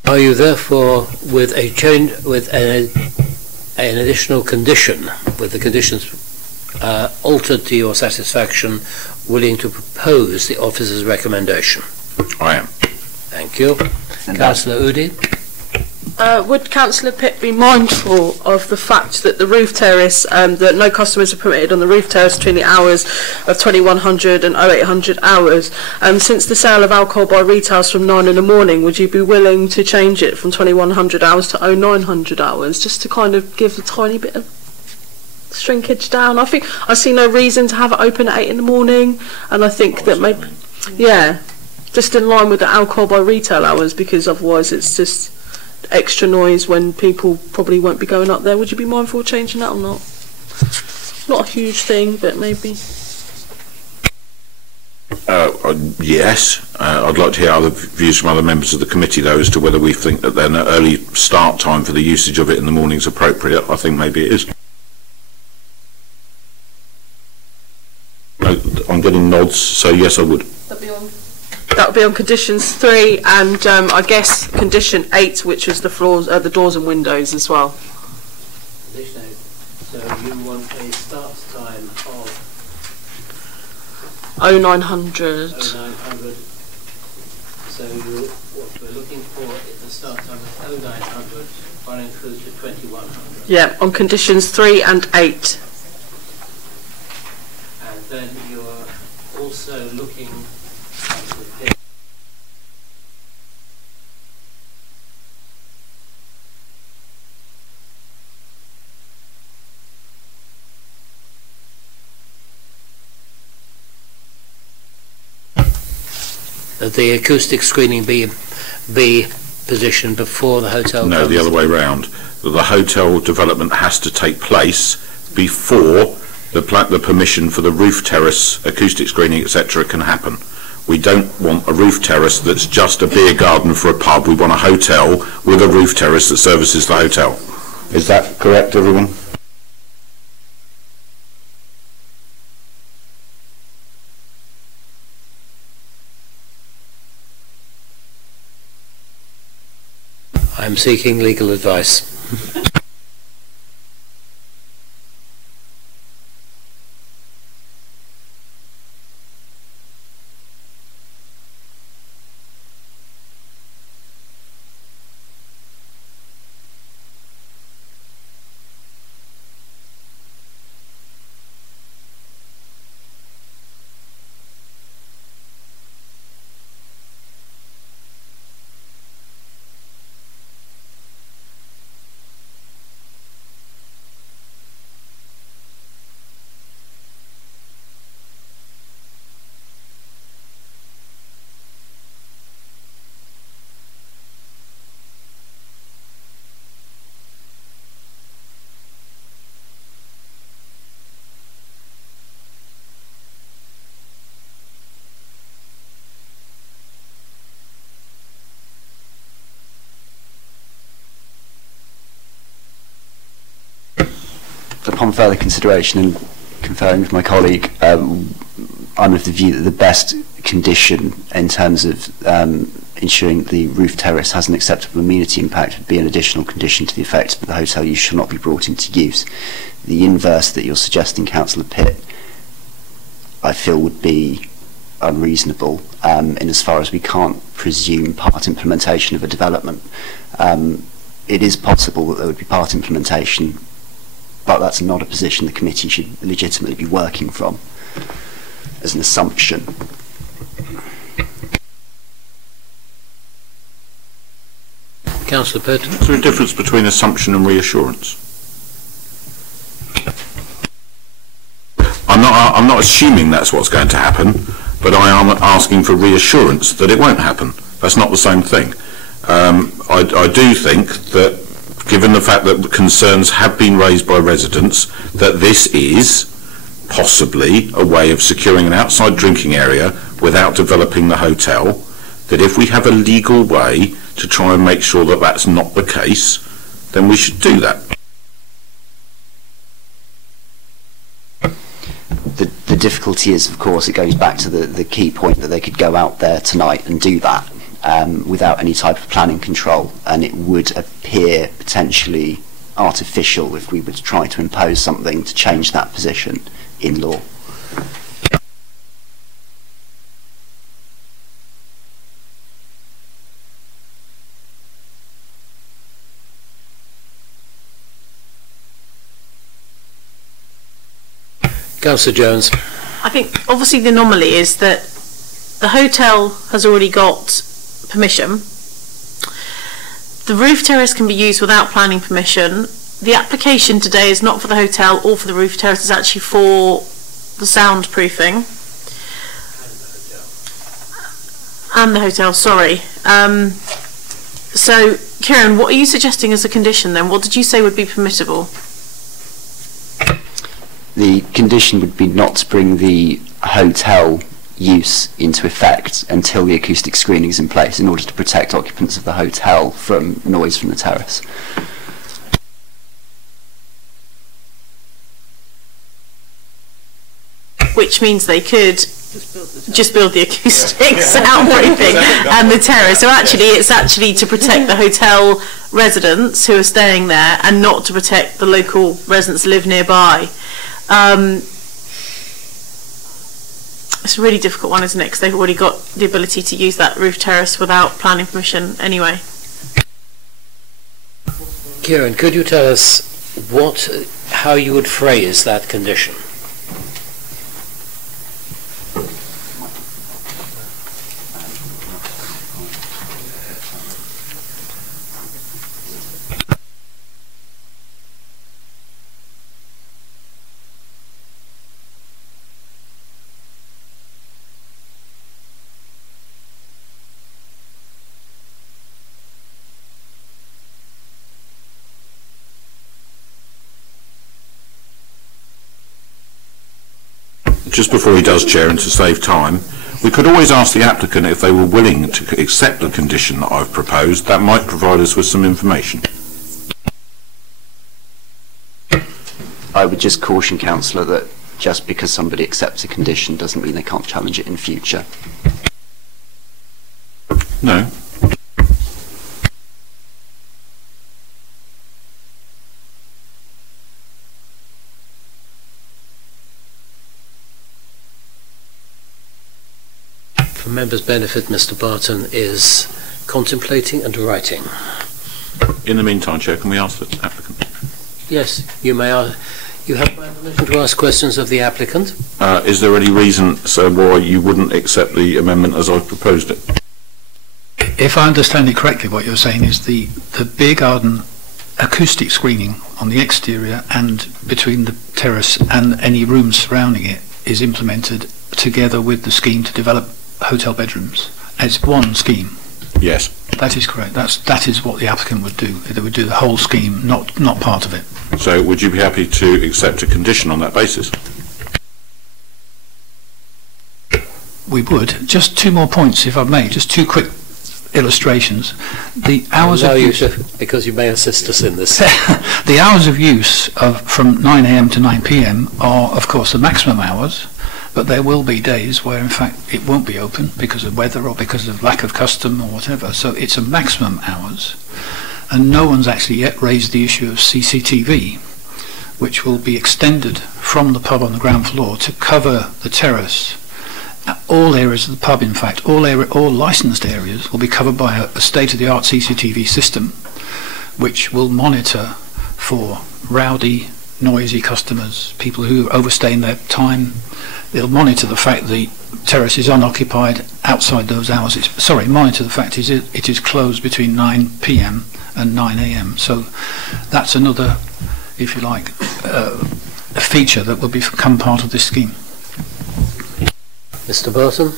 Are you therefore, with a change, with an additional condition, with the conditions altered to your satisfaction, willing to propose the officer's recommendation? I am. Thank you. Councillor Udi? Would Councillor Pitt be mindful of the fact that the roof terrace, that no customers are permitted on the roof terrace between the hours of 2100 and 0800 hours? Since the sale of alcohol by retailers from 9 in the morning, would you be willing to change it from 2100 hours to 0900 hours, just to kind of give a tiny bit of shrinkage down? I think I see no reason to have it open at 8 in the morning, and I think that maybe, yeah, just in line with the alcohol by retail hours, because otherwise it's just extra noise when people probably won't be going up there. Would you be mindful of changing that or not? Not a huge thing, but maybe. Yes. I'd like to hear other views from other members of the committee, though, as to whether we think that then an early start time for the usage of it in the morning is appropriate. I think maybe it is. I'm getting nods, so yes, I would. That would be on conditions 3 and I guess condition 8, which was the floors, the doors and windows as well. Condition 8. So you want a start time of 0900. 0900. So what we're looking for is a start time of 0900, running through to 2100. Yeah, on conditions 3 and 8. And then you're also looking at the that the acoustic screening be positioned before the hotel? No, the other way round. The hotel development has to take place before the permission for the roof terrace, acoustic screening, etc. can happen. We don't want a roof terrace that's just a beer garden for a pub. We want a hotel with a roof terrace that services the hotel. Is that correct, everyone? I'm seeking legal advice. upon further consideration and conferring with my colleague, I'm of the view that the best condition in terms of ensuring the roof terrace has an acceptable amenity impact would be an additional condition to the effect that the hotel use shall not be brought into use. The inverse that you're suggesting, Councillor Pitt, I feel would be unreasonable in as far as we can't presume part implementation of a development. It is possible that there would be part implementation, but that's not a position the committee should legitimately be working from as an assumption. Councillor Pitt. Is there a difference between assumption and reassurance? I'm not assuming that's what's going to happen, but I am asking for reassurance that it won't happen. That's not the same thing. I do think that, given the fact that concerns have been raised by residents, that this is possibly a way of securing an outside drinking area without developing the hotel, that if we have a legal way to try and make sure that that's not the case, then we should do that. The difficulty is, of course, it goes back to the key point that they could go out there tonight and do that without any type of planning control, and it would appear potentially artificial if we were to try to impose something to change that position in law. Councillor Jones. I think obviously the anomaly is that the hotel has already got permission. The roof terrace can be used without planning permission. The application today is not for the hotel or for the roof terrace, it's actually for the soundproofing. And the hotel, sorry. So, Kieran, what are you suggesting as a condition then? What did you say would be permissible? The condition would be not to bring the hotel use into effect until the acoustic screening is in place in order to protect occupants of the hotel from noise from the terrace. Which means they could just build the acoustic soundproofing and the terrace. So actually it's actually to protect the hotel residents who are staying there and not to protect the local residents who live nearby. It's a really difficult one, isn't it? Because they've already got the ability to use that roof terrace without planning permission anyway. Kieran, could you tell us how you would phrase that condition? Just before he does, Chair, and to save time, we could always ask the applicant if they were willing to accept the condition that I've proposed. That might provide us with some information. I would just caution, Councillor, that just because somebody accepts a condition doesn't mean they can't challenge it in future. No. For members' benefit, Mr. Barton is contemplating and writing. In the meantime, Chair, can we ask the applicant? Yes, you may. You have my permission to ask questions of the applicant. Is there any reason, sir, why you wouldn't accept the amendment as I've proposed it? If I understand it correctly, what you're saying is the beer garden acoustic screening on the exterior and between the terrace and any rooms surrounding it is implemented together with the scheme to develop hotel bedrooms. It's one scheme. Yes. That is correct. That is what the applicant would do. They would do the whole scheme, not part of it. So would you be happy to accept a condition on that basis? We would. Just two more points, if I may. Just two quick illustrations. The hours of use, because you may assist us in this. the hours of use from 9 a.m. to 9 p.m. are, of course, the maximum hours. But there will be days where, in fact, it won't be open because of weather or because of lack of custom or whatever. So it's a maximum hours. And no one's actually yet raised the issue of CCTV, which will be extended from the pub on the ground floor to cover the terrace. All areas of the pub, in fact, all licensed areas will be covered by a state-of-the-art CCTV system, which will monitor for rowdy, noisy customers, people who are overstaying their time. They'll monitor the fact the terrace is unoccupied outside those hours. Monitor the fact it is closed between 9 p.m. and 9 a.m. So that's another, if you like, a feature that will become part of this scheme. Mr. Burton?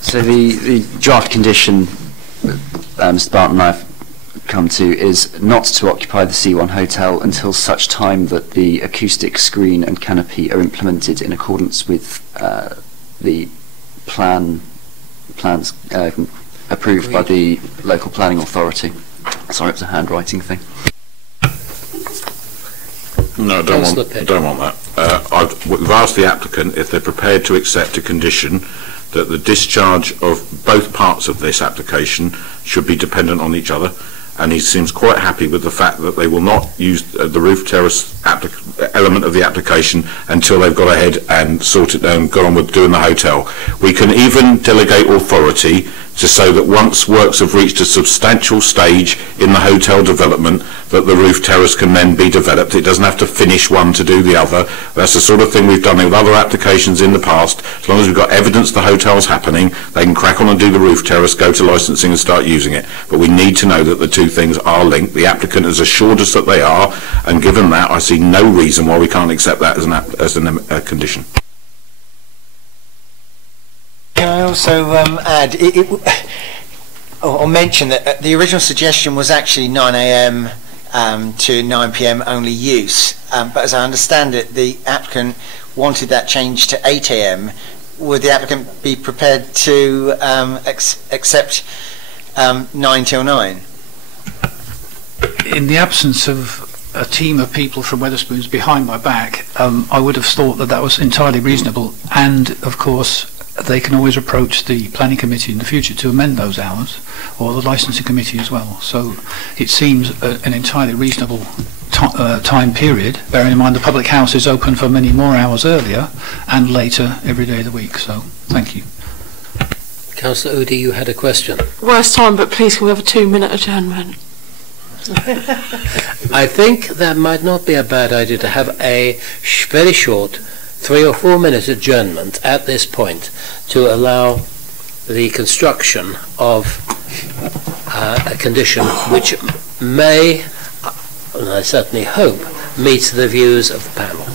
So the draft condition Mr. Barton and I have come to is not to occupy the C1 hotel until such time that the acoustic screen and canopy are implemented in accordance with the plans approved by the local planning authority. Sorry, it was a handwriting thing. No, I don't want that. We've asked the applicant if they're prepared to accept a condition that the discharge of both parts of this application should be dependent on each other, and he seems quite happy with the fact that they will not use the roof terrace element of the application until they've got ahead and sorted and got on with doing the hotel. We can even delegate authority to say that once works have reached a substantial stage in the hotel development, that the roof terrace can then be developed. It doesn't have to finish one to do the other. That's the sort of thing we've done with other applications in the past. As long as we've got evidence the hotel's happening, they can crack on and do the roof terrace, go to licensing and start using it. But we need to know that the two things are linked. The applicant has assured us that they are, and given that, I see no reason why we can't accept that as a condition. Can I also add, or mention that the original suggestion was actually 9 a.m. To 9 p.m. only use, but as I understand it, the applicant wanted that changed to 8 a.m. Would the applicant be prepared to accept 9 till 9? In the absence of a team of people from Wetherspoons behind my back, I would have thought that that was entirely reasonable, and of course they can always approach the planning committee in the future to amend those hours, or the licensing committee as well. So it seems an entirely reasonable time period, bearing in mind the public house is open for many more hours earlier and later every day of the week. So thank you. Councillor Udi, you had a question. Worst time, but please can we have a 2-minute adjournment? I think that might not be a bad idea to have a very short 3 or 4 minute adjournment at this point to allow the construction of a condition which may, and I certainly hope, meet the views of the panel.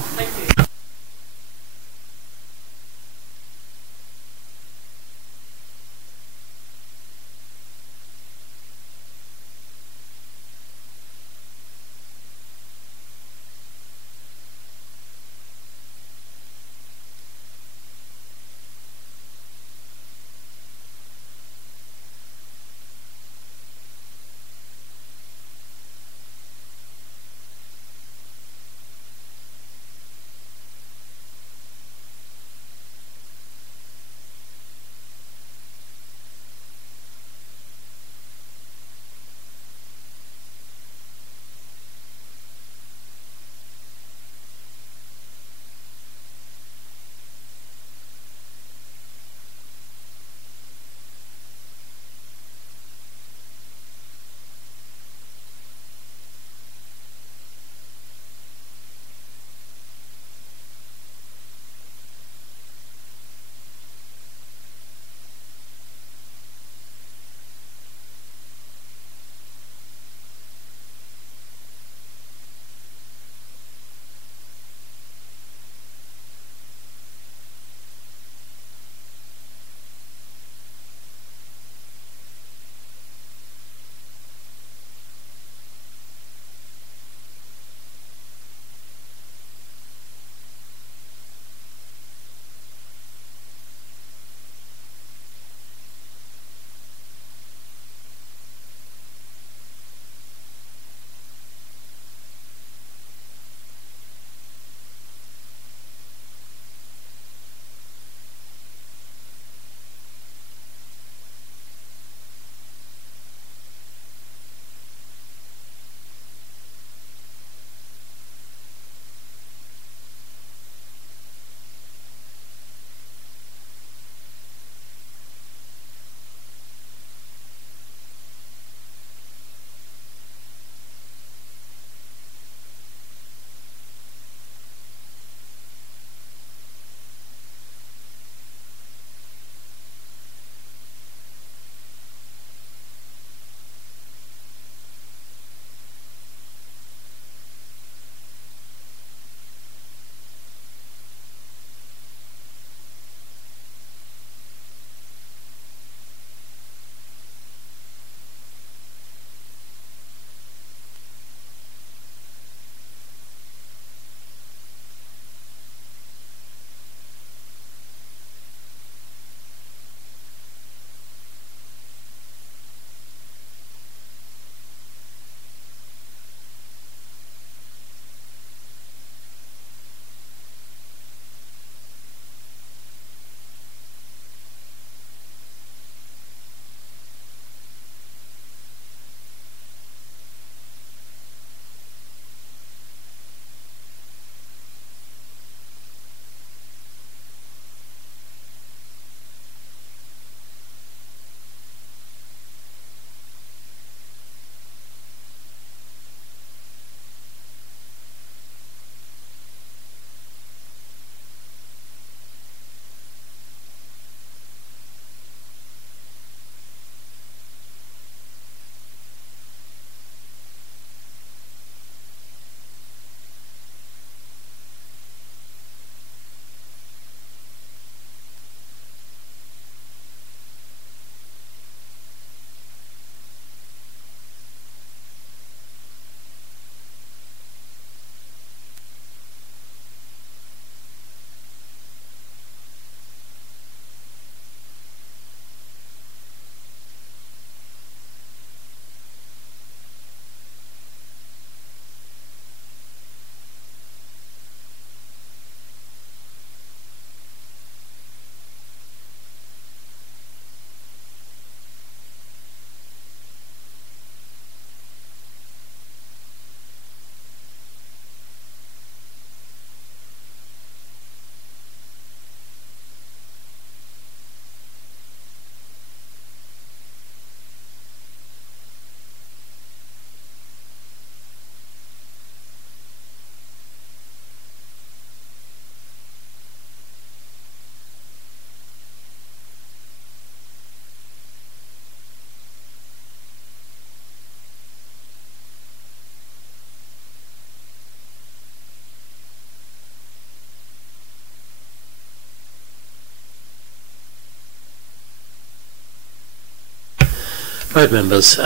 Right, members.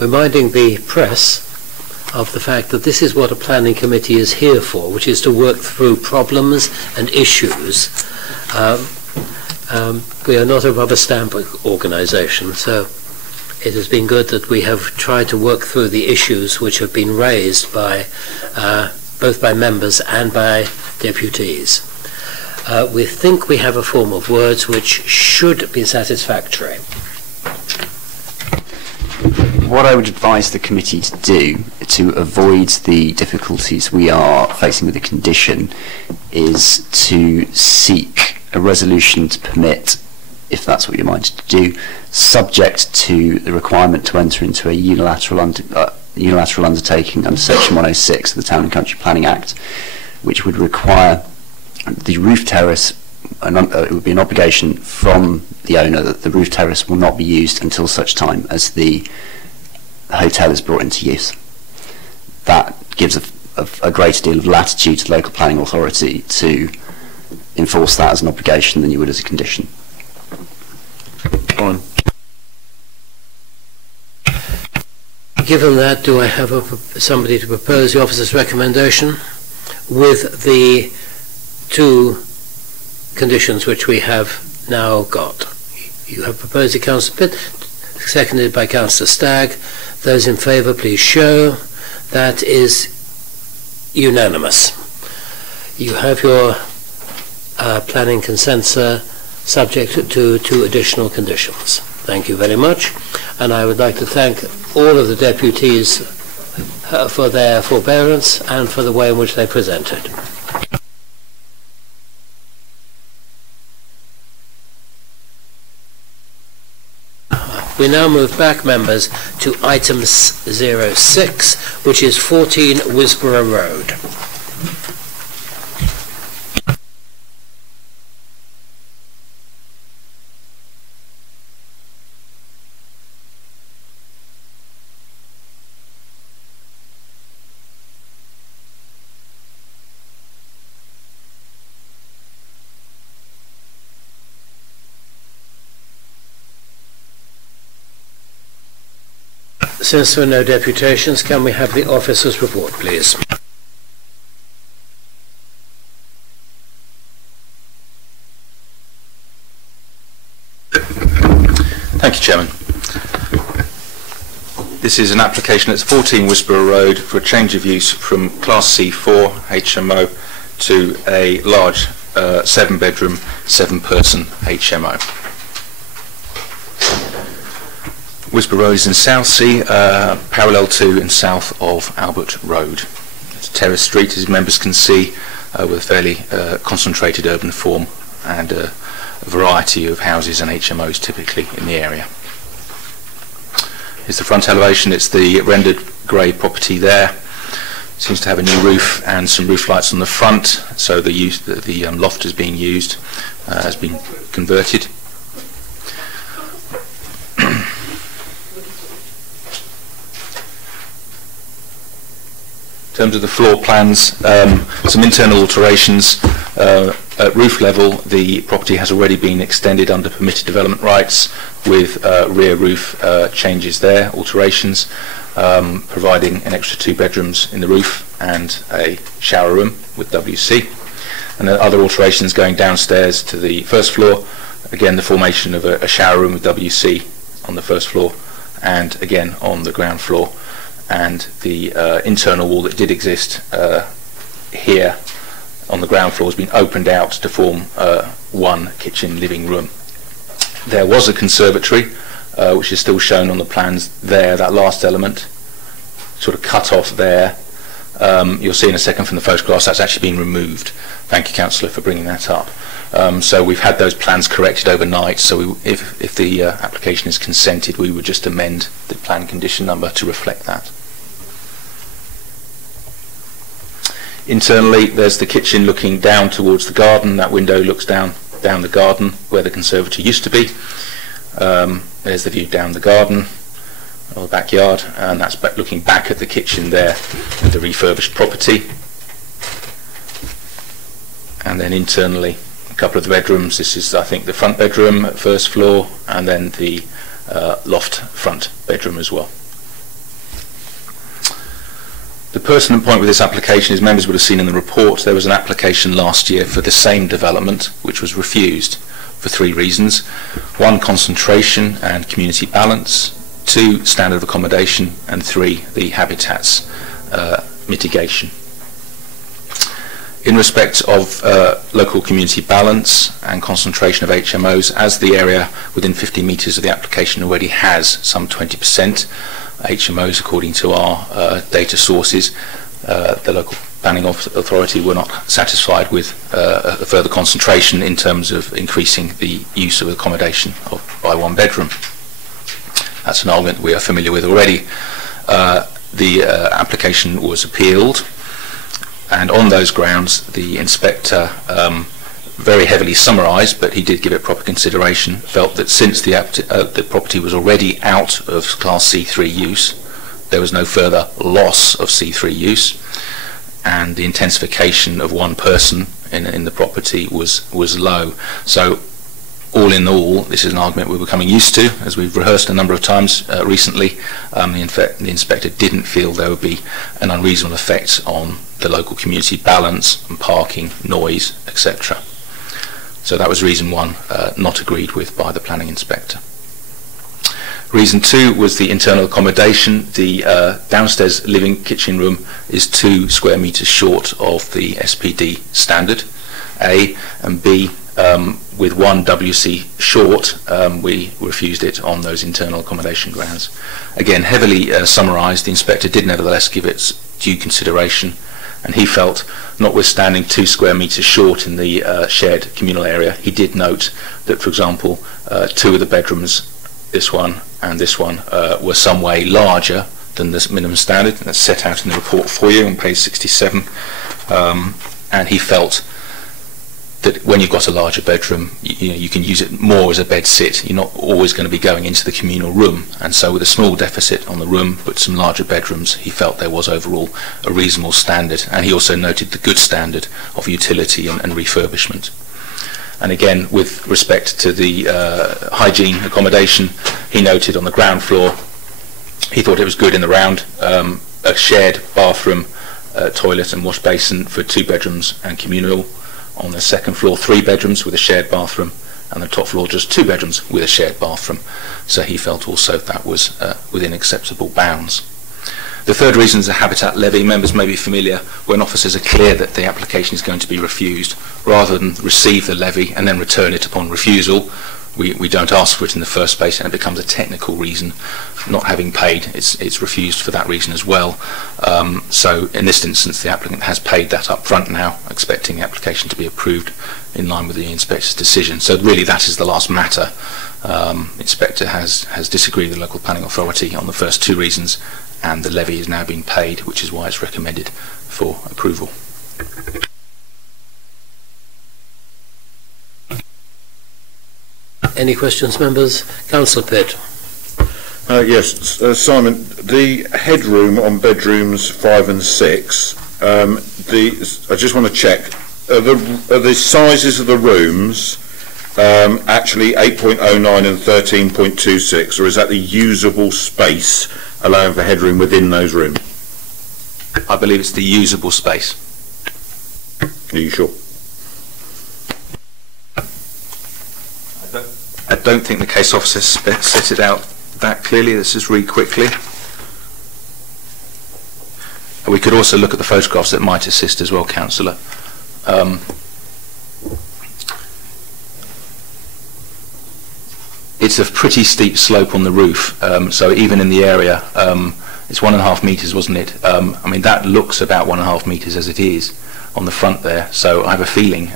Reminding the press of the fact that this is what a planning committee is here for, which is to work through problems and issues. We are not a rubber stamp organisation, so it has been good that we have tried to work through the issues which have been raised by both by members and by deputies. We think we have a form of words which should be satisfactory. What I would advise the committee to do to avoid the difficulties we are facing with the condition is to seek a resolution to permit, if that's what you're minded to do, subject to the requirement to enter into a unilateral undertaking under Section 106 of the Town and Country Planning Act, which would require the roof terrace, it would be an obligation from the owner that the roof terrace will not be used until such time as the hotel is brought into use. That gives a greater deal of latitude to the local planning authority to enforce that as an obligation than you would as a condition. Fine. Given that, do I have somebody to propose the officer's recommendation with the two conditions which we have now got? You have proposed it, Councillor Pitt, seconded by Councillor Stagg. Those in favour, please show. That is unanimous. You have your planning consent, sir, subject to two additional conditions. Thank you very much. And I would like to thank all of the deputies for their forbearance and for the way in which they presented. We now move back, members, to item 06, which is 14 Wisborough Road. Since there are no deputations, can we have the officer's report, please? Thank you, Chairman. This is an application that's 14 Wisborough Road for a change of use from Class C4 HMO to a large 7-bedroom, 7-person HMO. Wisborough Road is in Southsea, parallel to and south of Albert Road. It's a terrace street, as members can see, with a fairly concentrated urban form and a variety of houses and HMOs typically in the area. Here's the front elevation. It's the rendered grey property there. Seems to have a new roof and some roof lights on the front, so the loft is being used, has been converted. In terms of the floor plans, some internal alterations. At roof level, the property has already been extended under permitted development rights with rear roof changes there, alterations, providing an extra 2 bedrooms in the roof and a shower room with WC. And other alterations going downstairs to the first floor, again the formation of a shower room with WC on the first floor and again on the ground floor. And the internal wall that did exist here on the ground floor has been opened out to form one kitchen living room. There was a conservatory which is still shown on the plans there, that last element sort of cut off there. You'll see in a second from the photographs that's actually been removed. Thank you, Councillor, for bringing that up. So we've had those plans corrected overnight, so if the application is consented, we would just amend the plan condition number to reflect that. Internally, there's the kitchen looking down towards the garden. That window looks down the garden where the conservatory used to be. There's the view down the garden or the backyard, and that's looking back at the kitchen there at the refurbished property. And then internally, a couple of the bedrooms. This is, I think, the front bedroom at first floor, and then the loft front bedroom as well. The pertinent point with this application is members would have seen in the report there was an application last year for the same development which was refused for 3 reasons. 1, concentration and community balance. 2, standard of accommodation. And 3, the habitats mitigation. In respect of local community balance and concentration of HMOs, as the area within 50 metres of the application already has some 20% HMOs according to our data sources, the local planning authority were not satisfied with a further concentration in terms of increasing the use of accommodation by 1 bedroom. That's an argument we are familiar with already. The application was appealed, and on those grounds the inspector very heavily summarised, but he did give it proper consideration, felt that since the property was already out of Class C3 use, there was no further loss of C3 use, and the intensification of 1 person in the property was low. So all in all, this is an argument we're becoming used to, as we've rehearsed a number of times recently. The inspector didn't feel there would be an unreasonable effect on the local community balance and parking, noise, etc. So that was reason 1, not agreed with by the planning inspector. Reason 2 was the internal accommodation. The downstairs living kitchen room is 2 square metres short of the SPD standard, A, and B, with 1 WC short, we refused it on those internal accommodation grounds. Again, heavily summarised, the inspector did nevertheless give it due consideration, and he felt, notwithstanding 2 square metres short in the shared communal area, he did note that, for example, 2 of the bedrooms, this one and this one, were some way larger than the minimum standard, and that's set out in the report for you on page 67, and he felt that when you've got a larger bedroom, you can use it more as a bed sit. You're not always going to be going into the communal room, and so with a small deficit on the room but some larger bedrooms, he felt there was overall a reasonable standard, and he also noted the good standard of utility and refurbishment. And again, with respect to the hygiene accommodation, he noted on the ground floor he thought it was good in the round, a shared bathroom, toilet and wash basin for 2 bedrooms and communal. On the second floor, 3 bedrooms with a shared bathroom, and the top floor just 2 bedrooms with a shared bathroom. So he felt also that was within acceptable bounds. The third reason is a habitat levy. Members may be familiar when officers are clear that the application is going to be refused, rather than receive the levy and then return it upon refusal. We don't ask for it in the first place, and it becomes a technical reason. Not having paid, it's refused for that reason as well. So in this instance, the applicant has paid that up front now, expecting the application to be approved in line with the inspector's decision. So really that is the last matter. Inspector has disagreed with the local planning authority on the first 2 reasons, and the levy is now being paid, which is why it's recommended for approval. Any questions, members? Councillor Pitt. Yes, Simon, the headroom on bedrooms 5 and 6, I just want to check, are the sizes of the rooms actually 8.09 and 13.26, or is that the usable space allowing for headroom within those rooms? I believe it's the usable space. Are you sure? I don't think the case officer set it out that clearly. Let's just read quickly. We could also look at the photographs that might assist as well, Councillor. It's a pretty steep slope on the roof, so even in the area, it's 1.5 metres, wasn't it? I mean, that looks about 1.5 metres as it is on the front there, so I have a feeling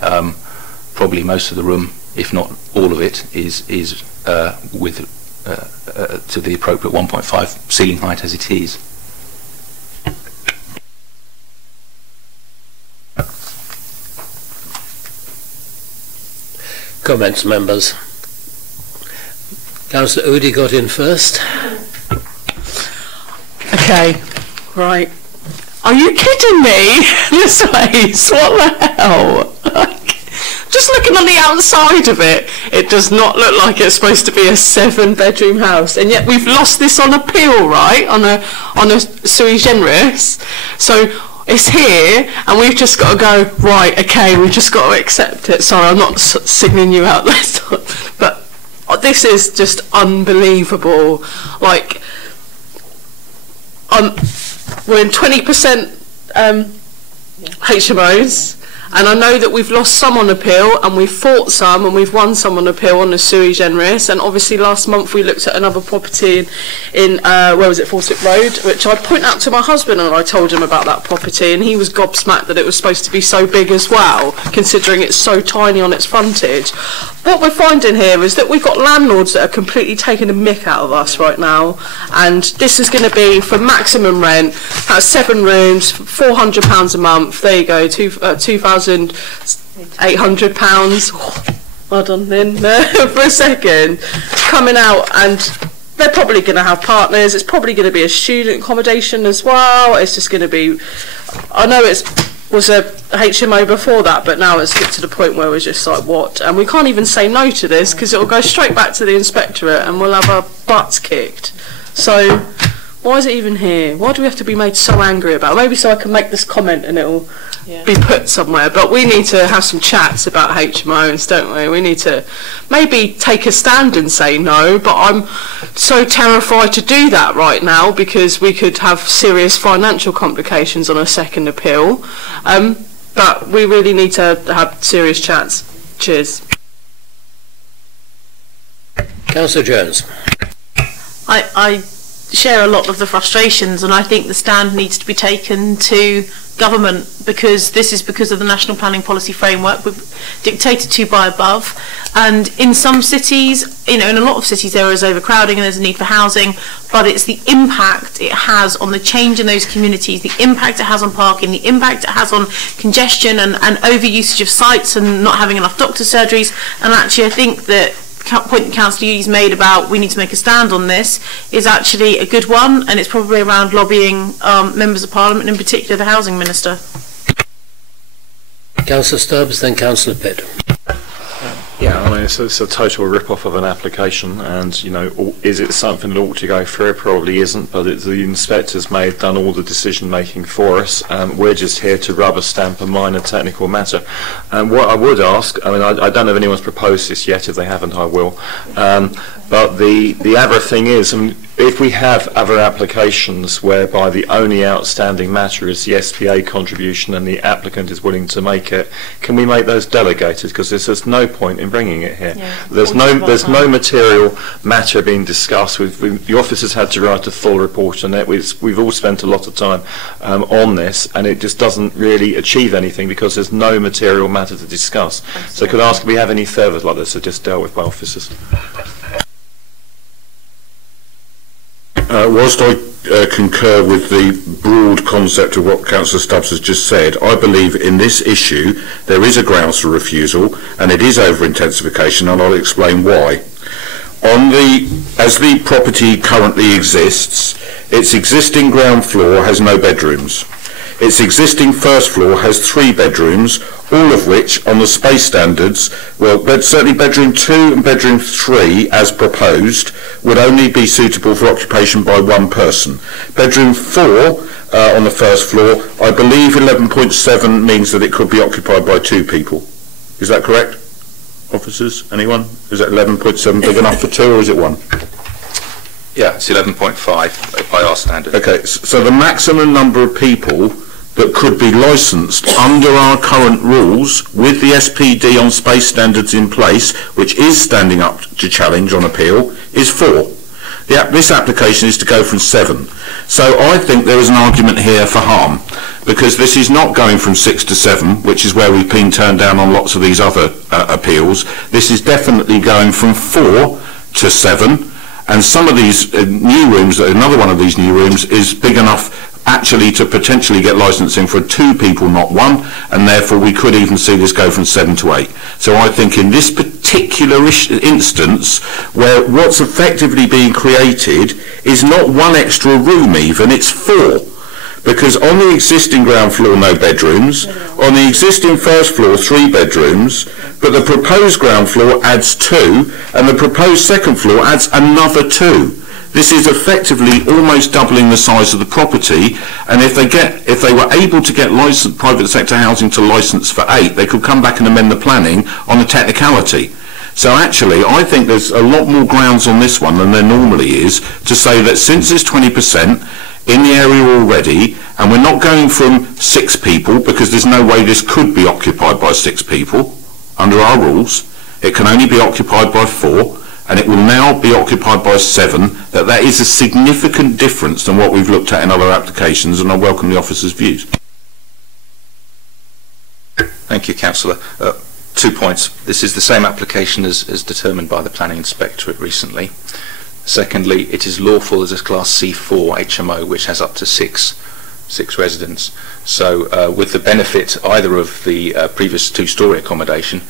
probably most of the room, if not all of it, is with to the appropriate 1.5 ceiling height as it is. Comments, members? Councillor Oudie got in first. Okay, right. Are you kidding me? This place, what the hell? just looking on the outside of it, it does not look like it's supposed to be a 7-bedroom house, and yet we've lost this on appeal, right? On a sui generis. So it's here, and we've just got to go, right, okay, we've just got to accept it. Sorry, I'm not signalling you out this time, but this is just unbelievable. Like, we're in 20% HMOs, and I know that we've lost some on appeal, and we've fought some, and we've won some on appeal on the sui generis. And obviously last month we looked at another property in where was it, Fawcett Road, which I point out to my husband, and I told him about that property, and he was gobsmacked that it was supposed to be so big as well, considering it's so tiny on its frontage. What we're finding here is that we've got landlords that are completely taking the mick out of us right now, and this is going to be for maximum rent. That's 7 rooms, £400 a month. There you go, £2,800. Hold on then, for a second. Coming out, and they're probably going to have partners. It's probably going to be a student accommodation as well. It's just going to be, I know it was a HMO before that, but now it's get to the point where we're just like, what? And we can't even say no to this, because it'll go straight back to the inspectorate and we'll have our butts kicked. So why is it even here? Why do we have to be made so angry about it? Maybe so I can make this comment and it'll be put somewhere. But we need to have some chats about HMOs, don't we? We need to maybe take a stand and say no, but I'm so terrified to do that right now, because we could have serious financial complications on a second appeal. But we really need to have serious chats. Cheers. Councillor Jones. I share a lot of the frustrations, and I think the stand needs to be taken to government, because this is because of the National Planning Policy Framework we're dictated to by above. And in some cities, in a lot of cities there is overcrowding and there's a need for housing, but it's the impact it has on the change in those communities, the impact it has on parking, the impact it has on congestion and overusage of sites and not having enough doctor surgeries. And actually I think that point that Councillor Udy's made about we need to make a stand on this is actually a good one, and it's probably around lobbying members of Parliament, in particular the Housing Minister. Councillor Stubbs, then Councillor Pitt. Yeah, I mean, it's a total rip-off of an application, and, is it something that ought to go through? It probably isn't, but the inspectors may have done all the decision-making for us. We're just here to rubber stamp a minor technical matter. And what I would ask, I mean, I don't know if anyone's proposed this yet. If they haven't, I will. But the other thing is, if we have other applications whereby the only outstanding matter is the SPA contribution and the applicant is willing to make it, can we make those delegated? Because there's no point in bringing it here. Yeah. There's no material matter being discussed. The officers had to write a full report on it. We've all spent a lot of time on this, and it just doesn't really achieve anything because there's no material matter to discuss. So could I ask if we have any further like this that are just dealt with by officers? Whilst I concur with the broad concept of what Councillor Stubbs has just said, I believe in this issue there is a grounds for refusal, and it is over-intensification, and I'll explain why. As the property currently exists, its existing ground floor has no bedrooms. Its existing first floor has 3 bedrooms, all of which, on the space standards, well, certainly bedroom 2 and bedroom 3, as proposed, would only be suitable for occupation by 1 person. Bedroom 4, on the first floor, I believe 11.7 means that it could be occupied by 2 people. Is that correct, officers? Anyone? Is that 11.7 big enough for 2, or is it 1? Yeah, it's 11.5 by our standard. Okay, so the maximum number of people that could be licensed under our current rules with the SPD on space standards in place, which is standing up to challenge on appeal, is 4. This application is to go from 7. So I think there is an argument here for harm, because this is not going from 6 to 7, which is where we've been turned down on lots of these other appeals. This is definitely going from 4 to 7, and some of these new rooms, another one of these new rooms, is big enough actually to potentially get licensing for 2 people, not 1, and therefore we could even see this go from 7 to 8. So I think in this particular instance, where what's effectively being created is not 1 extra room even, it's 4. because on the existing ground floor, no bedrooms. On the existing first floor, 3 bedrooms, but the proposed ground floor adds 2, and the proposed second floor adds another 2. This is effectively almost doubling the size of the property, and if they were able to get private sector housing to license for 8, they could come back and amend the planning on a technicality. So actually, I think there's a lot more grounds on this one than there normally is to say that since it's 20% in the area already, and we're not going from 6 people, because there's no way this could be occupied by 6 people under our rules. It can only be occupied by 4, and it will now be occupied by 7. That is a significant difference than what we've looked at in other applications, and I welcome the officer's views. Thank you, Councillor. 2 points. This is the same application as determined by the Planning Inspectorate recently. Secondly, it is lawful as a Class C4 HMO, which has up to six residents. So with the benefit either of the previous 2-storey accommodation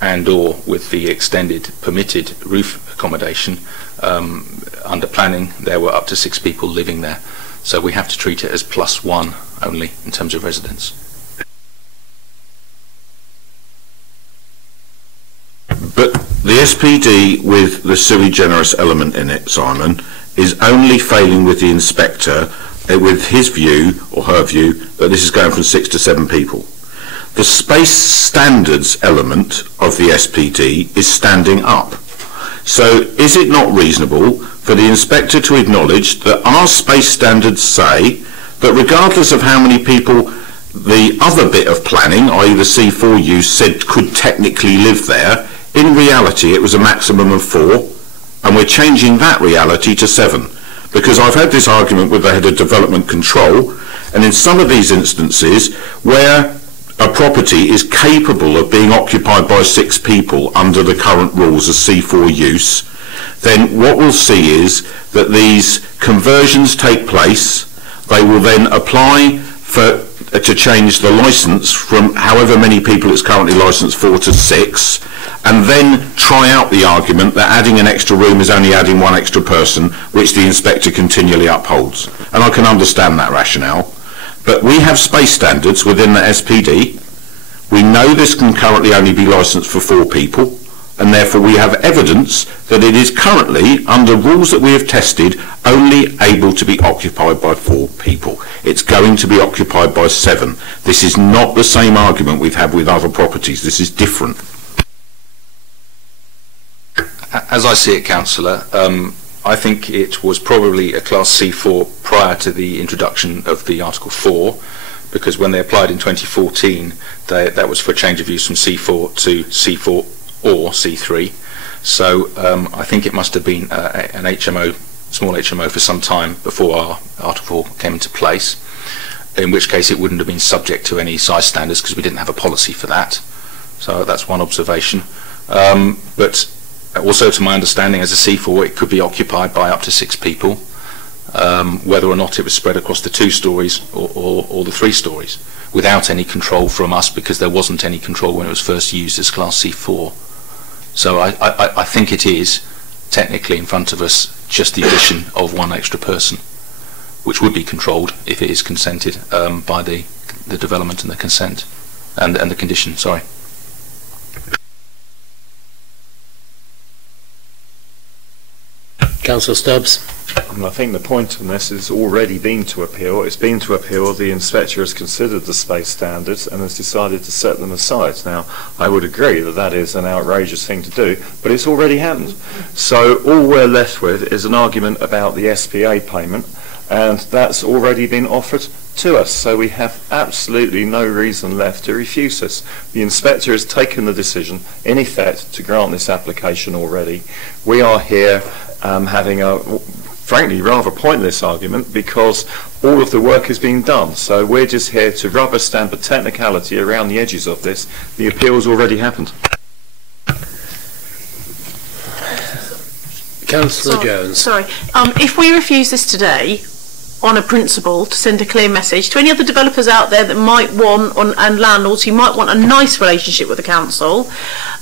and or with the extended permitted roof accommodation, under planning there were up to 6 people living there. So we have to treat it as +1 only in terms of residents. But the SPD with the sui generis element in it, Simon, is only failing with the inspector with his view or her view that this is going from 6 to 7 people. The space standards element of the SPD is standing up. So is it not reasonable for the inspector to acknowledge that our space standards say that regardless of how many people the other bit of planning, i.e. the C4 use, said could technically live there, in reality it was a maximum of 4, and we're changing that reality to 7? Because I've had this argument with the head of development control, and in some of these instances where a property is capable of being occupied by 6 people under the current rules of C4 use, then what we'll see is that these conversions take place. They will then apply to change the licence from however many people it's currently licensed for to 6, and then try out the argument that adding an extra room is only adding 1 extra person, which the inspector continually upholds. And I can understand that rationale. But we have space standards within the SPD. We know this can currently only be licensed for 4 people, and therefore we have evidence that it is currently, under rules that we have tested, only able to be occupied by 4 people. It's going to be occupied by 7. This is not the same argument we've had with other properties. This is different. As I see it, Councillor, I think it was probably a Class C4 prior to the introduction of the Article 4, because when they applied in 2014, that was for change of use from C4 to C4 or C3. So I think it must have been an HMO, small HMO, for some time before our Article 4 came into place, in which case it wouldn't have been subject to any size standards because we didn't have a policy for that. So that's one observation. But also, to my understanding, as a C4, it could be occupied by up to 6 people, whether or not it was spread across the 2 stories or the 3 stories, without any control from us, because there wasn't any control when it was first used as Class C4. So I think it is technically in front of us just the addition of 1 extra person, which would be controlled if it is consented by the development and the consent and the condition. Sorry. Councillor Stubbs. I think the point on this has already been to appeal. It's been to appeal. The inspector has considered the space standards and has decided to set them aside. Now, I would agree that that is an outrageous thing to do, but it's already happened. So all we're left with is an argument about the SPA payment, and that's already been offered to us. So we have absolutely no reason left to refuse this. The inspector has taken the decision, in effect, to grant this application already. We are here having a, frankly, rather pointless argument because all of the work is being done. So we're just here to rubber stamp a technicality around the edges of this. The appeal has already happened. Councillor Jones. Sorry. If we refuse this today, on a principle to send a clear message to any other developers out there that might want, and landlords who might want a nice relationship with the council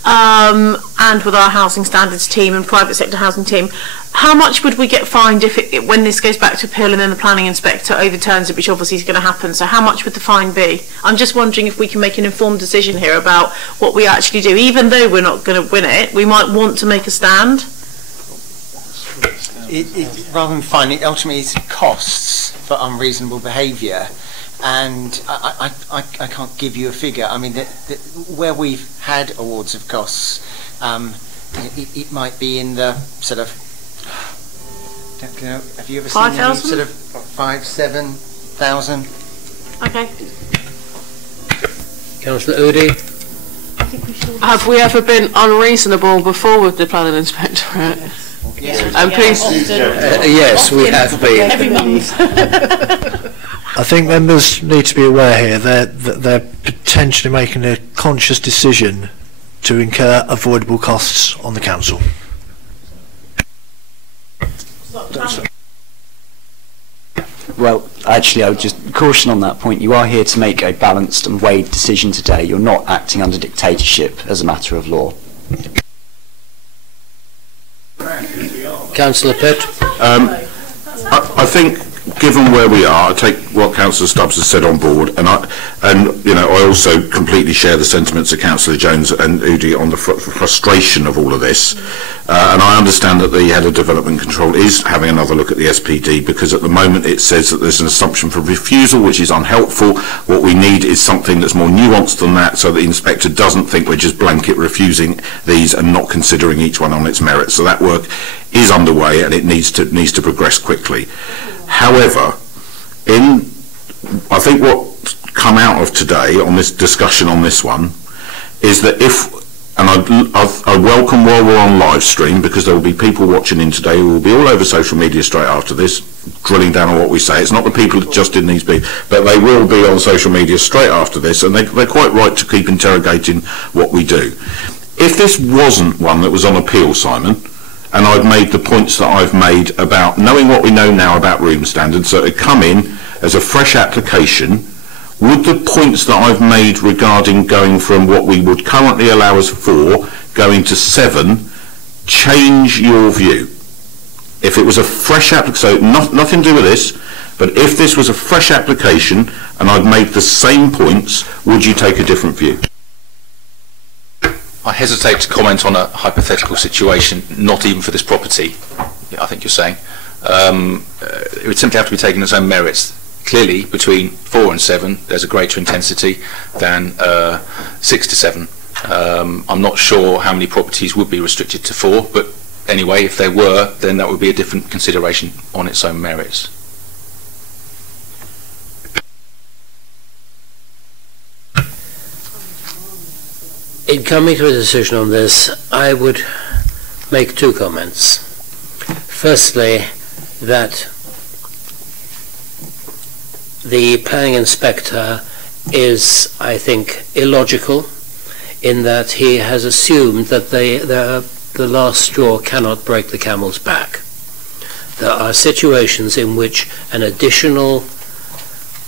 and with our housing standards team and private sector housing team. How much would we get fined if when this goes back to appeal and then the planning inspector overturns it, which obviously is going to happen? So how much would the fine be? I'm just wondering if we can make an informed decision here about what we actually do. Even though we're not going to win it, we might want to make a stand. Rather than fine, it ultimately is costs for unreasonable behaviour, and I can't give you a figure. I mean, where we've had awards of costs, it might be in the sort of, don't know, have you ever seen any sort of 5,000-7,000? Okay. Councillor Udy. Have we ever been unreasonable before with the planning inspectorate? Yes. And please. Yes, we have been. Every month. I think members need to be aware here that they're potentially making a conscious decision to incur avoidable costs on the council. Well, actually, I would just caution on that point. You are here to make a balanced and weighed decision today. You're not acting under dictatorship as a matter of law. Councillor Pitt. I think, given where we are, I take what Councillor Stubbs has said on board, and I also completely share the sentiments of Councillor Jones and Udy on the frustration of all of this. And I understand that the Head of Development Control is having another look at the SPD, because at the moment it says that there's an assumption for refusal, which is unhelpful. What we need is something that's more nuanced than that, so the inspector doesn't think we're just blanket refusing these and not considering each one on its merits. So that work is underway, and it needs to progress quickly. However, I think what's come out of today on this discussion on this one is that I welcome while we're on live stream, because there will be people watching in today who will be all over social media straight after this, drilling down on what we say. It's not the people that just in these people, but they will be on social media straight after this, and they're quite right to keep interrogating what we do. If this wasn't one that was on appeal, Simon, and I've made the points that I've made about knowing what we know now about room standards, so it come in as a fresh application, would the points that I've made regarding going from what we would currently allow as 4 going to 7 change your view? If it was a fresh application, so nothing to do with this, but if this was a fresh application and I'd made the same points, would you take a different view? I hesitate to comment on a hypothetical situation, not even for this property, I think you're saying. It would simply have to be taken as own merits. Clearly, between 4 and 7, there's a greater intensity than 6 to 7. I'm not sure how many properties would be restricted to 4, but anyway, if there were, then that would be a different consideration on its own merits. In coming to a decision on this, I would make 2 comments. Firstly, that the planning inspector is, I think, illogical in that he has assumed that the last straw cannot break the camel's back. There are situations in which an additional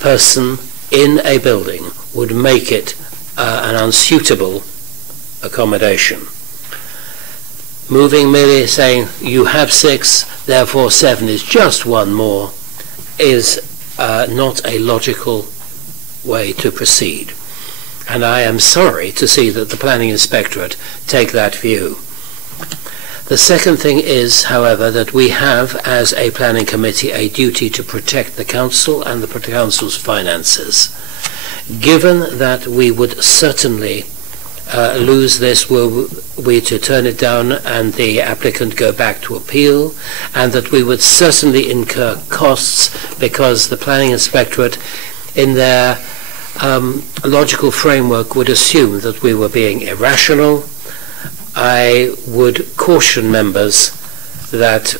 person in a building would make it an unsuitable accommodation. Moving merely saying you have 6, therefore 7 is just 1 more, is not a logical way to proceed. And I am sorry to see that the Planning Inspectorate take that view. The second thing is, however, that we have, as a planning committee, a duty to protect the council and the council's finances. Given that we would certainly lose this were we to turn it down and the applicant go back to appeal, and that we would certainly incur costs because the Planning Inspectorate in their logical framework would assume that we were being irrational. I would caution members that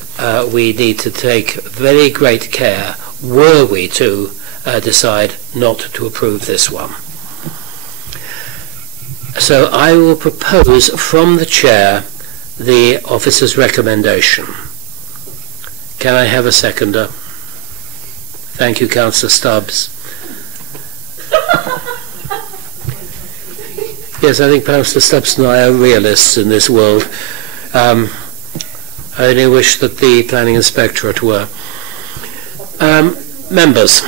we need to take very great care were we to decide not to approve this one. So I will propose from the chair the officer's recommendation. Can I have a seconder? Thank you, Councillor Stubbs. Yes, I think Councillor Stubbs and I are realists in this world. I only wish that the Planning Inspectorate were. Members,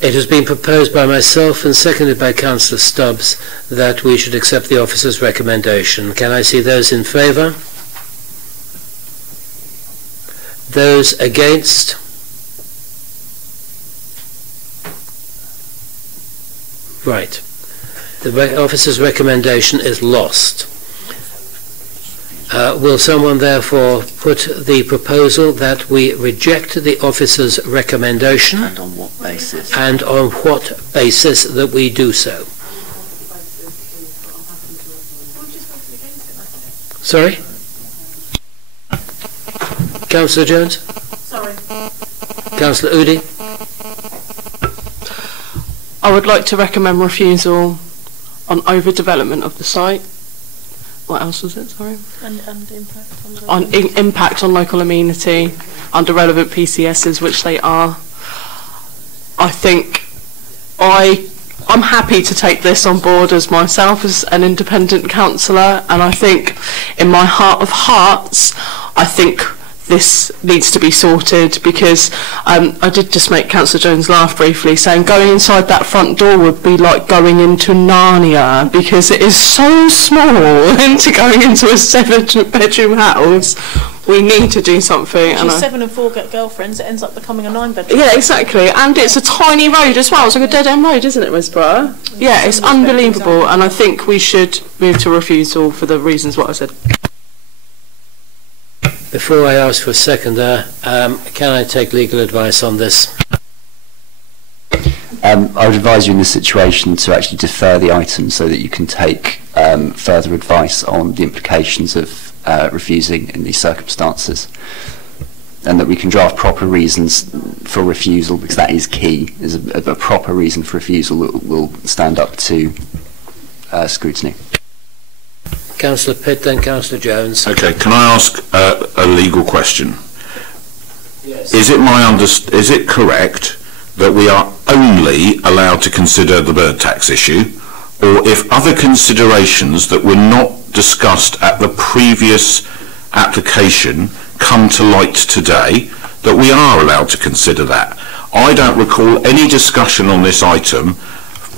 it has been proposed by myself and seconded by Councillor Stubbs that we should accept the officer's recommendation. Can I see those in favour? Those against? Right. The officer's recommendation is lost. Will someone therefore put the proposal that we reject the officer's recommendation? And on what basis? And on what basis that we do so? Sorry? Councillor Jones? Sorry. Councillor Udi? I would like to recommend refusal on overdevelopment of the site. What else was it, sorry? And impact on the On impact on local amenity under relevant PCSs, which they are. I think I'm happy to take this on board as myself as an independent councillor, and I think in my heart of hearts I think this needs to be sorted, because I did just make Councillor Jones laugh briefly, saying going inside that front door would be like going into Narnia, because it is so small into going into a 7-bedroom house. We need to do something. She's 7 and 4 get girlfriends, it ends up becoming a 9-bedroom. Yeah, exactly, and it's a tiny road as well. It's like a dead-end road, isn't it, Westborough? Yeah, it's unbelievable, and I think we should move to refusal for the reasons what I said. Before I ask for a seconder, can I take legal advice on this? I would advise you in this situation to actually defer the item so that you can take further advice on the implications of refusing in these circumstances, and that we can draft proper reasons for refusal, because that is key. Is a proper reason for refusal that will stand up to scrutiny. Councillor Pitt, then Councillor Jones. Okay, can I ask a legal question? Yes. Is it correct that we are only allowed to consider the bird tax issue, or if other considerations that were not discussed at the previous application come to light today, that we are allowed to consider that? I don't recall any discussion on this item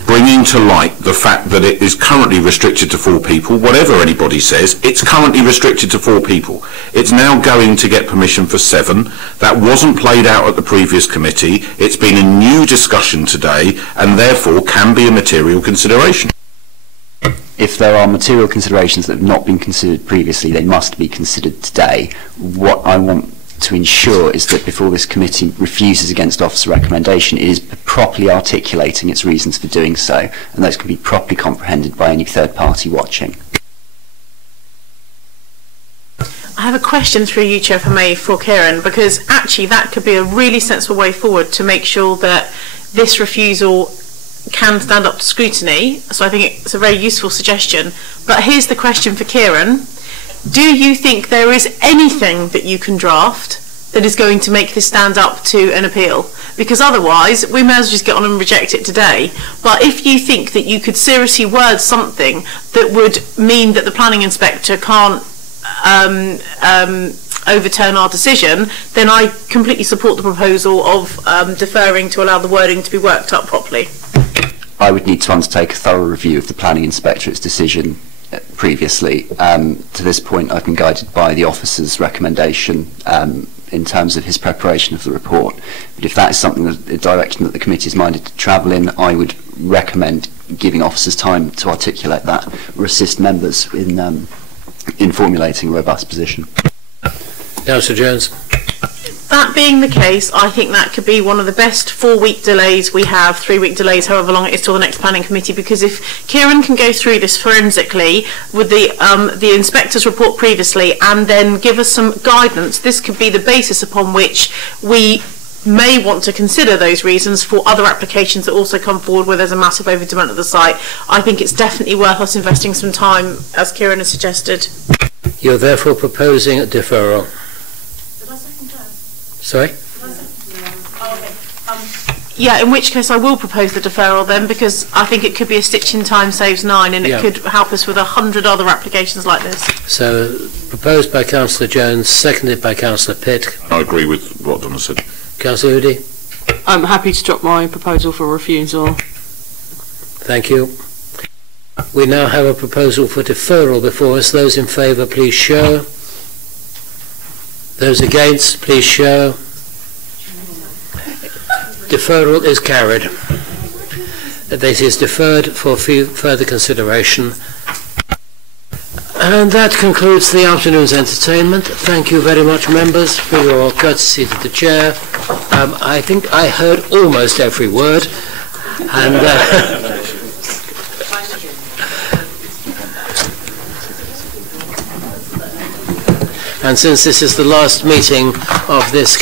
bringing to light the fact that it is currently restricted to 4 people. Whatever anybody says, it's currently restricted to 4 people. It's now going to get permission for 7. That wasn't played out at the previous committee. It's been a new discussion today, and therefore can be a material consideration. If there are material considerations that have not been considered previously, they must be considered today. What I want to ensure is that before this committee refuses against officer recommendation, it is properly articulating its reasons for doing so, and those can be properly comprehended by any third party watching. I have a question through you, Chair, if I may, for Kieran, because actually that could be a really sensible way forward to make sure that this refusal can stand up to scrutiny. So I think it's a very useful suggestion. But here's the question for Kieran. Do you think there is anything that you can draft that is going to make this stand up to an appeal? Because otherwise, we may as well just get on and reject it today. But if you think that you could seriously word something that would mean that the planning inspector can't overturn our decision, then I completely support the proposal of deferring to allow the wording to be worked up properly. I would need to undertake a thorough review of the planning inspectorate's decision previously. To this point, I've been guided by the officer's recommendation in terms of his preparation of the report. But if that is something, the direction that the committee is minded to travel in, I would recommend giving officers time to articulate that, or assist members in formulating a robust position. Councillor Jones. That being the case, I think that could be one of the best 4-week delays we have, 3-week delays, however long it is till the next planning committee, because if Kieran can go through this forensically with the inspector's report previously and then give us some guidance, this could be the basis upon which we may want to consider those reasons for other applications that also come forward where there's a massive overdevelopment of the site. I think it's definitely worth us investing some time, as Kieran has suggested. You're therefore proposing a deferral. Did I second that? Sorry? Did I second that? Oh, okay. Yeah, in which case I will propose the deferral then, because I think it could be a stitch in time saves 9, and it could help us with 100 other applications like this. So, proposed by Councillor Jones, seconded by Councillor Pitt. I agree with what Donna said. Councillor Udy? I'm happy to drop my proposal for refusal. Thank you. We now have a proposal for deferral before us. Those in favour, please show. Those against, please show. Deferral is carried. This is deferred for further consideration. And that concludes the afternoon's entertainment. Thank you very much, members, for your courtesy to the chair. I think I heard almost every word. And and since this is the last meeting of this